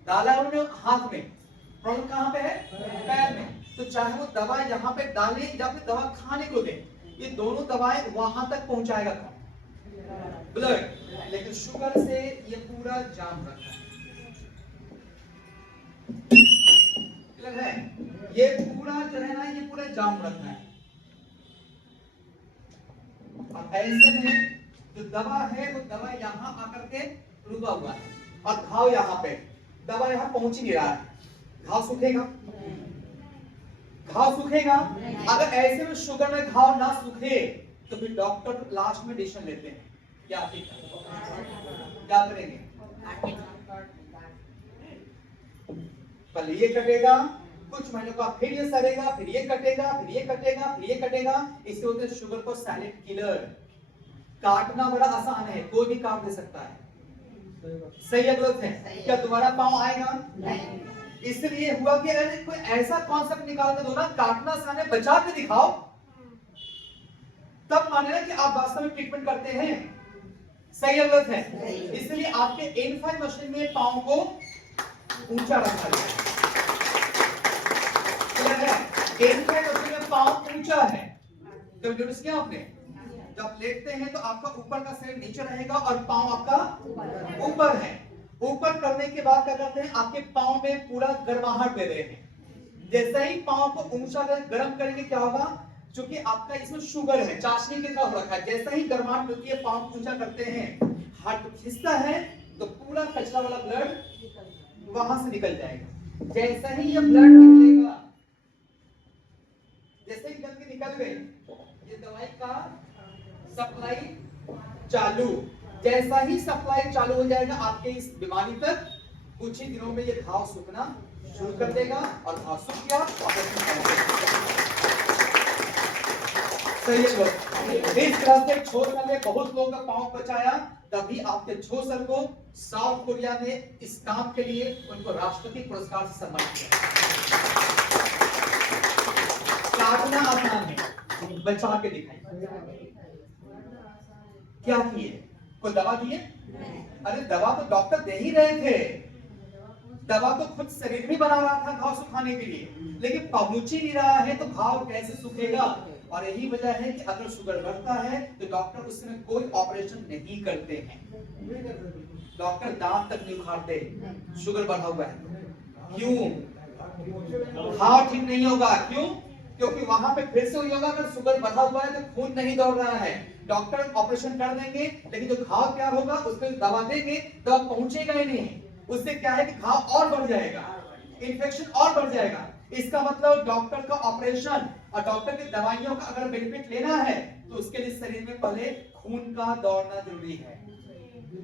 डाला उन्होंने हाथ में। प्रॉब्लम कहां पे है? पैर में। तो चाहे वो दवा यहां पे डाले या फिर दवा खाने को दे, ये दोनों दवाएं वहां तक पहुंचाएगा कौन? ब्लड। लेकिन शुगर से ये पूरा जाम रखा है, क्लियर है? ये पूरा जो है ना, ये पूरा जाम रखा है। और ऐसे में जो दवा है वो दवा यहां आकर के रुका हुआ है और घाव यहां पे, दवा यहां पहुंच ही नहीं रहा है। घाव सूखेगा? घाव सूखेगा? अगर ऐसे में शुगर में घाव ना सूखे तो फिर डॉक्टर लास्ट में डिसीजन लेते हैं क्या ठीक है, क्या करेंगे? पहले ये कटेगा, कुछ महीनों का फिर ये सड़ेगा, फिर ये कटेगा, फिर ये कटेगा, फिर ये कटेगा। इसे होते हैं शुगर को साइलेंट किलर। काटना बड़ा आसान है, कोई भी काट दे सकता है। सही है गलत है? क्या दोबारा पांव आएगा? नहीं। इसलिए हुआ कि अरे कोई ऐसा कॉन्सेप्ट निकाल के दो ना, काटना आसान है, बचा के दिखाओ, तब मानेगा कि आप वास्तव में ट्रीटमेंट करते हैं। सही है गलत है? इसलिए आपके इनफाइन मशीन में पांव को ऊंचा रखा गया है। इनफाइन मशीन में पांव ऊंचा है, तो नोटिस किया आपने? जब लेटते हैं तो आपका ऊपर का शरीर नीचे रहेगा और पांव आपका ऊपर है। ऊपर करने के बाद क्या करते हैं? आपके पांव में पूरा गर्माहट दे रहे हैं। जैसे ही पांव को ऊंचा गर्म करेंगे क्या होगा? क्योंकि आपका इसमें शुगर है, चाशनी की तरह रखा है, जैसे ही गर्माहट मिलती है पांव ऊंचा करते हैं, हाथ खिंचता है तो पूरा कचरा वाला ब्लड वहां से निकल जाएगा। जैसे ही ये ब्लड निकलेगा, जैसे ही निकल के निकल गए, ये दवाई का सप्लाई चालू। जैसा ही सप्लाई चालू हो जाएगा आपके इस बीमारी तक, कुछ ही दिनों में ये घाव सूखना शुरू कर देगा और घाव सूख गया, ऑपरेशन सही है। इस तरह से छोसर ने बहुत लोगों का पांव बचाया, तभी आपके छोसर को साउथ कोरिया ने इस काम के लिए उनको राष्ट्रपति पुरस्कार से सम्मानित किया। काटना आसान है, बचा के दिखाई। क्या किए? कोई दवा दिए? अरे दवा तो डॉक्टर दे ही रहे थे, दवा तो खुद शरीर में बना रहा था घाव सुखाने के लिए, लेकिन पहुंच ही नहीं रहा है तो घाव कैसे सूखेगा? और यही वजह है कि अगर शुगर बढ़ता है तो डॉक्टर उस समय कोई ऑपरेशन नहीं करते हैं। डॉक्टर दांत तक नहीं उखाड़ते, शुगर बढ़ा हुआ है। क्यों? घाव ठीक नहीं होगा। क्यों? क्योंकि वहां पे फिर से वही होगा, अगर शुगर बढ़ा हुआ है तो खून नहीं दौड़ रहा है। डॉक्टर ऑपरेशन कर देंगे, लेकिन जो घाव क्या होगा उस पर दवा देंगे, दवा पहुंचेगा ही नहीं। उससे क्या है कि घाव और बढ़ जाएगा, इन्फेक्शन और बढ़ जाएगा। इसका मतलब डॉक्टर का ऑपरेशन और डॉक्टर की दवाइयों का अगर बेनिफिट लेना है तो उसके लिए शरीर में पहले खून का दौड़ना जरूरी है।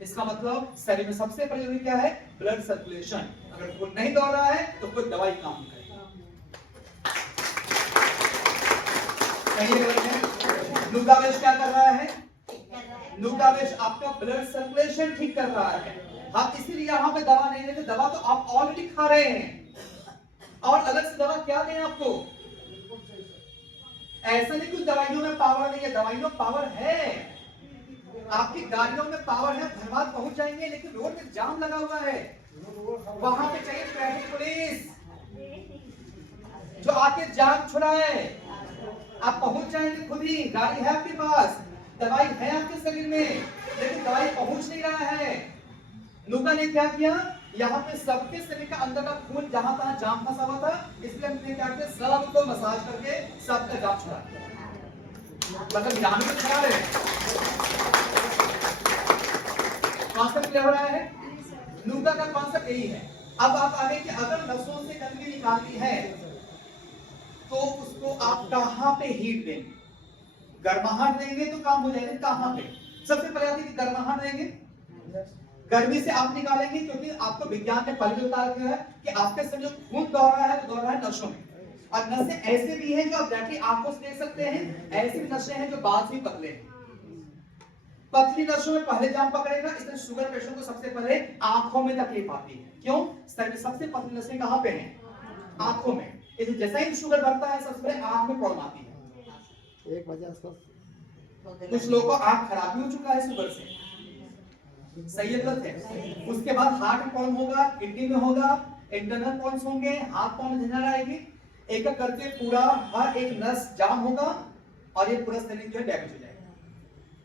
इसका मतलब शरीर में सबसे पहले जरूरी क्या है? Blood circulation. अगर खून नहीं दौड़ रहा है तो कोई दवाई काम नहीं करेगी। नुगावेश क्या कर रहा है? नुगावेश आपका ब्लड सर्कुलेशन ठीक कर रहा है। आप इसीलिए यहाँ पे दवा नहीं लेते, दवा तो आप ऑलरेडी खा रहे हैं और अलग से दवा क्या दें आपको? ऐसा नहीं कुछ दवाइयों में पावर नहीं है, दवाइयों में पावर है। आपकी गाड़ियों में पावर है, धनबाद पहुंच जाएंगे, लेकिन रोड में जाम लगा हुआ है, वहां पे चाहिए ट्रैफिक पुलिस जो आके जाम छुड़ाए। आप पहुंच जाएंगे खुद ही, गाड़ी है आपके पास, दवाई है आपके शरीर में, लेकिन दवाई पहुंच नहीं रहा है। नुका ने क्या किया? यहाँ पे सबके शरीर का अंदर का खून जहां तहां जाम फंसा हुआ था, इसलिए हमने क्या किया? सबको मसाज करके सबका जाम छुड़ा दिया। मतलब जाम में खड़ा रहे। कॉन्सेप्ट क्या हो रहा है? नुका का कॉन्सेप्ट यही है। अब आप आगे कि अगर नसों से गंदगी निकालनी है तो उसको आप कहां पे हीट देंगे? गर्माहट देंगे तो काम हो जाएगा। कहां पे? सबसे पहले आती है कि गर्माहट देंगे, गर्मी से आप निकालेंगे, क्योंकि आपको विज्ञान ने पहले बता दिया है कि आपके शरीर जो खून दौड़ रहा है वो दौड़ रहा है नसों में। और नसें ऐसे भी हैं जो आप डायरेक्टली आंखों से देख सकते हैं, ऐसी भी नसें हैं जो बाल से पतले हैं। पतली नसों में पहले जाम पकड़ेगा, इसलिए शुगर पेशेंट को सबसे पहले आंखों में तकलीफ आती है। क्यों? शरीर में सबसे पतली नसें कहां पे हैं? आंखों में। इसलिए जैसा ही शुगर बढ़ता है सबसे पहले आंख में प्रॉब्लम आती है। 1 बजे आसपास कुछ लोगों को आंख खराब भी हो चुका है शुगर से। सही है गलत है? उसके बाद हार्ट में प्रॉब्लम होगा, किडनी में होगा, इंटरनल प्रॉब्लम्स होंगे, हाथ पांव में झंझनाहट आएगी, एक एक करके पूरा हर एक नस जाम होगा और ये पूरा शरीर जो है डैमेज हो जाएगा।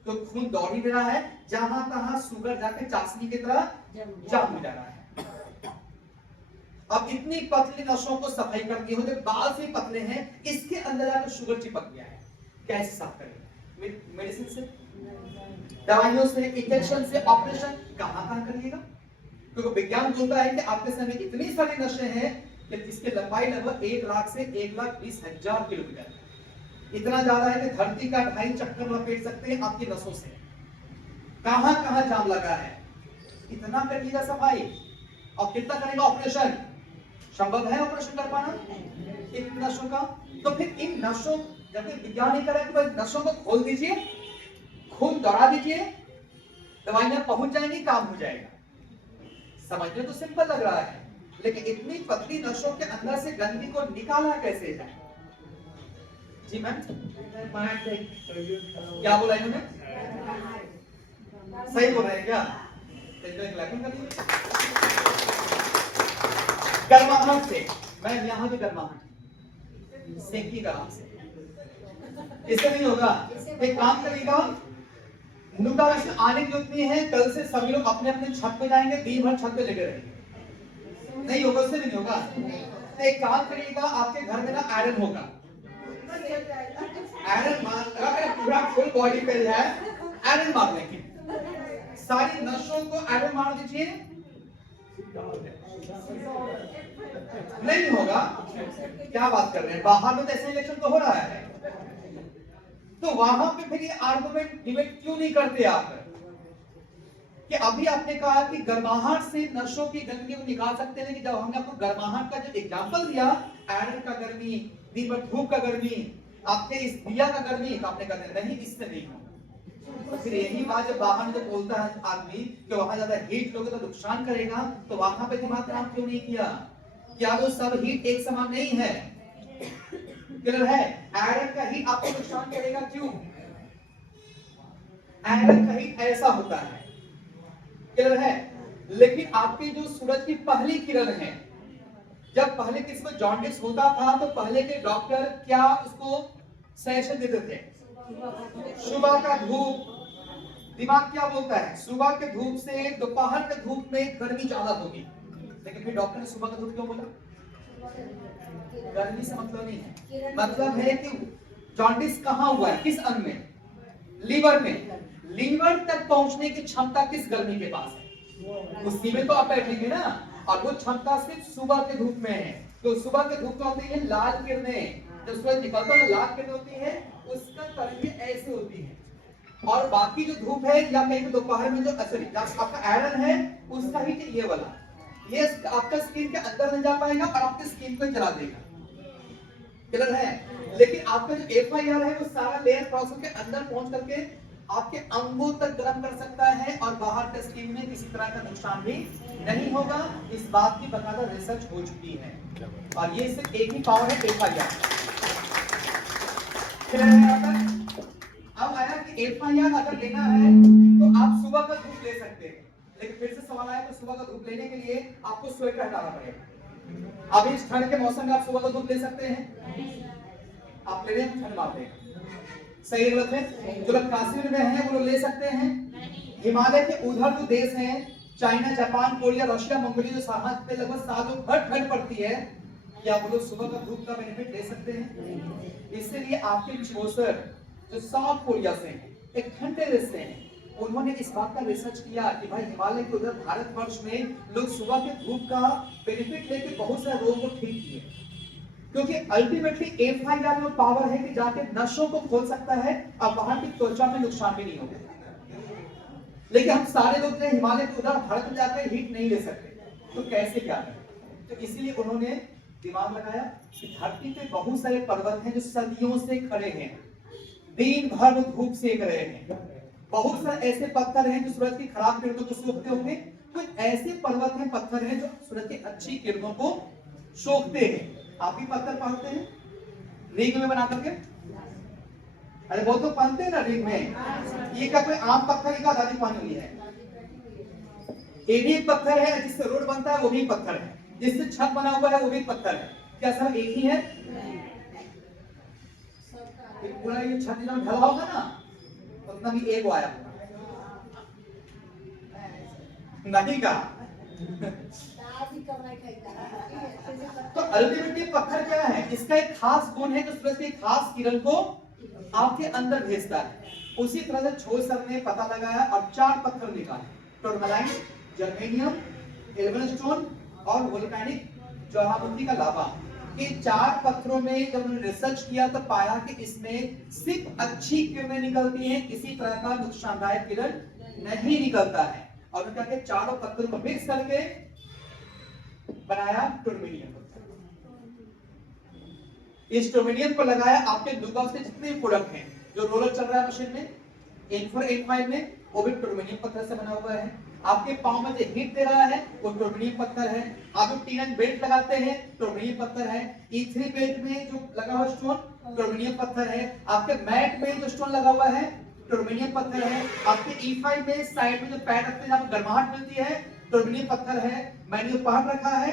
तो खून दौड़ ही रहा है, जहां तहां शुगर जाके चाशनी की तरह जाम हो जा रहा है। अब इतनी पतली नसों को सफाई कर दी हो, जो बाल से पतले हैं, इसके अंदर जाकर शुगर चिपक गया है। कैसे साफ करेंगे? मेडिसिन से, दवाइयों से, इंजेक्शन से, ऑपरेशन कहां करिएगा? क्योंकि विज्ञान बोलता है कि आपके शरीर में इतनी सारी नसें हैं कि इसकी लंबाई लगभग 1 लाख से 1,20,000 किलोमीटर, इतना ज्यादा है कि धरती का 2.5 चक्कर लपेट सकते हैं आपकी नसों से। कहां कहां जाम लगा है, इतना करिएगा सफाई। और कितना करेगा ऑपरेशन? संभव है ऑपरेशन कर पाना इन नसों का? तो फिर इन नसों, जब विज्ञान नहीं करेगा कि नसों को खोल दीजिए, खून दौड़ा दीजिए, दवाइयां पहुंच जाएंगी, काम हो जाएगा। समझने तो सिंपल लग रहा है, लेकिन इतनी पतली नसों के अंदर से गंदगी को निकाला कैसे जाए? जी मैम, क्या बोला इन्होंने? सही बोल रहे हैं क्या? गर्माहट से, मैम यहाँ भी गर्माहट सेकिएगा आपसे, इससे नहीं होगा। एक काम करिएगा, नुगावेश आने की उतनी है, कल से सभी लोग अपने अपने छत पे जाएंगे, दिन भर छत पे लगे रहेंगे। नहीं होगा, उससे भी नहीं होगा। तो एक काम करिएगा, आपके घर में ना आयरन होगा, आयरन मार, अगर पूरा फुल बॉडी पे है आयरन मार लेंगे, सारी नसों को आयरन मार दीजिए, नहीं होगा। क्या बात कर रहे हैं? बाहर में तो ऐसे इलेक्शन तो हो रहा है, तो वहां पे फिर ये आर्गुमेंट डिबेट क्यों नहीं करते आप? कि अभी आपने कहा कि गर्माहट से नसों की गर्मी को निकाल सकते हैं, लेकिन जब हमने आपको गर्माहट का जो एग्जांपल दिया, आयरन का गर्मी, दिन भर धूप का गर्मी, आपके इस दिया का गर्मी, तो आपने कहते नहीं, इससे नहीं होगा। तो फिर यही बात जब बाहर में जो बोलता है आदमी कि वहां ज्यादा हीट लोगे तो नुकसान करेगा, तो वहां पे दिमाग काम क्यों नहीं किया? क्या वो सब हीट एक समान नहीं है? क्लियर है? आयरन का हीट आपको नुकसान करेगा, क्यों? आयरन का हीट ऐसा होता है, क्लियर है? लेकिन आपकी जो सूरज की पहली किरण है, जब पहले किसी को जॉन्डिस होता था तो पहले के डॉक्टर क्या उसको सजेशन देते थे? सुबह का धूप, दिमाग क्या बोलता है? सुबह के धूप से दोपहर के धूप में गर्मी ज्यादा होगी, लेकिन फिर डॉक्टर ने सुबह का धूप क्यों बोला? गर्मी से मतलब नहीं है, मतलब है कि जॉन्डिस कहां हुआ है, किस अंग में? लीवर में। लीवर तक पहुंचने की क्षमता किस गर्मी के पास है? उसी में तो आप बैठेंगे ना, और वो क्षमता सिर्फ सुबह के धूप में है। तो सुबह के धूप में होती है लाल किरणें, जब सूरज निकलता है लाल किरणें होती है, उसका तरंगें ऐसे होती है। और बाकी जो धूप है या कहीं दोपहर में जो आपका आयरन है, उसका ही ये वाला, ये आपका स्किन के अंदर नहीं जा पाएगा और आपकी स्किन को जला देगा, क्लियर है? लेकिन आपका जो FIR है वो सारा लेयर क्रॉस करके अंदर पहुंच करके आपके अंगों तक गर्म कर सकता है और बाहर के स्किन में किसी तरह का नुकसान भी नहीं होगा। इस बात की बकायदा रिसर्च हो चुकी है, और ये सिर्फ एक ही पावर है, FIR। अब आया कि FIR अगर लेना है तो आप सुबह का धूप ले सकते हैं, लेकिन फिर से सवाल आया कि सुबह का धूप लेने के लिए आपको स्वेटर हटाना पड़ेगा। अब इस ठंड के मौसम में आप सुबह का धूप ले सकते हैं? आप ले रहे हैं, ठंड मार देगा। सही गलत है? जो लोग कश्मीर में हैं वो लोग ले सकते हैं। हिमालय के उधर जो देश हैं, China, Japan, Korea, Russia, Mongolia, जो सरहद पे लगभग सालों भर ठंड पड़ती है, क्या वो लोग सुबह का धूप का बेनिफिट ले सकते हैं? इसलिए आपके प्रोफेसर जो साउथ कोरिया से हैं, एक ठंडे देश से हैं, उन्होंने इस बात का रिसर्च किया कि भाई हिमालय के उधर भारतवर्ष में लोग सुबह के धूप का बेनिफिट लेके बहुत सारे रोगों को ठीक किए, क्योंकि अल्टीमेटली FIR में पावर है कि जाके नसों को खोल सकता है और वहां की त्वचा में नुकसान भी नहीं होगा। लेकिन हम सारे लोग जो हिमालय के उधर भारत में जाकर हीट नहीं ले सकते, तो कैसे क्या करें? तो इसलिए उन्होंने दिमाग लगाया कि धरती पे बहुत सारे पर्वत हैं जो सदियों से खड़े हैं, दिन भर वो धूप सेक रहे हैं। बहुत सारे ऐसे पत्थर हैं जो सूरज की खराब किरणों को सोखते होंगे, कुछ ऐसे पर्वत हैं, पत्थर हैं जो सूरज की अच्छी किरणों को सोखते हैं। आप भी पत्थर पहनते हैं रिंग में बना करके? अरे बहुत लोग पहनते हैं ना रिंग में। ये क्या कोई आम पत्थर का दादी पहनी हुई है? ये भी एक पत्थर है, जिससे रोड बनता है वो भी पत्थर है, जिससे छत बना हुआ है वो भी पत्थर है। क्या सब एक ही है? पूरा ये छत जब ढला होगा ना, उतना भी एक आया नहीं का। तो अल्टीमेटली पत्थर क्या है? इसका एक खास गुण है कि सूरज की खास किरण को आपके अंदर भेजता है। उसी तरह से छोर सर ने पता लगाया और 4 पत्थर निकाले, टूरमैलाइन, जर्मेनियम, एल्बनस्टोन और वोल्केनिक ज्वालामुखी का लावा। ये 4 पत्थरों में जब उन्होंने रिसर्च किया तो पाया कि इसमें सिर्फ अच्छी किरणें निकलती हैं, किसी तरह का नुकसानदायक किरण नहीं निकलता है। और उनका के चारों पत्थरों को मिक्स करके बनाया टूरमेनियम। इस टूरमेनियम को लगाया आपके लुगाव से जितने प्रोडक्ट हैं, जो रोलर चल रहा है मशीन में, N4 N5 में, वो भी टूरमेनियम पत्थर से बना हुआ है। आपके पांव में जो हीट दे रहा है वो टूरमेनियम पत्थर है। आप जो टीन बेल्ट लगाते हैं टूरमेनियम पत्थर है। E3 बेल्ट में जो लगा हुआ स्टोन टूरमेनियम पत्थर है। आपके मैट में जो स्टोन लगा हुआ है टूरमेनियम पत्थर है। आपके E5 में साइड में जो पैड रखते हैं जहां पर गर्माहट मिलती है टूरमेनियम पत्थर है। मैंने जो पहन रखा है,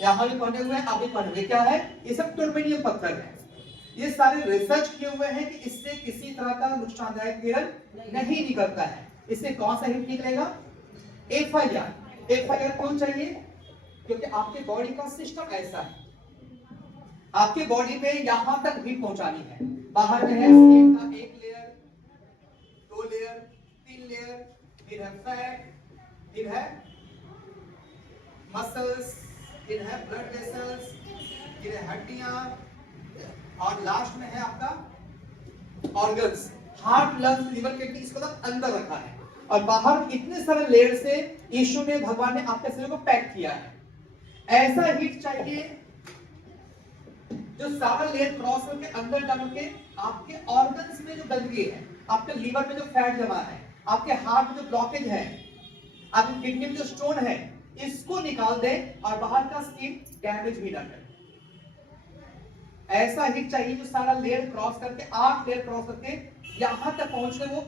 यहाँ भी पहने हुए हैं, आप भी पहने हुए, क्या है? ये सब टूरमेनियम पत्थर है। ये सारे रिसर्च किए हुए हैं कि इससे किसी तरह का नुकसानदायक किरण नहीं निकलता है। इससे कौन सा हीट निकलेगा? FIR। FIR क्यों चाहिए? क्योंकि आपके बॉडी का सिस्टम ऐसा है, आपके बॉडी में यहां तक हीट पहुंचानी है। बाहर में है स्किन का 1 लेयर, 2 लेयर, 3 लेयर, फिर है फैट, फिर है मसल्स, फिर है ब्लड वेसल्स, फिर है हड्डियां, और लास्ट में है आपका organs. Heart, lungs, liver, kidney इसको ना अंदर रखा है और बाहर इतने सारे लेयर से यीशु ने, भगवान ने आपके शरीर को पैक किया है। ऐसा हीट चाहिए जो सारा लेयर क्रॉस करके अंदर डाल के आपके ऑर्गन्स में जो गंदगी है, आपके लीवर में जो फैट जमा है, आपके हार्ट में जो ब्लॉकेज है, आपकी किडनी में जो स्टोन है, इसको निकाल दे और बाहर का स्किन डैमेज भी ना करे। ऐसा हीट चाहिए जो सारा लेयर क्रॉस करके, 8 लेयर क्रॉस करके यहां तक पहुंचने वो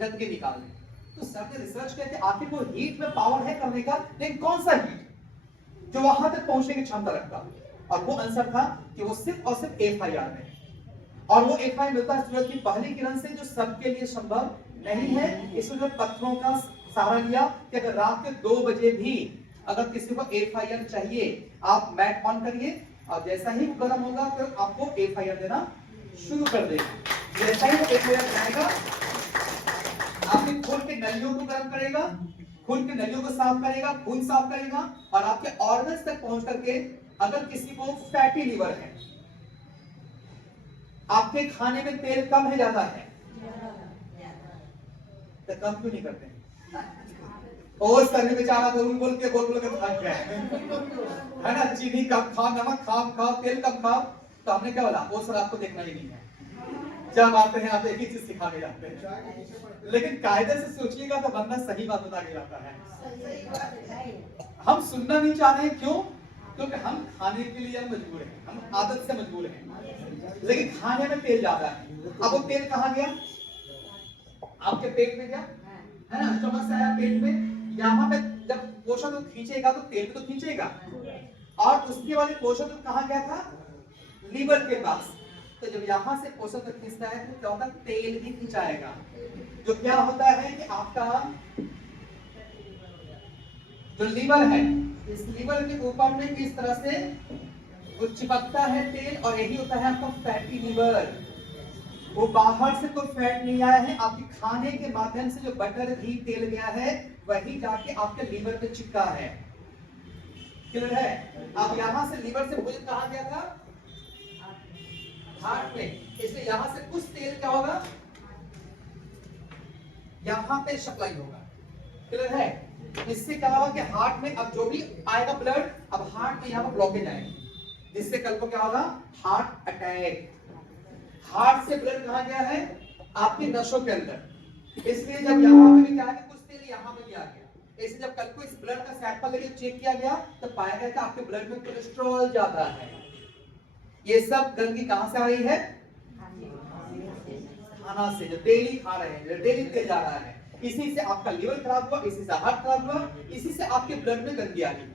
गंदगी निकाल दे। तो सब ने रिसर्च किया कि आखिर वो हीट में पावर है करने का, लेकिन कौन सा हीट जो वहां तक पहुंचने की क्षमता रखता, और वो आंसर था कि वो सिर्फ और सिर्फ FIR में। और वो FIR मिलता है सूरज की पहली किरण से, जो सबके लिए संभव नहीं है। इसमें जो पत्थरों का सहारा लिया कि अगर रात के 2 बजे भी अगर किसी को FIR चाहिए, आप मैट ऑन करिए और जैसा ही वो गर्म होगा तो आपको FIR देना शुरू कर देगा। जैसा ही वो FIR जाएगा, आपके खून के नलियों को गर्म करेगा, खून के नलियों को साफ करेगा, खून साफ करेगा और आपके ऑर्गन्स तक पहुंच करके, अगर किसी को फैटी लिवर है, आपके खाने में तेल कम है ज्यादा है, तो कम क्यों नहीं करते? ओस करने बेचारा बोल के थक गया है ना। चीनी कम खाओ, नमक कम खाओ, तेल कम खाओ। तो हमने क्या बोला, वो सर आपको देखना ही नहीं है। जब आते हैं आप एक ही चीज सिखाने जाते हैं, लेकिन कायदे से सोचिएगा तो बंदा सही बात बता के जाता है। हम सुनना नहीं चाह रहे हैं, क्यों? क्योंकि हम खाने के लिए मजबूर हैं, हम आदत से मजबूर हैं, लेकिन खाने में तेल ज्यादा है। अब वो तेल कहाँ गया? आपके पेट में गया है ना, स्टमक से आया पेट में। यहाँ पे जब पोषण तो खींचेगा तो तेल तो खींचेगा, और उसके वाले पोषण तो कहाँ गया था? लीवर के पास। तो जब यहाँ से पोषण तक खींचता है तो क्या होता है? तेल भी खींचाएगा। जो क्या होता है कि आपका जो लीवर है, इस लीवर के ऊपर में इस तरह से वो चिपकता है तेल, और यही होता है आपका फैटी लीवर। वो बाहर से कोई फैट नहीं आया है, आपके खाने के माध्यम से जो बटर, घी, तेल गया है वही जाके आपके लीवर पे चिपका है। क्लियर है? अब यहाँ से लीवर से भोजन कहाँ गया था? हार्ट में। इसलिए यहाँ से कुछ तेल क्या होगा? यहाँ पे सप्लाई होगा। क्लियर है? इससे क्या होगा कि हार्ट में अब जो भी आएगा ब्लड, अब हार्ट में यहाँ पर ब्लॉकेज आएगी, जिससे कल को क्या होगा? Heart attack. हार्ट से ब्लड कहाँ गया है? आपकी नसों के अंदर। इसलिए जब यहाँ पे भी क्या है, कुछ तेल यहाँ पे भी आ गया। इसलिए जब कल को इस ब्लड का सैंपल लेके चेक किया गया तो पाया गया कि आपके ब्लड में कोलेस्ट्रॉल ज्यादा है। ये सब गंदगी कहाँ से आ रही है? खाना से, जो डेली खा रहे हैं, जो डेली तेल जा रहा है। इसी से आपका लीवर खराब हुआ, इसी से हार्ट खराब हुआ, इसी से आपके ब्लड में गंदगी आ गई।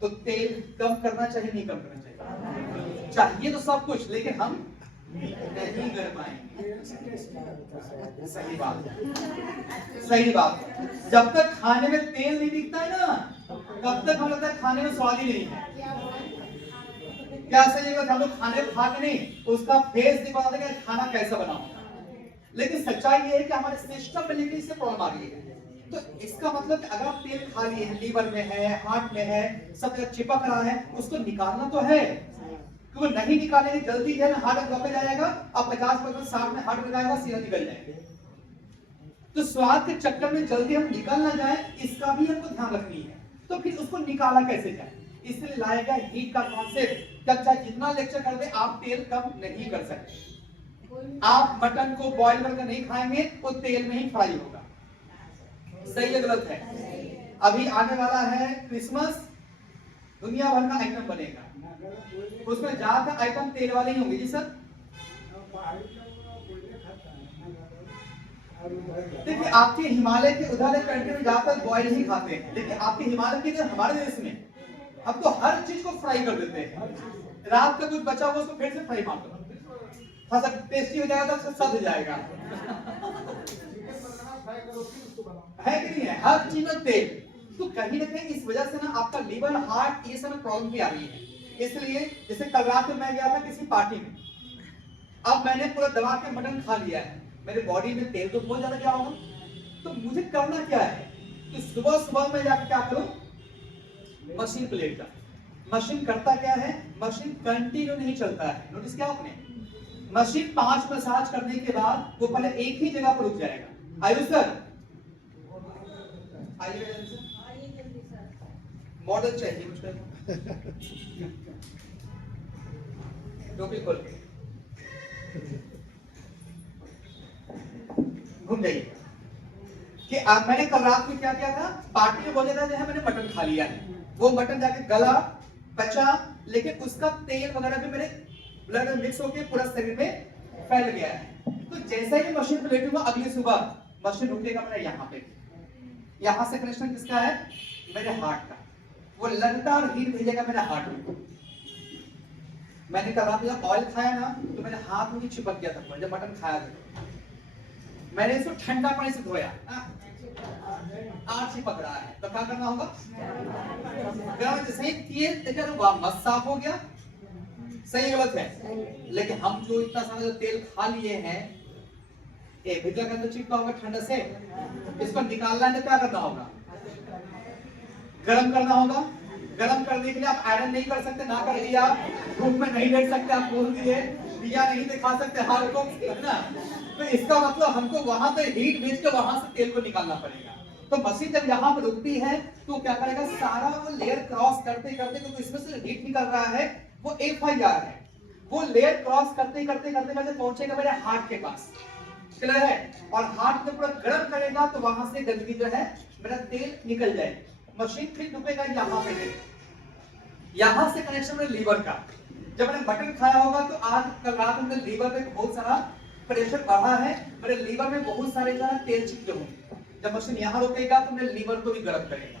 तो तेल कम करना चाहिए, नहीं कम करना चाहिए? चाहिए तो सब कुछ, लेकिन हम नहीं कर पाएंगे। सही बात, सही बात। जब तक खाने में तेल नहीं दिखता है ना, तब तक हमें लगता है खाने में स्वाद ही नहीं है। क्या सही है? हम लोग खाने खा के नहीं, उसका फेस नहीं पता था कि खाना कैसा बना होगा। लेकिन सच्चाई ये है कि हमारे सिस्टम में लेकिन इससे प्रॉब्लम आ रही है। तो इसका मतलब कि अगर आप तेल खा लिए हैं, लीवर में है, हार्ट में है, सब जगह चिपक रहा है, उसको निकालना तो है। क्योंकि नहीं निकालेंगे जल्दी जो है ना हार्ट ब्लॉकेज आएगा, अब 50% साथ में हार्ट लगाएगा, सीधा निकल जाएगा। तो स्वाद के चक्कर में जल्दी हम निकल ना जाए, इसका भी हमको ध्यान रखनी है। तो फिर उसको निकाला कैसे जाए? इसलिए लाया गया हीट का कॉन्सेप्ट। जब चाहे जितना लेक्चर कर दे, आप तेल कम नहीं कर सकते। आप मटन को बॉईल करके नहीं खाएंगे, वो तेल में ही फ्राई होगा। सही है गलत है? अभी आने वाला है क्रिसमस, दुनिया भर का आइटम बनेगा, उसमें ज्यादा आइटम तेल वाले ही होंगे। जी सर, देखिए आपके हिमालय के उधर कंट्री में ज्यादातर बॉयल ही खाते हैं, लेकिन आपके हिमालय के इधर हमारे देश में अब तो हर चीज को फ्राई कर देते हैं। रात का कुछ बचा हुआ उसको फिर से फ्राई मार दो, थोड़ा सा टेस्टी हो जाएगा, तो सद जाएगा। है कि नहीं है? हर चीज में तेल। तो कहीं ना कहीं इस वजह से ना आपका लीवर, हार्ट, ये सब प्रॉब्लम भी आ रही है। इसलिए जैसे कल रात में मैं गया था किसी पार्टी में, अब मैंने पूरा दबा के मटन खा लिया है, मेरे बॉडी में तेल तो बहुत ज्यादा गया होगा। तो मुझे करना क्या है कि सुबह सुबह मैं जाकर क्या करूं? मशीन प्लेट का। मशीन करता क्या है? मशीन कंटिन्यू नहीं चलता है। नोटिस किया आपने? मशीन 5 मसाज करने के बाद वो पहले एक ही जगह पर रुक जाएगा। आयुष सर आइए जल्दी सर, मॉडल चाहिए मुझको। टोपी खोल के घूम जाइए कि मैंने कल रात में क्या किया था, पार्टी में बोला था जो है मैंने मटन खा लिया है, वो मटन जाके गला पचा, लेकिन उसका तेल वगैरह भी मेरे ब्लड में मिक्स होकर पूरा शरीर में फैल गया है। तो जैसा ही मशीन पे लेटूंगा अगली सुबह मशीन रुकेगा मेरा यहाँ पे, यहाँ से कनेक्शन किसका है, मेरे हार्ट का, वो लगातार हीट भेजेगा मेरे हार्ट में। मैंने कल रात जब ऑयल खाया ना तो मेरे हाथ में चिपक गया था जब मटन खाया था, मैंने इसको ठंडा पानी से धोया, आज चिपक रहा है तो क्या करना होगा, गर्म से सही किए तो मत साफ हो गया। सही गलत है, लेकिन हम जो इतना सारा जो तेल खा लिए हैं भीतर के अंदर चिपका होगा ठंडा से, इसको निकालना है तो क्या करना होगा, गर्म करना होगा। गर्म करने के लिए आप आयरन नहीं कर सकते, ना कर दिया, धूप में नहीं बैठ सकते, आप बोल दिए दिया नहीं दिखा सकते हाथ को, है ना, तो इसका मतलब हमको वहां पे हीट भेज के वहां से तेल को निकालना पड़ेगा। तो मशीन जब यहाँ पर रुकती है तो क्या करेगा, सारा वो लेयर क्रॉस करते करते, क्योंकि इसमें से हीट निकल रहा है, वो FIR है, वो लेयर क्रॉस करते करते करते करते पहुंचेगा मेरे हार्ट के पास, क्लियर है, और हार्ट में पूरा गर्म करेगा तो वहां से गंदगी जो है मेरा तेल निकल जाएगा। मशीन फिर रुकेगा यहाँ पे, यहाँ से कनेक्शन मेरे लीवर का, जब मैंने मटन खाया होगा तो आज कल रात में लीवर पे बहुत सारा प्रेशर बढ़ा है, मेरे लीवर में बहुत सारे जो है तेल चिपके होंगे, जब मशीन यहाँ रुकेगा तो मेरे लीवर को भी गर्म करेगा।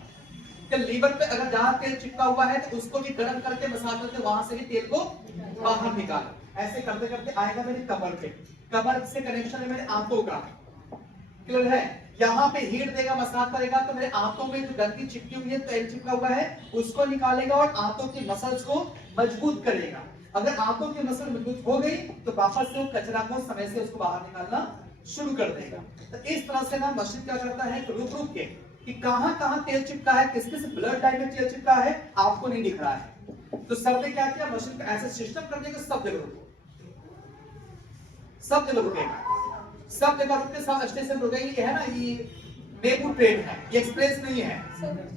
लीवर पे अगर जहाँ तेल चिपका हुआ है तो उसको भी गर्म करके मसाज करके वहां से भी तेल को बाहर निकाल, ऐसे करते करते आएगा मेरी कमर पे, कमर से कनेक्शन है मेरे आंतों का, क्लियर है, यहाँ पे हीट देगा मसाज करेगा तो मेरे आंतों में जो गंदगी चिपकी हुई है, तेल चिपका हुआ है, उसको निकालेगा और आंतों की मसल्स को मजबूत करेगा। अगर आंतों की मसल मजबूत हो गई तो वापस से वो कचरा को समय से उसको बाहर निकालना शुरू कर देगा। तो इस तरह से ना मशीन क्या करता है, रुक रुक के कि कहां तेल चिपका है, किस किस ब्लड लाइन में तेल चिपका है आपको नहीं दिख रहा है। तो सर ने क्या किया, मशीन का ऐसा सिस्टम कर दिया कि सब जगह रुको, सब जगह रुकेगा, सब जगह रुक के सब स्टेशन रुकेगी। ये है ना, ये मेमू ट्रेन है, ये एक्सप्रेस नहीं है,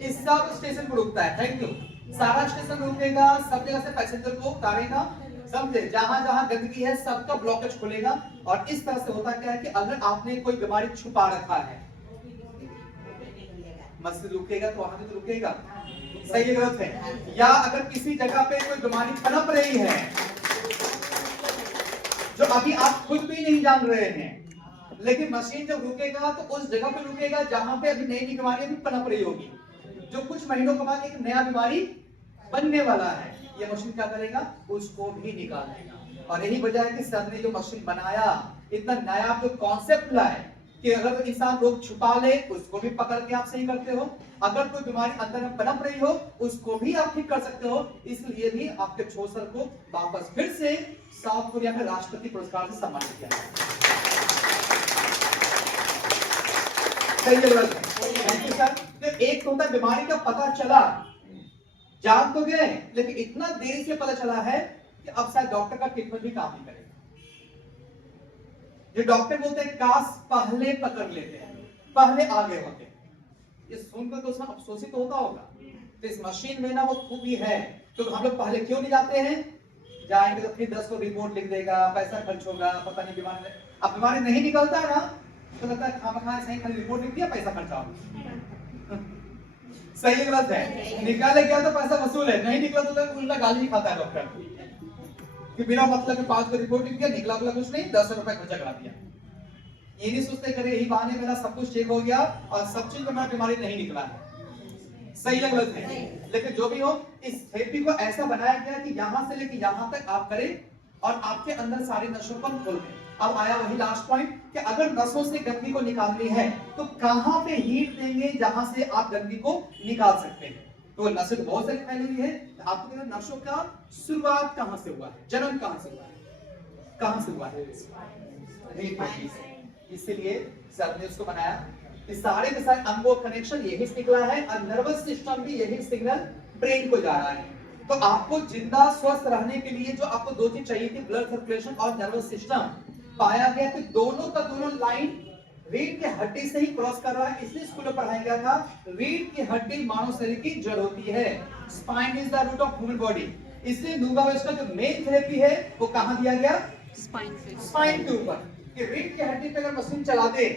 इस सब स्टेशन पर रुकता है। थैंक यू, सारा स्टेशन रुकेगा, सब जगह से पैसेंजर को उतारेगा, समझे, जहां जहां गंदगी है सबका ब्लॉकेज खुलेगा। और इस तरह से होता क्या है कि अगर आपने कोई बीमारी छुपा रखा है, मस्जिद रुकेगा तो वहां भी तो रुकेगा, सही गलत है, या अगर किसी जगह पे कोई बीमारी पनप रही है जो अभी आप खुद भी नहीं जान रहे हैं, लेकिन मशीन जब रुकेगा तो उस जगह पे रुकेगा जहां पे अभी नई बीमारी भी पनप रही होगी, जो कुछ महीनों के बाद एक नया बीमारी बनने वाला है, ये मशीन क्या करेगा, उसको भी निकाल देगा। और यही वजह है कि सर ने जो मशीन बनाया, इतना नया जो कॉन्सेप्ट लाए कि अगर इंसान रोग छुपा ले उसको भी पकड़ के आप सही करते हो, अगर कोई बीमारी अंदर में पनप रही हो उसको भी आप ठीक कर सकते हो। इसलिए भी आपके छोसर को वापस फिर से साउथ कोरिया में राष्ट्रपति पुरस्कार से सम्मानित किया। सही जरूरत है। तो एक तो होता बीमारी का पता चला, जान तो गए, लेकिन इतना देरी से पता चला है कि अब शायद डॉक्टर का ट्रीटमेंट भी काम नहीं करेगा। ये डॉक्टर बोलते हैं काश पहले पकड़ लेते हैं, पहले आगे होते। ये सुनकर तो उसमें अफसोस तो होता होगा। तो इस मशीन में ना वो खूबी है, तो हम लोग पहले क्यों नहीं जाते हैं, जाएंगे तो फिर 10 को रिपोर्ट लिख देगा, पैसा खर्च होगा, पता नहीं बीमारी, अब बीमारी नहीं निकलता ना तो लगता है खामखा सही खाली रिपोर्ट लिख दिया, पैसा खर्चा होगा। सही गलत है, निकाले गया तो पैसा वसूल है, नहीं निकला तो उल्टा गाली ही खाता है डॉक्टर कि बिना मतलब के 5 को रिपोर्ट लिख दिया, निकला कुछ नहीं, 10 रुपए खर्चा करा दिया। ये नहीं सोचते करे यही बहाने मेरा सब कुछ ठीक हो गया और सब चीज में मेरा बीमारी नहीं निकला है। सही है गलत है, लेकिन जो भी हो इस थेरेपी को ऐसा बनाया गया कि यहां से लेके यहां तक आप करें और आपके अंदर सारी नसों को खोल दें। अब आया वही लास्ट पॉइंट कि अगर नसों से गंदगी को निकालनी है तो कहां पे हीट देंगे जहां से आप गंदगी को निकाल सकते हैं। तो नसें तो बहुत सारी फैली हुई है, आपको नसों का शुरुआत कहां से हुआ है, जन्म कहां से हुआ है, कहां से हुआ है, इसीलिए सर ने उसको बनाया कि सारे के सारे अंगों कनेक्शन यही से निकला है और नर्वस सिस्टम भी यही सिग्नल ब्रेन को जा रहा है। तो आपको जिंदा स्वस्थ रहने के लिए जो आपको दो चीज चाहिए थी, ब्लड सर्कुलेशन और नर्वस सिस्टम, पाया गया कि दोनों का दोनों लाइन रीढ़ की हड्डी से ही क्रॉस कर रहा है। इसलिए स्कूल में पढ़ाया गया था रीढ़ की हड्डी मानव शरीर की जड़ होती है। Spine is the root of human body. इसलिए नुगा वेस्ट का जो मेन थेरेपी है वो कहां दिया गया? स्पाइन के ऊपर। कि रीढ़ की हड्डी पे अगर मशीन चला दे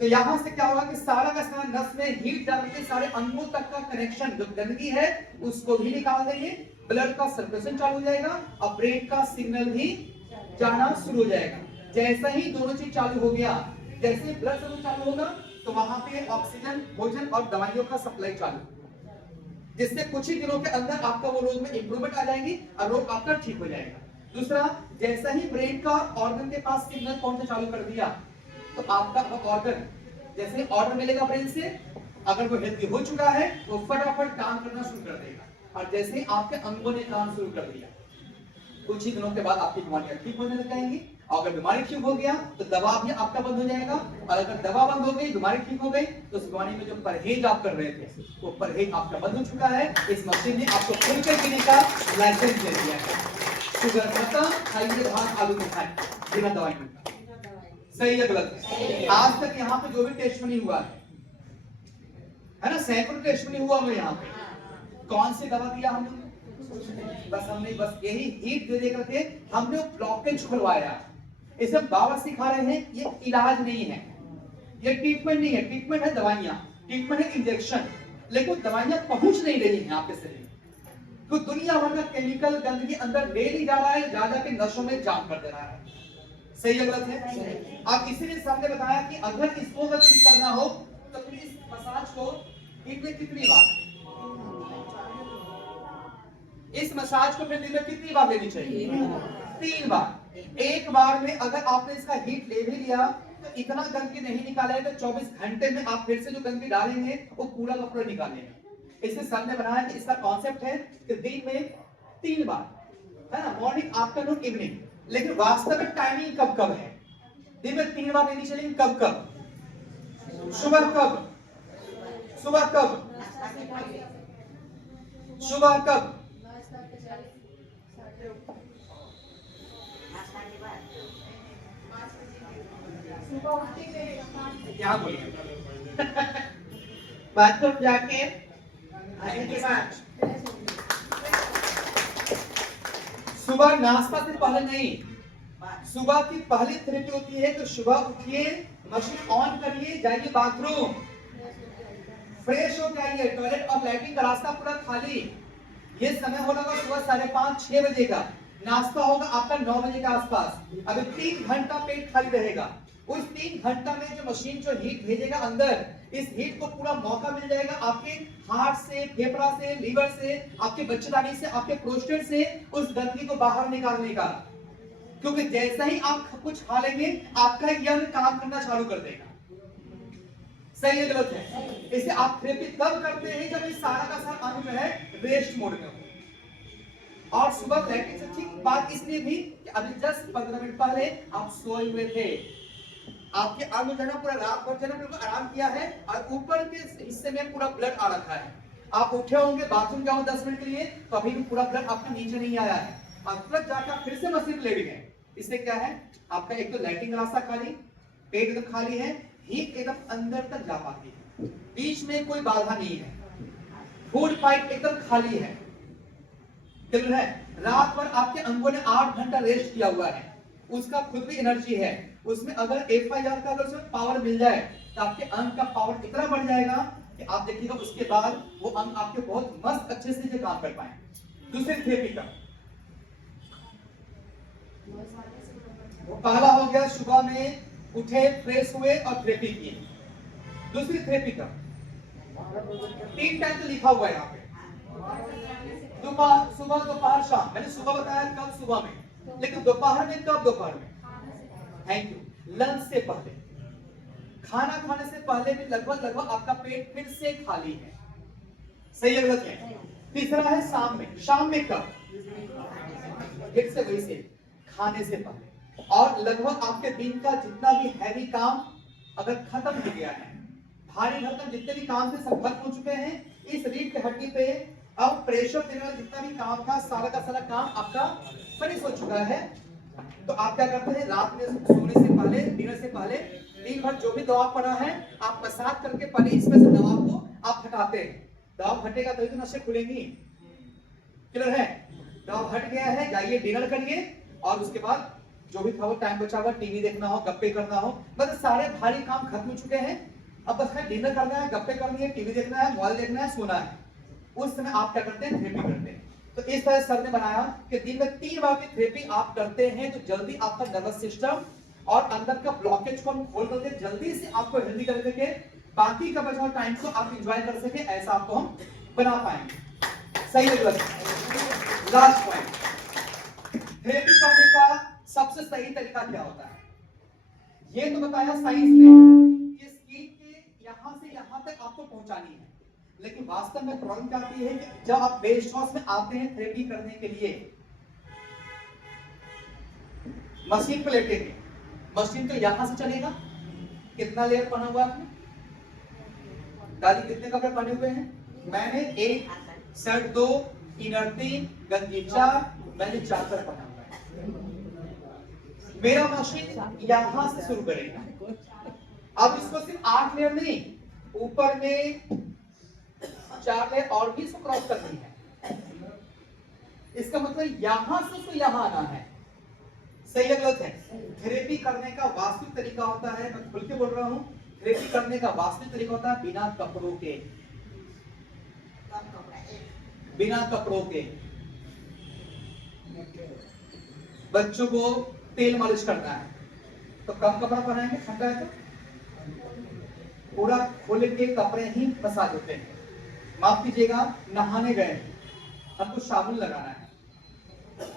तो यहां से क्या होगा कि सारा का सारा नस में हीट डाल के सारे अंगों तक का कनेक्शन जो गंदगी है उसको भी निकाल देंगे, ब्लड का सर्कुलेशन चालू हो जाएगा और ब्रेन का सिग्नल भी जाना शुरू हो जाएगा। जैसा ही दोनों चीज चालू हो गया, जैसे ही ब्लड सर्कुलेशन चालू होगा तो वहां पे ऑक्सीजन, भोजन और दवाइयों का सप्लाई चालू, जिससे कुछ ही दिनों के अंदर आपका वो रोग में इंप्रूवमेंट आ जाएगी और रोग आपका ठीक हो जाएगा। दूसरा, जैसा ही ब्रेन का ऑर्गन के पास सिग्नल पहुंचना चालू कर दिया तो आपका ऑर्गन जैसे ऑर्डर मिलेगा ब्रेन से, अगर वो हेल्दी हो चुका है वो फटाफट काम करना शुरू कर देगा। और जैसे ही आपके अंगों ने काम शुरू कर दिया, कुछ ही दिनों के बाद आपकी बीमारियां ठीक होने लग जाएंगी। और अगर बीमारी ठीक हो गया तो दवा भी आपका बंद हो जाएगा, और अगर दवा बंद हो गई, बीमारी ठीक हो गई, तो उस बीमारी में जो परहेज आप कर रहे थे वो परहेज आपका बंद हो चुका है। इस मशीन ने आपको खुलकर पीने का लाइसेंस दे दिया है। शुगर खत्म, खाइए भात आलू को खाएं बिना दवाई के। सही है गलत है? आज तक यहाँ पे जो भी टेस्ट नहीं हुआ है ना, सैकड़ों टेस्ट नहीं हुआ हमें यहाँ पे, कौन सी दवा दिया हमने? बस हमने बस यही हीट दे करके हमने ब्लॉकेज खुलवाया। इसे बाबा सिखा रहे हैं ये इलाज नहीं है, ये ट्रीटमेंट नहीं है। ट्रीटमेंट है दवाइयां, ट्रीटमेंट है इंजेक्शन, लेकिन दवाइयां पहुंच नहीं रही हैं आपके शरीर में। तो दुनिया भर का केमिकल गंदगी अंदर ले ही जा रहा है, जा जाके नसों में जाम कर दे रहा है। सही है गलत है? आप इसीलिए सामने बताया कि अगर इसको अगर ठीक करना हो तो फिर इस मसाज को दिन में कितनी बार, इस मसाज को फिर दिन में कितनी बार लेनी चाहिए? 3 बार। एक बार में अगर आपने इसका हीट ले भी लिया तो इतना गंदगी नहीं निकालेगा, तो 24 घंटे में आप फिर से जो गंदगी डालेंगे वो पूरा का पूरा निकालेंगे। इसलिए सर ने बनाया कि इसका कॉन्सेप्ट है कि दिन में 3 बार, है ना, मॉर्निंग, आफ्टरनून, इवनिंग। लेकिन वास्तव में टाइमिंग कब कब है? दिन में 3 बार लेनी चाहिए। कब कब? सुबह कब? सुबह कब? सुबह कब? क्या बोलिए? बाथरूम जाके आने के बाद सुबह नाश्ता से पहले नहीं, सुबह की पहली थेरेपी होती है कि सुबह उठिए, मशीन ऑन करिए, जाइए बाथरूम, फ्रेश हो जाइए, टॉयलेट और लैट्रिन का रास्ता पूरा खाली। ये समय होगा सुबह 5:30-6 बजे का। नाश्ता होगा आपका 9 बजे के आसपास। अभी 3 घंटा पेट खाली रहेगा। उस 3 घंटा में जो मशीन जो हीट भेजेगा अंदर, इस हीट को पूरा मौका मिल जाएगा आपके हार्ट से, फेफड़ा से, लीवर से, आपके बच्चेदानी से, आपके प्रोस्टेट से उस गंदगी को बाहर निकालने का। क्योंकि जैसा ही आप कुछ खा लेंगे आपका यंग काम करना चालू कर देगा। सही है गलत है? इसे आप थेरेपी तब करते हैं जब इस सारा का सारा अंग जो है रेस्ट मोड में हो। और सुबह लैट्रिन से ठीक बात इसलिए भी कि अभी जस्ट 15 मिनट पहले आप सोए हुए थे, आपके अंग जो है पूरा रात भर जो है बिल्कुल आराम किया है और ऊपर के हिस्से में पूरा ब्लड आ रखा है। आप उठे होंगे, बाथरूम जाओ 10 मिनट के लिए, तो अभी भी पूरा ब्लड आपके नीचे नहीं आया है और तुरंत जाकर फिर से मशीन ले भी गए। इससे क्या है, आपका एक तो लैट्रिन रास्ता खाली, पेट एकदम खाली है, हीट एकदम अंदर तक जा पाती है, बीच में कोई बाधा नहीं है, फूड पाइप एकदम खाली है। क्लियर है? रात भर आपके अंगों ने 8 घंटा रेस्ट किया हुआ है, उसका खुद भी एनर्जी है। उसमें अगर FIR का अगर उसमें पावर मिल जाए तो आपके अंग का पावर इतना बढ़ जाएगा कि आप देखिएगा उसके बाद वो अंग आपके बहुत मस्त अच्छे से काम कर पाए। दूसरी थेरेपी का वो पहला हो गया, सुबह में उठे, फ्रेश हुए और थेरेपी किए। दूसरी थेरेपी का 3 टाइम तो लिखा हुआ है यहाँ पे, दोपहर, सुबह, दोपहर, शाम। मैंने सुबह बताया कब सुबह में, लेकिन दोपहर में कब? दोपहर में। Thank you. लंच से पहले, खाना खाने से पहले भी लगभग आपका पेट फिर से खाली है। सही है गलत है? तीसरा है शाम में। शाम में कब? फिर से वही से, खाने से पहले। और लगभग आपके दिन का जितना भी हैवी काम अगर खत्म हो गया है, भारी भरकम जितने भी काम थे सब खत्म हो चुके हैं, इस रीढ़ की हड्डी पे अब प्रेशर देने वाला जितना भी काम था सारा का सारा काम आपका फिनिश हो चुका है। तो आप क्या करते हैं, रात में सोने से पहले, डिनर से पहले दिन भर जो भी दबाव पड़ा है आप मसाज करके पहले इसमें से दबाव को आप हटाते हैं। दबाव हटेगा तभी तो नसें खुलेंगी। क्लियर है? दबाव हट गया है, जाइए डिनर करिए और उसके बाद जो भी था वो टाइम बचा हुआ, टीवी देखना हो, गप्पे करना हो, मतलब सारे भारी काम खत्म हो चुके हैं। अब बस है डिनर करना है, गप्पे करनी है, टीवी देखना है, मोबाइल देखना है, सोना है। उस समय आप क्या करते हैं, थेरेपी करते हैं। तो इस तरह सर ने बनाया कि दिन में 3 बार की थेरेपी आप करते हैं तो जल्दी आपका नर्वस सिस्टम और अंदर का ब्लॉकेज को हम खोल करके जल्दी से आपको हेल्दी कर सके, बाकी का बचा हुआ टाइम को आप एंजॉय कर सके, ऐसा आपको हम बना पाएंगे। सही है गलत? लास्ट पॉइंट, थेरेपी करने का सबसे सही तरीका क्या होता है? ये तो बताया साइंस ने कि स्किन के यहां से यहां तक आपको पहुंचानी है, लेकिन वास्तव में प्रॉब्लम क्या आती है कि जब आप बेस्ट हाउस में आते हैं थेरेपी करने के लिए, मशीन पे लेटेंगे, मशीन तो यहां से चलेगा। कितना लेयर पहना हुआ आपने? दादी कितने कपड़े पहने हुए हैं? मैंने 1, शर्ट 2, इनर 3, गंजी 4, मैंने 4 पर पहना हुआ है। मेरा मशीन यहां से शुरू करेगा। अब इसको सिर्फ 8 लेयर नहीं, ऊपर में 4 लेयर और भी इसको क्रॉस करनी है। इसका मतलब यहां से उसको यहां आना है। सही है गलत है? थेरेपी करने का वास्तविक तरीका होता है, मैं खुल के बोल रहा हूं, थेरेपी करने का वास्तविक तरीका होता है बिना कपड़ों के। बिना कपड़ों के बच्चों को तेल मालिश करना है तो कम कपड़ा पहनाएंगे, ठंडा है तो पूरा खोले के कपड़े ही मसाज होते हैं। माफ कीजिएगा, नहाने गए हमको साबुन लगाना है,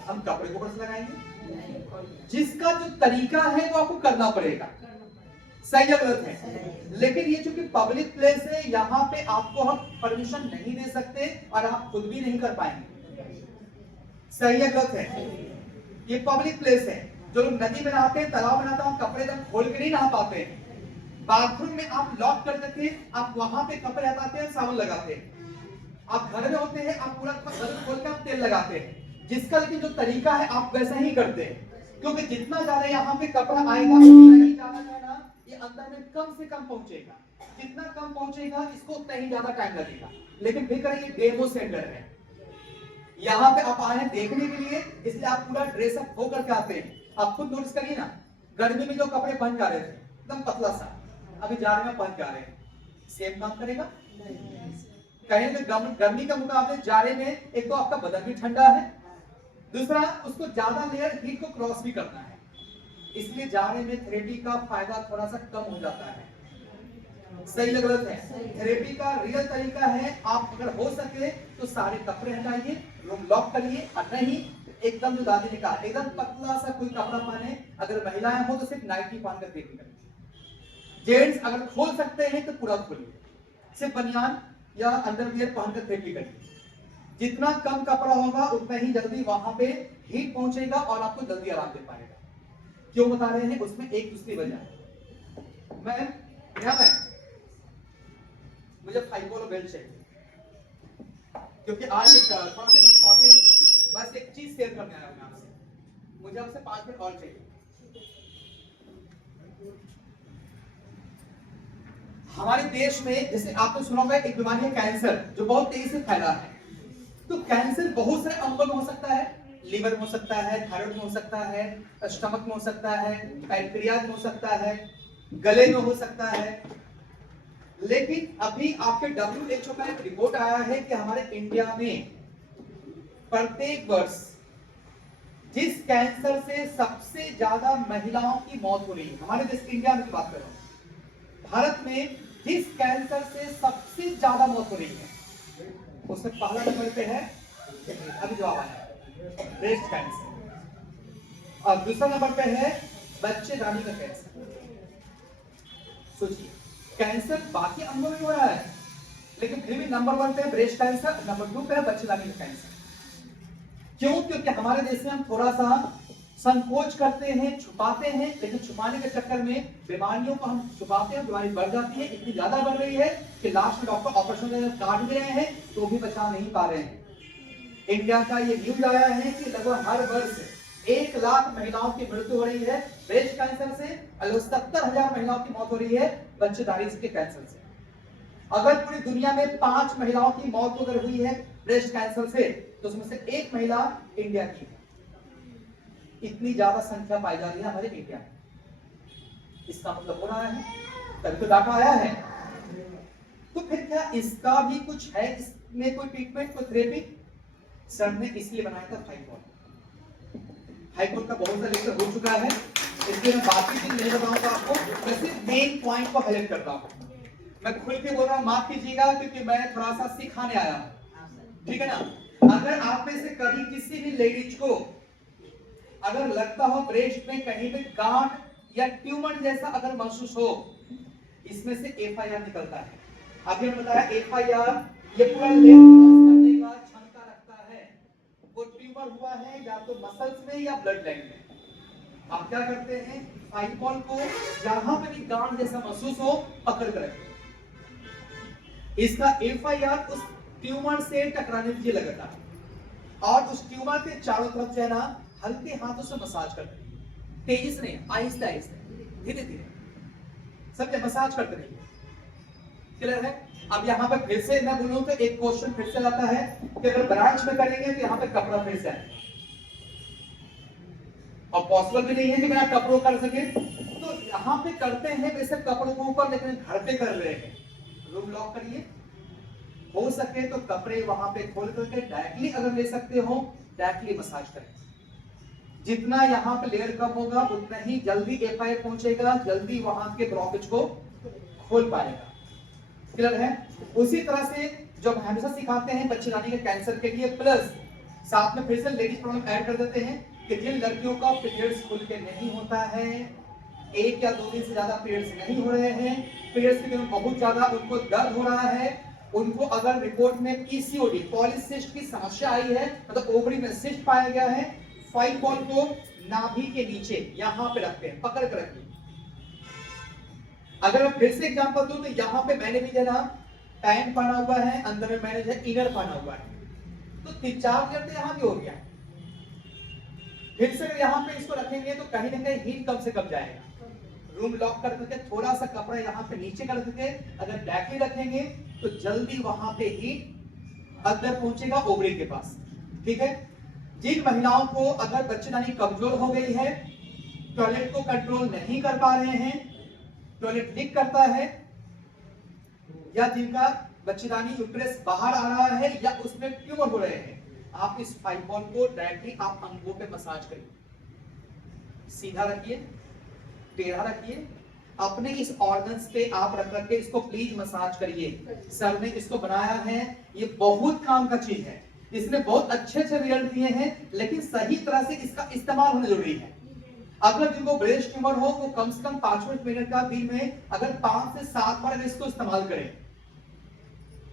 हम कपड़े को कैसे लगाएंगे? जिसका जो तरीका है वो आपको करना पड़ेगा। सही या गलत है? लेकिन ये चूंकि पब्लिक प्लेस है, यहाँ पे आपको हम परमिशन नहीं दे सकते और आप खुद भी नहीं कर पाएंगे। सही या गलत है? ये पब्लिक प्लेस है। जो लोग नदी में नहाते हैं, तालाब में नहाते हैं, कपड़े एकदम खोल के नहीं नहा पाते हैं। बाथरूम में आप लॉक कर देते हैं, आप वहां पे कपड़े हटाते हैं, साबुन लगाते हैं। आप घर में होते हैं, आप पूरा बदन खोल के आप तेल लगाते हैं। जिसका लेकिन जो तरीका है आप वैसा ही करते हैं, क्योंकि जितना ज्यादा यहाँ पे कपड़ा आएगा उतना ही ज्यादा है ना ये अंदर में कम से कम पहुंचेगा। जितना कम पहुंचेगा इसको उतना ही ज्यादा टाइम लगेगा। लेकिन फिक्र ये डेमो सेंटर है, यहाँ पे आप आए हैं देखने के लिए, इसलिए आप पूरा ड्रेसअप होकर के आते हैं। आप खुद नोटिस करिए ना, गर्मी में जो कपड़े पहन जा रहे थे एकदम पतला सा, अभी जाड़े में पहन जा रहे हैं, सेम काम करेगा? कहीं तो गर्मी के मुकाबले जाड़े में एक तो आपका बदन भी ठंडा है, दूसरा उसको ज्यादा लेयर हीट को क्रॉस भी करना है, इसलिए जाड़े में थेरेपी का फायदा थोड़ा सा कम हो जाता है। सही या गलत है? थेरेपी का रियल तरीका है, आप अगर हो सके तो सारे कपड़े हटाइए, रूम लॉक करिए, और नहीं एकदम जो दादी ने कहा एकदम पतला सा कोई कपड़ा पहने। अगर महिलाएं हो तो सिर्फ नाइटी पहन कर थेरेपी करिए। जेंट्स अगर खोल सकते हैं तो पूरा खोलिए, सिर्फ बनियान या अंडरवियर पहनकर थेरेपी करिए। जितना कम कपड़ा होगा उतना ही जल्दी वहां पे हीट पहुंचेगा और आपको जल्दी आराम दे पाएगा। क्यों बता रहे हैं? उसमें एक दूसरी वजह है। मैं मुझे फाइबोलो बेल्ट चाहिए, क्योंकि आज एक थोड़ा सा इंपॉर्टेंट बस एक चीज शेयर करने आया हूं आपसे। मुझे आपसे 5 मिनट और चाहिए। हमारे देश में जैसे आपने सुना होगा एक बीमारी है कैंसर, जो बहुत तेजी से फैला है। तो कैंसर बहुत सारे अंगों में हो सकता है, लीवर में हो सकता है, थायराइड में हो सकता है, स्टमक में हो सकता है, पैनक्रियाज में हो सकता है, गले में हो सकता है। लेकिन अभी आपके WHO का एक रिपोर्ट आया है कि हमारे इंडिया में प्रत्येक वर्ष जिस कैंसर से सबसे ज्यादा महिलाओं की मौत हो रही है, हमारे देश इंडिया में बात कर रहा हूं, भारत में जिस कैंसर से सबसे ज्यादा मौत हो रही है उसमें पहला नंबर पे है, अभी जवाब आया, ब्रेस्ट कैंसर, और दूसरा नंबर पे है बच्चेदानी का कैंसर। सोचिए, कैंसर बाकी अंगों में हो रहा है, लेकिन फिर भी नंबर 1 पे ब्रेस्ट कैंसर, नंबर 2 पे बच्चेदानी का कैंसर। क्यों? क्योंकि हमारे देश में हम थोड़ा सा संकोच करते हैं, छुपाते हैं, लेकिन छुपाने के चक्कर में बीमारियों को हम छुपाते हैं, बीमारी बढ़ जाती है, इतनी ज्यादा बढ़ रही है कि लास्ट में डॉक्टर ऑपरेशन काट भी रहे हैं तो भी बचा नहीं पा रहे हैं। इंडिया का ये न्यूज आया है कि लगभग हर वर्ष 1 लाख महिलाओं की मृत्यु हो रही है ब्रेस्ट कैंसर से, और 70,000 महिलाओं की मौत हो रही है बच्चेदानी के कैंसर से। अगर पूरी दुनिया में 5 महिलाओं की मौत अगर हुई है ब्रेस्ट कैंसर से, तो उसमें से 1 महिला इंडिया की है। इतनी ज्यादा संख्या पाई जा रही है हमारे इंडिया में। इसका मतलब हो रहा है, तभी तो डाटा आया है। तो फिर क्या इसका भी कुछ है, इसमें कोई ट्रीटमेंट, कोई थेरेपी? सर ने इसलिए बनाया था हाईकोर्ट का बहुत सा लेक्चर हो चुका है, इसलिए मैं बाकी चीज नहीं बताऊंगा आपको, मैं सिर्फ मेन पॉइंट को हाईलाइट करता हूं। मैं खुल के बोल रहा हूं, माफ कीजिएगा, क्योंकि मैं थोड़ा सा सिखाने आया हूं, ठीक है ना। अगर आप में से कभी किसी भी लेडीज को अगर लगता हो ब्रेस्ट में कहीं पे गांठ या ट्यूमर जैसा अगर महसूस हो, इसमें से एफआईआर निकलता है। अभी मैंने बताया एफआईआर ये पूरा करने का क्षमता रखता है। वो ट्यूमर हुआ है या तो मसल्स में या ब्लड लाइन में। आप क्या करते हैं, फाइबॉल को जहां पे भी गांठ जैसा महसूस हो पकड़ कर रखें। इसका एफआईआर उस ट्यूमर से टकराने दीजिए लगातार, और उस ट्यूमर के चारों तरफ जो है ना हल्के हाथों से मसाज करते रहिए, तेजी से नहीं, आहिस्ते आहिस्ते, धीरे धीरे, समझे, मसाज करते रहिए। क्लियर है? अब यहाँ पे फिर से मैं बोलूं तो एक क्वेश्चन फिर से आता है कि अगर ब्रांच में करेंगे तो यहाँ पे कपड़ा फिर से आए, और पॉसिबल भी नहीं है कि बिना कपड़ों कर सके, तो यहाँ पे करते हैं वैसे कपड़ों के ऊपर, लेकिन घर पे कर रहे हैं। रूम लॉक करिए, हो सके तो कपड़े वहां पे खोल करके डायरेक्टली अगर ले सकते हो डायरेक्टली मसाज करें। जितना यहाँ पे लेयर कम होगा उतना ही जल्दी एफआईआर पहुंचेगा, जल्दी वहां के ब्लॉकेज को खोल पाएगा। क्लियर है? उसी तरह से जो हम हमेशा सिखाते हैं बच्चेदानी के कैंसर के लिए, प्लस साथ में फिर से लेडीज प्रॉब्लम ऐड कर देते हैं कि जिन लड़कियों का पीरियड्स खुल के नहीं होता है, 1 या 2 दिन से ज्यादा पीरियड्स नहीं हो रहे हैं, पीरियड्स के दिन बहुत ज्यादा उनको दर्द हो रहा है, उनको अगर रिपोर्ट में पीसीओडी पॉलीसिस्ट की समस्या आई है, मतलब ओवरी में सिस्ट पाया गया है, फाइबॉल को नाभि के नीचे यहां पे रखते हैं, पकड़ कर रखिए। अगर मैं फिर से एग्जांपल दूं तो यहां पे मैंने भी जना पैंट पहना हुआ है, अंदर में मैंने जो इनर पहना हुआ है, तो 3-4 मिनट यहां भी हो गया। फिर से यहां पे इसको रखेंगे तो कहीं ना कहीं हीट कम से कम जाएगा। रूम लॉक कर करके थोड़ा सा कपड़ा यहाँ पे नीचे कर करके अगर डायरेक्टली रखेंगे तो जल्दी वहां पे हीट अंदर पहुंचेगा ओवरी के पास, ठीक है। जिन महिलाओं को अगर बच्चेदानी कमजोर हो गई है, टॉयलेट को कंट्रोल नहीं कर पा रहे हैं, टॉयलेट लीक करता है, या जिनका बच्चेदानी यूट्रस बाहर आ रहा है या उसमें ट्यूमर हो रहे हैं, आप इस फाइबॉल को डायरेक्टली आप अंगों पे मसाज करिए। सीधा रखिए, टेढ़ा रखिए, अपने इस ऑर्गन्स पे आप रख करके इसको प्लीज मसाज करिए। सर ने इसको बनाया है, ये बहुत काम का चीज है, इसने बहुत अच्छे अच्छे रिजल्ट दिए हैं, लेकिन सही तरह से इसका इस्तेमाल होना जरूरी है। अगर जिनको ब्रेस्ट ट्यूमर हो वो कम से कम 5 मिनट का दिन में अगर 5 से 7 बार इसको इस्तेमाल करें,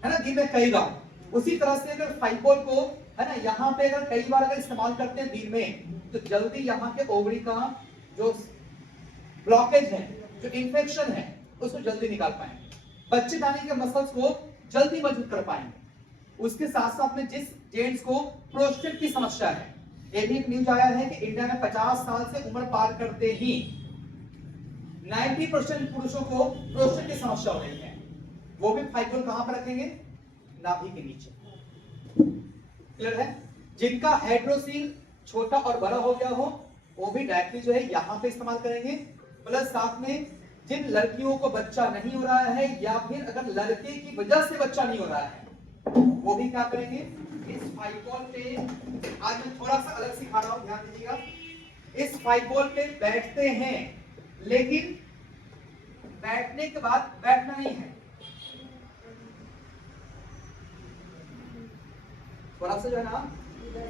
है ना, दिन में कई बार। उसी तरह से अगर फाइबॉल को, है ना, यहाँ पे अगर कई बार अगर इस्तेमाल करते हैं दिन में, तो जल्दी यहाँ के ओवरी का जो ब्लॉकेज है, जो इन्फेक्शन है, उसको जल्दी निकाल पाएंगे, बच्चेदानी के मसल्स को जल्दी मजबूत कर पाएंगे। उसके साथ साथ में जिस जेंट्स को प्रोस्टेट की समस्या है, ये भी एक न्यूज आया है कि इंडिया में 50 साल से उम्र पार करते ही 90% पुरुषों को प्रोस्टेट की समस्या हो रही है। वो भी फाइबॉल कहां पर रखेंगे? नाभि के नीचे। क्लियर है? जिनका हाइड्रोसील छोटा और बड़ा हो गया हो, वो भी डायरेक्टली जो है यहाँ पे इस्तेमाल करेंगे। प्लस साथ में जिन लड़कियों को बच्चा नहीं हो रहा है, या फिर अगर लड़के की वजह से बच्चा नहीं हो रहा है, वो भी क्या करेंगे? इस फाइबॉल पे, आज मैं थोड़ा सा अलग सिखा रहा हूं, ध्यान दीजिएगा। इस फाइबॉल पे बैठते हैं, लेकिन बैठने के बाद बैठना नहीं है, थोड़ा सा जो है ना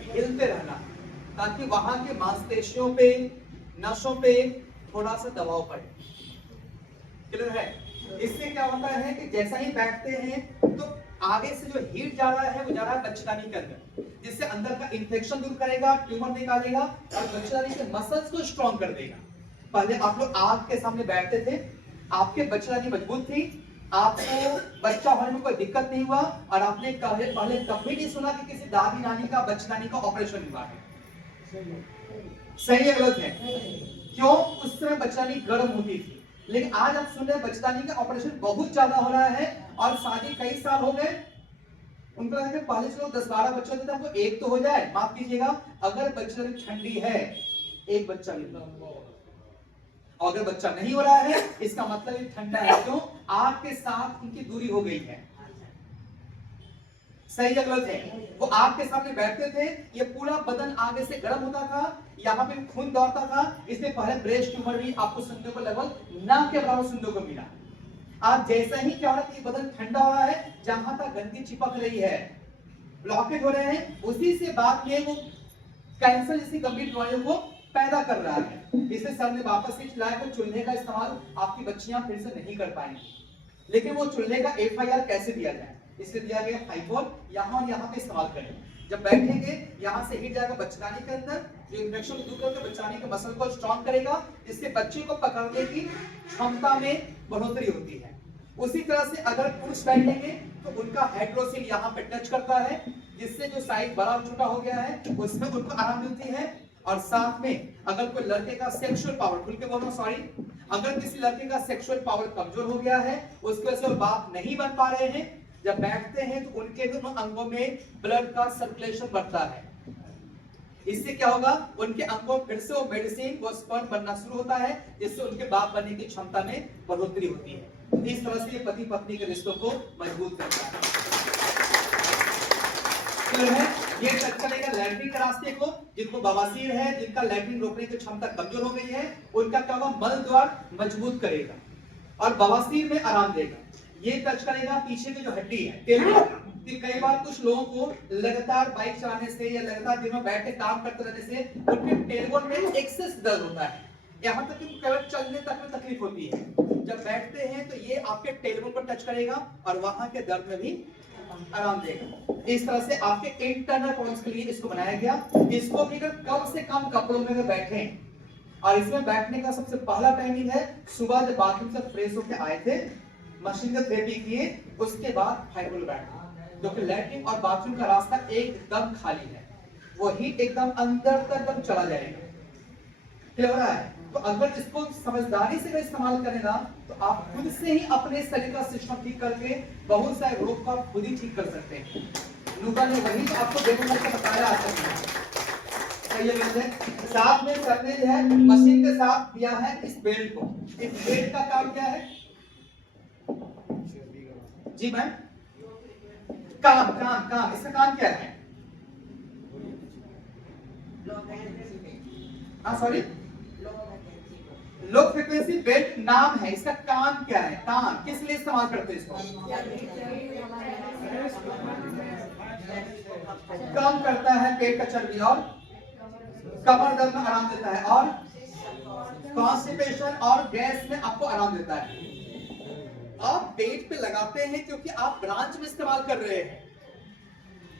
हिलते रहना, ताकि वहां के मांसपेशियों पे, नसों पे थोड़ा सा दबाव पड़े। क्लियर है? इससे क्या होता है कि जैसा ही बैठते हैं तो आगे से जो हीट जा रहा है वो जा रहा है बच्चेदानी के अंदर, जिससे अंदर का इंफेक्शन दूर करेगा, ट्यूमर निकालेगा और बच्चेदानी के मसल्स को स्ट्रॉन्ग कर देगा। पहले आप लोग आग के सामने बैठते थे, आपके बच्चेदानी मजबूत थी, आपको बच्चा होने में कोई दिक्कत नहीं हुआ, और आपने पहले कभी नहीं सुना कि किसी दादी नानी का बच्चेदानी का ऑपरेशन हुआ है। सही है गलत है? क्यों? उस समय बच्चेदानी गर्म होती थी, लेकिन आज आप सुन रहे हैं बच्चेदानी का ऑपरेशन बहुत ज्यादा हो रहा है, और शादी कई साल हो गए, उनको लगा कि पहले से लोग 10-12 बच्चे होते थे, आपको एक तो हो जाए, माफ कीजिएगा, अगर बच्चेदानी ठंडी है एक बच्चा भी नहीं, और अगर बच्चा नहीं हो रहा है इसका मतलब ये ठंडा है। क्यों? आग के साथ उनकी दूरी हो गई है। सही या गलत है? वो आग के सामने बैठते थे, ये पूरा बदन आगे से गर्म होता था, यहाँ पे खून दौड़ता था, इसलिए पहले ब्रेस्ट ट्यूमर भी आपको सुनने को लगभग ना के बराबर सुनने को मिला। आज जैसा ही क्या हो रहा है कि बदन ठंडा हो रहा है, जहां तक गंदगी चिपक रही है, ब्लॉकेज हो रहे हैं, उसी से बाद में वो कैंसर जैसी गंभीर बीमारियों को पैदा कर रहा है। इसलिए सर ने वापस से चलाया कि चूल्हे का इस्तेमाल आपकी बच्चियां फिर से नहीं कर पाएंगी, लेकिन वो चूल्हे का FIR कैसे दिया जाए, इसलिए दिया गया हाइपोल, यहाँ और यहाँ पे इस्तेमाल करें। जब बैठेंगे यहाँ से हीट जाएगा बच्चेदानी के अंदर, जो इन्फेक्शन को दूर करके बच्चेदानी के मसल को स्ट्रॉन्ग करेगा, जिससे बच्चे को पकड़ने की क्षमता में बढ़ोतरी होती है। उसी तरह से अगर पुरुष बैठेंगे तो उनका हाइड्रोसिल यहाँ पे टच करता है, जिससे जो साइड बड़ा छोटा हो गया है उसमें उनको आराम मिलती है। और साथ में अगर कोई लड़के का सेक्सुअल पावर, खुल के बोल रहा हूं सॉरी, अगर किसी लड़के का सेक्सुअल पावर कमजोर हो गया है, उसकी वजह से वो बाप नहीं बन पा रहे हैं, जब बैठते हैं तो उनके दोनों अंगों में ब्लड का सर्कुलेशन बढ़ता है। इससे क्या होगा? उनके अंगों फिर से वो मेडिसिन, वो स्पर्म बनना शुरू होता है, जिससे उनके बाप बनने की क्षमता में बढ़ोतरी होती है। इस तरह से पति पत्नी के रिश्तों को मजबूत करता है। ये टच करेगा लैट्रिन के रास्ते को, जिनको बवासीर है, जिनका लैट्रिन रोकने की क्षमता कमजोर हो गई है, उनका क्या होगा? मल द्वार मजबूत करेगा और बवासीर में आराम देगा। ये टच करेगा पीछे की जो हड्डी है, टेलबोन, कि कई बार कुछ लोगों को लगातार बाइक चलाने से या लगातार दिन में बैठ के काम करते रहने से उनके टेलबोन में एक्सेस दर्द होता है, यहाँ तक कि केवल चलने तक में तकलीफ होती है। जब बैठते हैं तो ये आपके टेलबोन पर टच करेगा और वहां के दर्द में भी आराम देगा। इस तरह से आपके इंटरनल प्रॉब्लम्स के लिए इसको बनाया गया। इसको भी अगर कम से कम कपड़ों में बैठे, और इसमें बैठने का सबसे पहला टाइमिंग है सुबह जब बाथरूम से फ्रेश होकर आए थे, मशीन का थेरेपी किए, उसके बाद हाइड्रोल बैठना, क्योंकि लैट्रिन और बाथरूम का रास्ता एकदम खाली है, वो हीट एकदम अंदर तक एकदम चला जाएगा। क्लियर हो रहा है? तो अगर इसको समझदारी से इस्तेमाल करें ना, तो आप खुद से ही अपने शरीर का सिस्टम ठीक करके बहुत सारे रोग को आप खुद ही ठीक कर सकते हैं। लूका ने वही तो आपको डेमो करके बताया आज तक। सही है? साथ में सर ने जो है मशीन के साथ दिया है इस बेल्ट को। इस बेल्ट का काम क्या है जी मैम? काम काम काम इसका काम क्या है? हाँ सॉरी, लो फ्रीक्वेंसी बेल्ट नाम है, इसका काम क्या है? काम किस लिए इस्तेमाल करते हैं इसको? कम करता है पेट का चर्बी और कमर दर्द में आराम देता है, और कॉन्स्टिपेशन और गैस में आपको आराम देता है। आप पेट पे लगाते हैं क्योंकि आप ब्रांच में इस्तेमाल कर रहे हैं।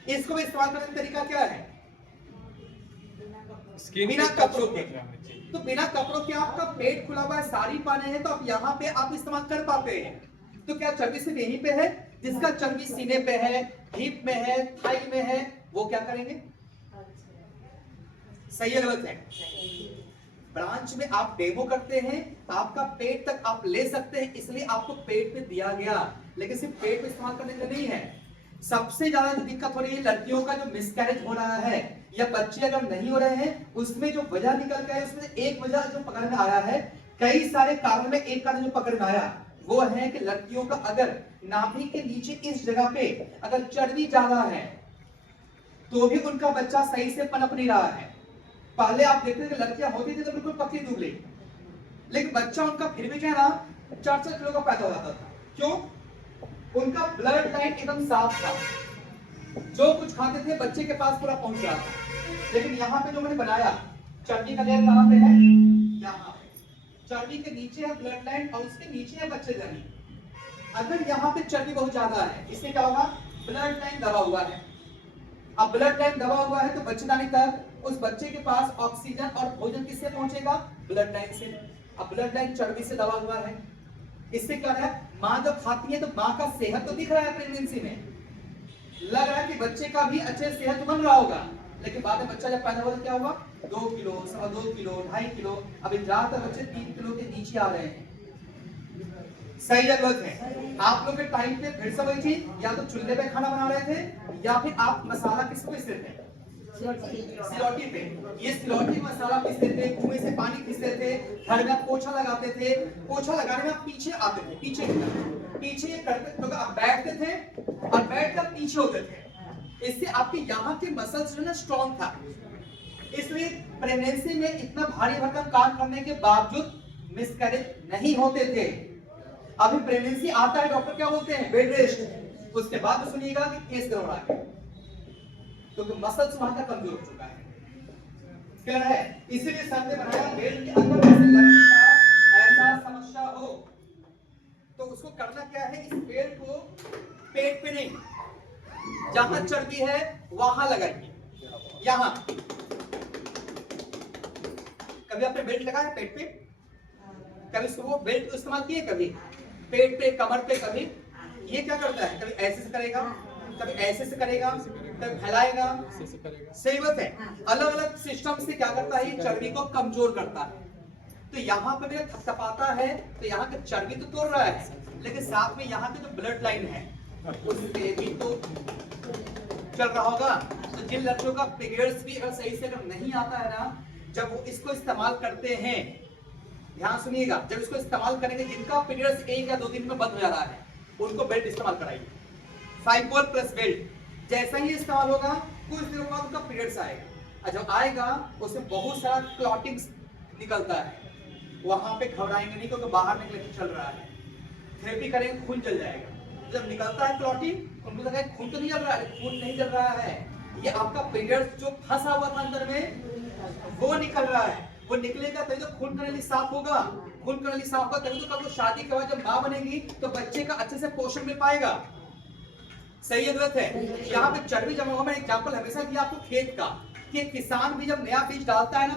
इसको भी इस्तेमाल करने का तरीका क्या है? बिना कपड़ों के। तो बिना कपड़ों के आपका पेट खुला हुआ है, साड़ी पहने हैं, तो आप यहाँ पे आप इस्तेमाल कर पाते हैं। तो क्या चर्बी सिर्फ यहीं पे है? जिसका चर्बी सीने पे है, हिप में है, थाई में है, वो क्या करेंगे? सही है गलत है? ब्रांच में आप डेमो करते हैं, आपका पेट तक आप ले सकते हैं, इसलिए आपको पेट में दिया गया, लेकिन सिर्फ पेट में इस्तेमाल करने के लिए नहीं है। सबसे ज्यादा जो दिक्कत हो रही है लड़कियों का, जो मिसकैरेज हो रहा है या बच्चे अगर नहीं हो रहे हैं, उसमें जो वजह निकल के है, उसमें एक वजह जो पकड़ में आया है, कई सारे कारण में एक कारण जो पकड़ में आया वो है कि लड़कियों का अगर नाभि के नीचे इस जगह पे अगर चर्बी ज्यादा है तो भी उनका बच्चा सही से पनप नहीं रहा है। पहले आप देखते थे कि लड़कियां होती थी तो बिल्कुल पतली दुबली, लेकिन बच्चा उनका फिर भी क्या रहा 4-4 किलो का पैदा हो जाता था। क्यों? उनका ब्लड लाइन एकदम साफ था, जो कुछ खाते थे बच्चे के पास पूरा पहुंच रहा था। लेकिन यहाँ पे जो मैंने बनाया, चर्बी का लेयर कहाँ पे है? यहाँ पे। चर्बी के नीचे है ब्लड लाइन और उसके नीचे है बच्चेदानी। अगर यहाँ पे चर्बी बहुत ज्यादा है, इससे क्या होगा? ब्लड लाइन दबा हुआ है। अब ब्लड लाइन दबा हुआ है तो बच्चेदानी तक उस बच्चे के पास ऑक्सीजन और भोजन किससे पहुंचेगा? ब्लड लाइन से। अब ब्लड लाइन चर्बी से दबा हुआ है। इससे क्या है, माँ जब खाती है तो माँ का सेहत तो दिख रहा है प्रेगनेंसी में, लग रहा है कि बच्चे का भी अच्छे सेहत बन रहा होगा, लेकिन बाद में बच्चा जब पैदा हुआ तो क्या हुआ? 2 किलो, 2.25 किलो, 2.5 किलो, अभी ज्यादातर बच्चे 3 किलो के नीचे आ रहे हैं। सही या गलत है? आप लोग के टाइम पे फिर से वही चीज, या तो चूल्हे पे खाना बना रहे थे या फिर आप मसाला किस पे पीसते थे? सिलौटी पे। ये सिलौटी मसाला पीसते थे, कुएं से पानी पीसते थे, घर में पोछा लगाते थे, पोछा लगाने में आप पीछे आते थे, पीछे करते तो आप बैठते थे और बैठकर पीछे होते थे। इससे आपके यहाँ के मसल्स जो ना स्ट्रॉन्ग था, इसलिए प्रेगनेंसी में इतना भारी भरकम काम करने के बावजूद मिसकैरेज नहीं होते थे। अभी प्रेगनेंसी आता है, डॉक्टर क्या बोलते हैं? Bed rest. उसके बाद सुनिएगा कि केस गड़बड़ा गया, क्योंकि मसल्स वहां तक कमजोर हो चुका है। क्लियर है? इसीलिए सर ने बनाया बेल्ट के अंदर किसी लड़की का ऐसा समस्या हो तो उसको करना क्या है, इस बेल्ट को पेट पे नहीं, जहां चर्बी है वहां लगाइए। यहां कभी आपने बेल्ट लगाया पेट पे? कभी सुबह बेल्ट इस्तेमाल किए? कभी पेट पे, कमर पे? कभी ये क्या करता है, कभी ऐसे से करेगा, कभी ऐसे से करेगा, कभी फैलाएगा। सही बात है। अलग अलग सिस्टम से क्या करता है, ये चर्बी को कमजोर करता है। तो यहाँ पे मेरा थपथपाता है तो यहाँ का चर्बी तो तोड़ रहा है, लेकिन साथ में यहाँ की जो ब्लड लाइन है उसपे भी तो चल रहा होगा। तो जिन लड़कियों का पीरियड्स भी अगर सही से अगर नहीं आता है ना, जब वो इसको इस्तेमाल करते हैं, ध्यान सुनिएगा, जब इसको इस्तेमाल करेंगे, जिनका पीरियड्स 1 या 2 दिन में बंद हो जा रहा है, उनको बेल्ट इस्तेमाल कराइए। 5 प्लस बेल्ट जैसा ही इस्तेमाल होगा, कुछ दिनों बाद उनका पीरियड्स आएगा, और जब आएगा उसमें बहुत सारा क्लॉटिंग्स निकलता है। वहां पे घबराएंगे नहीं, क्योंकि बाहर निकले तो चल रहा है, थेरेपी करेंगे खून जल जाएगा। जब निकलता है क्लॉटिंग, उनको लगा खून तो नहीं जल रहा है, खून नहीं जल रहा है, ये आपका पीरियड्स जो फंसा हुआ था अंदर में वो निकल रहा है। वो निकलेगा तभी तो खून प्रणाली साफ होगा, खून प्रणाली साफ होगा तभी तो कल को शादी के बाद जब मां बनेगी तो बच्चे का अच्छे से पोषण मिल पाएगा। सही है गलत है? यहाँ पे चर्बी जमा होगा। मैं एग्जांपल हमेशा दिया आपको खेत का, कि किसान भी जब नया बीज डालता है ना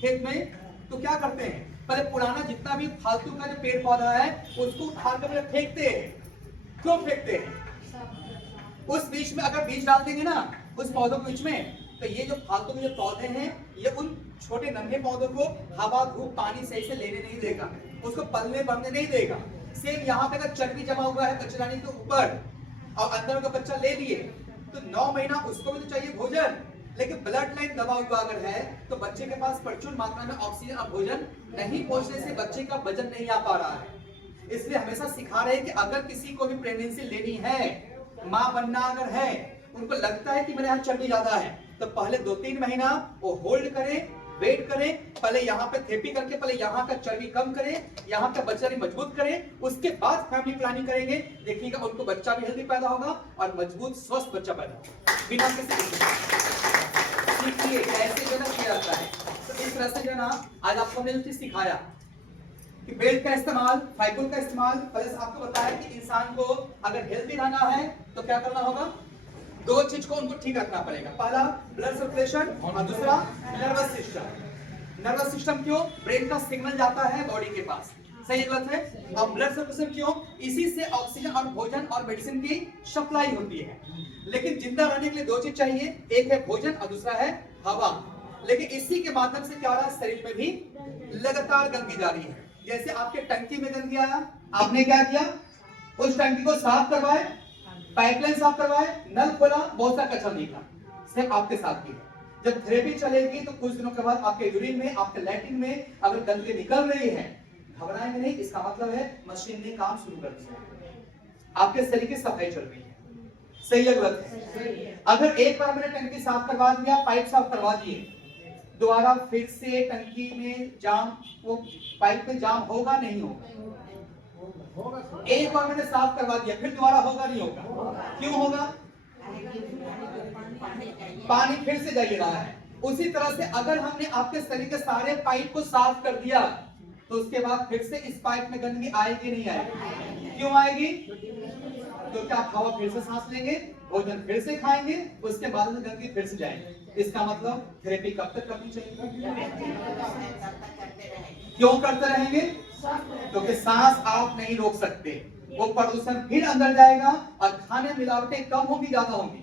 खेत में, तो क्या करते हैं, पहले पुराना जितना भी फालतू का जो पेड़ पौधा है उसको उठाकर पहले फेंकते हैं। क्यों फेंकते हैं? उस बीच में अगर बीज डाल देंगे ना उस पौधों के बीच में, तो ये जो फालतू के जो पौधे हैं ये उन छोटे नन्हे पौधों को हवा, धूप, पानी सही से लेने नहीं देगा, उसको पलने बढ़ने नहीं देगा। सेम यहाँ पे अगर चर्बी जमा हुआ है बच्चेदानी के ऊपर और अंदर का बच्चा ले लिए, तो 9 महीना उसको भी तो चाहिए भोजन, लेकिन ब्लड लाइन दबा हुआ अगर है तो बच्चे के पास प्रचुर मात्रा में ऑक्सीजन और भोजन नहीं पहुंचने से बच्चे का वजन नहीं आ पा रहा है। इसलिए हमेशा सिखा रहे हैं कि अगर किसी को भी प्रेगनेंसी लेनी है, मां बनना अगर है, उनको लगता है कि मेरे यहाँ चर्बी ज्यादा है, तो पहले 2-3 महीना वो होल्ड करें, वेट करें, पहले यहाँ पे थेरेपी करके पहले यहाँ का चर्बी कम करें, यहाँ का बच्चा भी मजबूत करें, उसके बाद फैमिली प्लानिंग करेंगे। देखिएगा उनको बच्चा भी हेल्दी पैदा होगा और मजबूत स्वस्थ बच्चा पैदा होगा बिना किसी। सीखिए ऐसे जो ना किया जाता है। तो इस तरह से जो ना आज आपको हमने जो चीज सिखाया कि बेल्ट का इस्तेमाल, फाइबुल का इस्तेमाल, प्लस आपको बताया कि इंसान को अगर हेल्दी रहना है तो क्या करना होगा, 2 चीज को उनको ठीक रखना पड़ेगा। पहला ब्लड सर्कुलेशन और दूसरा नर्वस सिस्टम। नर्वस सिस्टम क्यों? ब्रेन का सिग्नल जाता है बॉडी के पास। सही गलत है? अब ब्लड सर्कुलेशन क्यों? इसी से ऑक्सीजन और भोजन और मेडिसिन की सप्लाई होती है। लेकिन जिंदा रहने के लिए 2 चीज चाहिए, एक है भोजन और दूसरा है हवा। लेकिन इसी के माध्यम से क्या हो रहा है, शरीर में भी लगातार गंदगी जा रही है। जैसे आपके टंकी में गंदगी आया, आपने क्या किया, उस टंकी को साफ करवाए, पाइपलाइन साफ करवाए, नल खोला, बहुत सा कचरा निकला। सेम आपके साथ भी है। जब थेरेपी चलेगी तो कुछ दिनों के बाद आपके यूरिन में, आपके लैट्रिन में अगर गंदगी निकल रही है, घबराएंगे नहीं, इसका मतलब है मशीन ने काम शुरू कर दिया, आपके शरीर की सफाई चल रही है। सही है गलत है? अगर एक बार मैंने टंकी साफ करवा दिया, पाइप साफ करवा दिए, दोबारा फिर से टंकी में जाम, वो पाइप में जाम होगा नहीं होगा? एक बार मैंने साफ करवा दिया, फिर दोबारा होगा नहीं होगा? क्यों होगा? पानी फिर से जा रहा है। उसी तरह से अगर हमने आपके शरीर के सारे पाइप को साफ कर दिया तो उसके बाद फिर से इस पाइप में गंदगी आएगी नहीं आएगी? क्यों आएगी? तो क्या आप हवा फिर से सांस लेंगे? भोजन फिर से खाएंगे, उसके बाद में गंदगी फिर से जाएंगे। इसका मतलब थेरेपी कब तक करनी चाहिए? क्यों करते रहेंगे? क्योंकि सांस आप नहीं रोक सकते, वो प्रदूषण फिर अंदर जाएगा और खाने मिलावटें कम होंगी ज्यादा होंगी,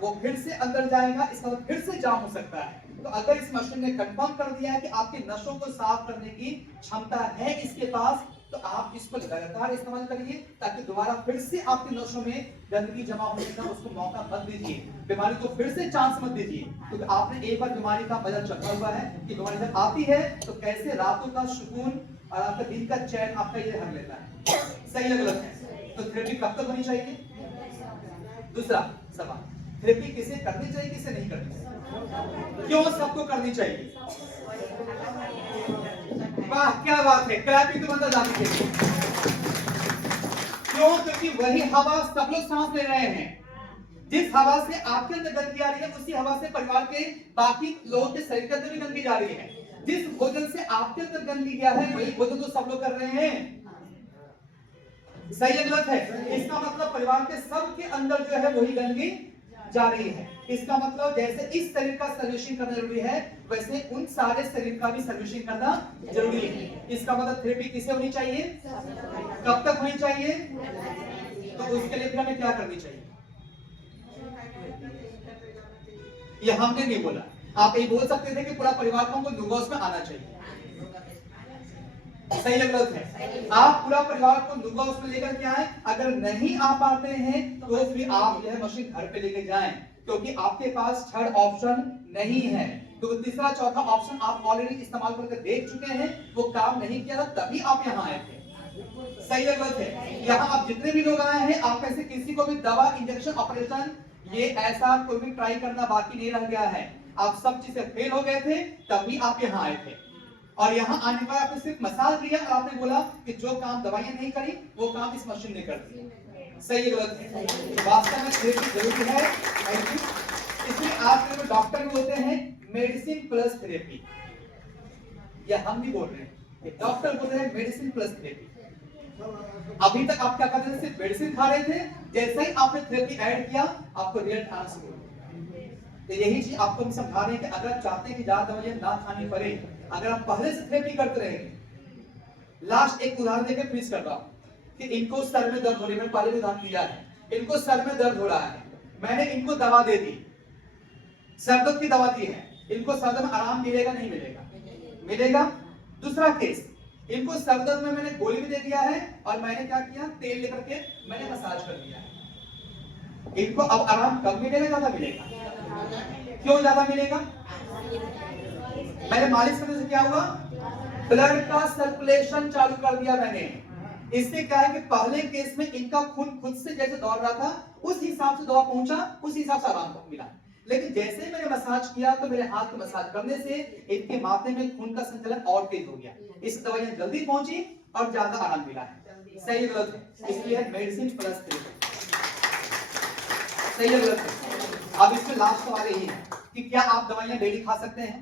वो फिर से अंदर जाएगा, इसका मतलब फिर से जाम हो सकता है। तो अगर इस मशीन ने कंफर्म कर दिया है कि आपके नसों को साफ करने की क्षमता है इसके पास, तो आप इसको लगातार इस्तेमाल करिए ताकि दोबारा फिर से आपके नसों में गंदगी जमा होने का उसको मौका मत दीजिए, बीमारी को फिर से चांस मत दीजिए। क्योंकि आपने एक बार बीमारी का मजा चखा हुआ है कि बीमारी जब आती है तो कैसे रातों का सुकून और आपका दिन का चैन आपका ये हर लेता है। सही है गलत है? तो थेरेपी कब तक होनी चाहिए? दूसरा सवाल, थेरेपी किसे करनी चाहिए किसे नहीं करनी चाहिए? क्यों सबको करनी चाहिए? वाह क्या बात है, क्लैपिंग तो बंदा जाने के लिए। क्यों? क्योंकि वही हवा सब लोग सांस ले रहे हैं। जिस हवा से आपके अंदर गंदगी आ रही है उसी हवा से परिवार के बाकी लोगों के शरीर के अंदर भी गंदगी जा रही है। जिस भोजन से आपके अंदर गंदगी गया है वही भोजन तो सब लोग कर रहे हैं। सही है गलत है? इसका मतलब परिवार के सबके अंदर जो है वही गंदगी जा रही है। इसका मतलब जैसे इस शरीर का सर्विसिंग करना जरूरी है वैसे उन सारे शरीर का भी सर्विसिंग करना जरूरी है। इसका मतलब थेरेपी किसे होनी चाहिए? कब तक होनी चाहिए? तो उसके लिए फिर हमें क्या करनी चाहिए? ये हमने नहीं बोला, आप ये बोल सकते थे कि पूरा परिवार को हमको नुगोस में आना चाहिए। सही है गलत है? आप पूरा परिवार को नुगोस में लेकर के आए, अगर नहीं आ पाते हैं तो फिर आप यह मशीन घर पे लेके जाएं, क्योंकि आपके पास थर्ड ऑप्शन नहीं है। तो तीसरा चौथा ऑप्शन आप ऑलरेडी इस्तेमाल करके देख चुके हैं, वो काम नहीं किया था तभी आप यहाँ आए थे। सही है गलत है? यहाँ आप जितने भी लोग आए हैं आप में से किसी को भी दवा इंजेक्शन ऑपरेशन ये ऐसा कोई भी ट्राई करना बाकी नहीं रह गया है। आप सब चीजें फेल हो गए थे तभी आप यहाँ आए थे, और यहाँ आने के बाद आपने सिर्फ मसाज लिया और आपने बोला कि जो काम दवाइयां नहीं करी वो काम इस मशीन ने कर दिया। सही है गलत है? वास्तव में थेरेपी जरूरी है, इसलिए आप लोग डॉक्टर भी होते हैं मेडिसिन प्लस थेरेपी, या हम भी बोल रहे हैं डॉक्टर बोल रहे हैं मेडिसिन प्लस थेरेपी। अभी तक आप क्या करते थे? सिर्फ मेडिसिन खा रहे थे, जैसे ही आपने थेरेपी ऐड किया आपको रिजल्ट आना शुरू हो। तो यही चीज आपको हम समझा रहे हैं कि अगर आप चाहते हैं कि ज्यादा दवाइयां ना खानी पड़े, अगर आप पहले से थेरेपी करते रहेंगे। लास्ट एक उदाहरण देकर फिनिश कर रहा हूं कि इनको सर में दर्द हो रही है, मैंने पहले उदाहरण दिया है, इनको सर में दर्द हो रहा है, मैंने इनको दवा दे दी, सर दर्द की दवा दी है, इनको सर दर्द में आराम मिलेगा नहीं मिलेगा? मिलेगा। दूसरा केस, इनको सर दर्द में मैंने गोली भी दे दिया है और मैंने क्या किया, तेल लेकर के मैंने मसाज कर दिया है। इनको अब आराम कब मिलेगा? ज्यादा मिलेगा। क्यों ज्यादा मिलेगा? मैंने मालिश करने से क्या हुआ? ब्लड का सर्कुलेशन चालू कर दिया मैंने। इससे क्या है कि पहले केस में इनका खून खुद से जैसे दौड़ रहा था उस हिसाब से दवा पहुंचा, उस हिसाब से आराम मिला। लेकिन जैसे ही मैंने मसाज किया तो मेरे हाथ को मसाज करने से इनके माथे में खून का संचलन और तेज हो गया, इस दवाइयां जल्दी पहुंची और ज्यादा आराम मिला है। सही गलत है? इसलिए मेडिसिन प्लस थेरेपी। सही गलत है? अब इसमें लास्ट सवाल यही है कि क्या आप दवाइयां डेली खा सकते हैं?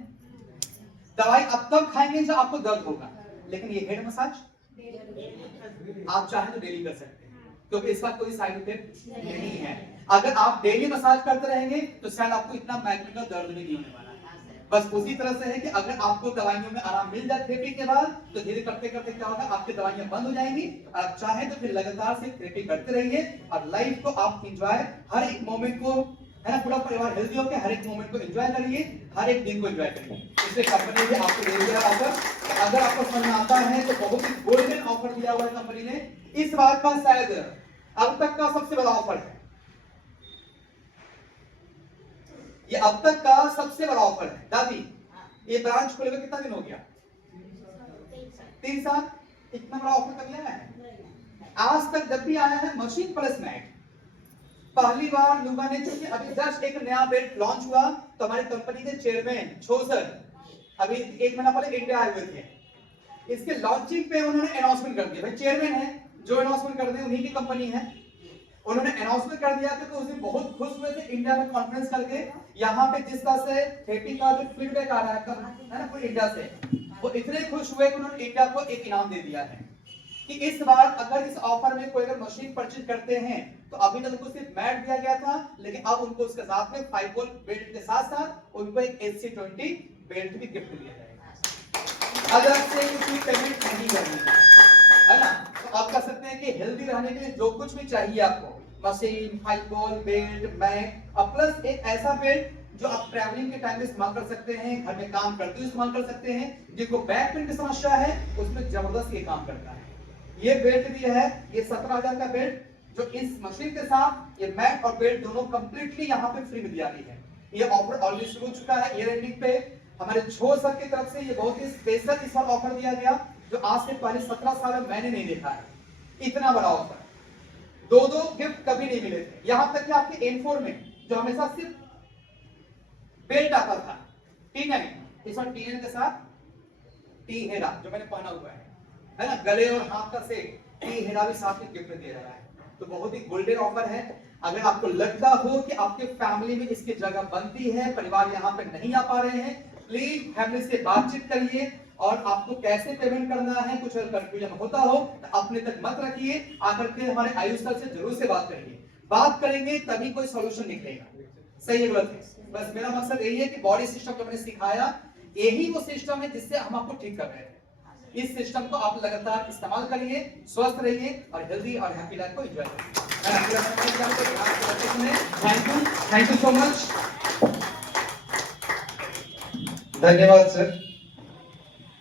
दवाई अब तक खाएंगे जब आपको दर्द होगा, लेकिन ये हेड मसाज आप चाहे तो डेली कर सकते हैं, क्योंकि इसका कोई साइड इफेक्ट नहीं है। अगर आप डेली मसाज करते रहेंगे तो शायद आपको इतना माइग्रेन का दर्द भी नहीं होने वाला है। बस उसी तरह से है कि अगर आपको दवाइयों में आराम मिल जाए थेरेपी के बाद, तो धीरे करते करते क्या होगा, आपकी दवाइयां बंद हो जाएंगी और आप चाहे तो फिर लगातार से थेरेपी करते रहिए और लाइफ को आप एंजॉय, हर एक मोमेंट को, है ना, पूरा परिवार हेल्दी होकर हर एक मोमेंट को एंजॉय करिए, हर एक दिन को एंजॉय करिए। इसलिए कंपनी ने आपको दे दिया ऑफर, अगर आपको समझ में आता है तो बहुत ही गोल्डन ऑफर दिया हुआ है कंपनी ने। इस बार का शायद अब तक का सबसे बड़ा ऑफर है, ये अब तक का सबसे बड़ा ऑफर है। दादी ये ब्रांच खोले हुए कितना दिन हो गया? 3 साल। इतना बड़ा ऑफर कभी आया है? आज तक जब भी आया है मशीन प्लस मैट, पहली बार लुगा ने, क्योंकि अभी जस्ट एक नया बेल्ट लॉन्च हुआ तो हमारी कंपनी के चेयरमैन छोसर अभी 1 महीना पहले इंडिया आए हुए थे। इसके लॉन्चिंग पे उन्होंने अनाउंसमेंट कर दिया, भाई चेयरमैन है जो अनाउंसमेंट कर दे उन्हीं की कंपनी है, उन्होंने अनाउंसमेंट कर दिया था। तो उस दिन बहुत खुश हुए थे इंडिया में कॉन्फ्रेंस करके, यहाँ पे जिस तरह से थेरेपी का जो फीडबैक आ रहा है ना पूरे इंडिया से, वो इतने खुश हुए कि उन्होंने इंडिया को एक इनाम दे दिया है। कि इस बार अगर इस ऑफर में कोई अगर मशीन परचेज करते हैं तो अभी तक उनको सिर्फ मैट दिया गया था, लेकिन अब उनको उसके साथ में 5 वोल्ट बेल्ट के साथ साथ उनको एक SC20 बेल्ट भी गिफ्ट दिया जाएगा। अगर से कुछ पेमेंट नहीं करनी है ना, तो आप कह सकते हैं कि हेल्दी रहने के लिए जो कुछ भी चाहिए आपको, मशीन, 5 वोल्ट बेल्ट, मैट और प्लस एक ऐसा बेल्ट जो आप ट्रैवलिंग के टाइम में इस्तेमाल कर सकते हैं, घर में काम करते हुए इस्तेमाल कर सकते हैं। जिनको बैक पेन की समस्या है उसमें जबरदस्त ये काम करता है। ये बेल्ट भी है, ये 17,000 का बेल्ट जो इस मशीन के साथ ये मैट और बेल्ट दोनों कंप्लीटली यहाँ पे फ्री में दिया गई है। ये ऑफर ऑलरेडी शुरू हो चुका है। ईयर एंडिंग पे हमारे छो सर की तरफ से ये बहुत ही स्पेशल इस बार ऑफर दिया गया जो आज से पहले 17 साल में मैंने नहीं देखा है। इतना बड़ा ऑफर, दो गिफ्ट कभी नहीं मिले थे। यहाँ तक कि आपके N4 में जो हमेशा सिर्फ बेल्ट आता था T9, इस बार T9 के साथ टी हेरा जो मैंने पहना हुआ है ना, गले और हाथ का सेट, टी हेरा भी साथ में गिफ्ट में दिया जा रहा है। तो बहुत ही गोल्डन ऑफर है। अगर आपको लगता हो कि आपके फैमिली में इसकी जगह बनती है, परिवार यहाँ पे नहीं आ पा रहे हैं, प्लीज फैमिली से बातचीत करिए और आपको कैसे पेमेंट करना है कुछ अगर कंफ्यूजन होता हो तो अपने तक मत रखिए, आकर के हमारे आयुष सर से जरूर से बात करिए। बात करेंगे तभी कोई सॉल्यूशन निकलेगा। सही है गलत है? बस मेरा मकसद यही है कि बॉडी सिस्टम जो मैंने सिखाया यही वो सिस्टम है जिससे हम आपको ठीक कर रहे हैं। इस सिस्टम को आप लगातार इस्तेमाल करिए, स्वस्थ रहिए और हेल्दी और हैप्पी लाइफ को एंजॉय करिए। थैंक यू सो मच, धन्यवाद सर।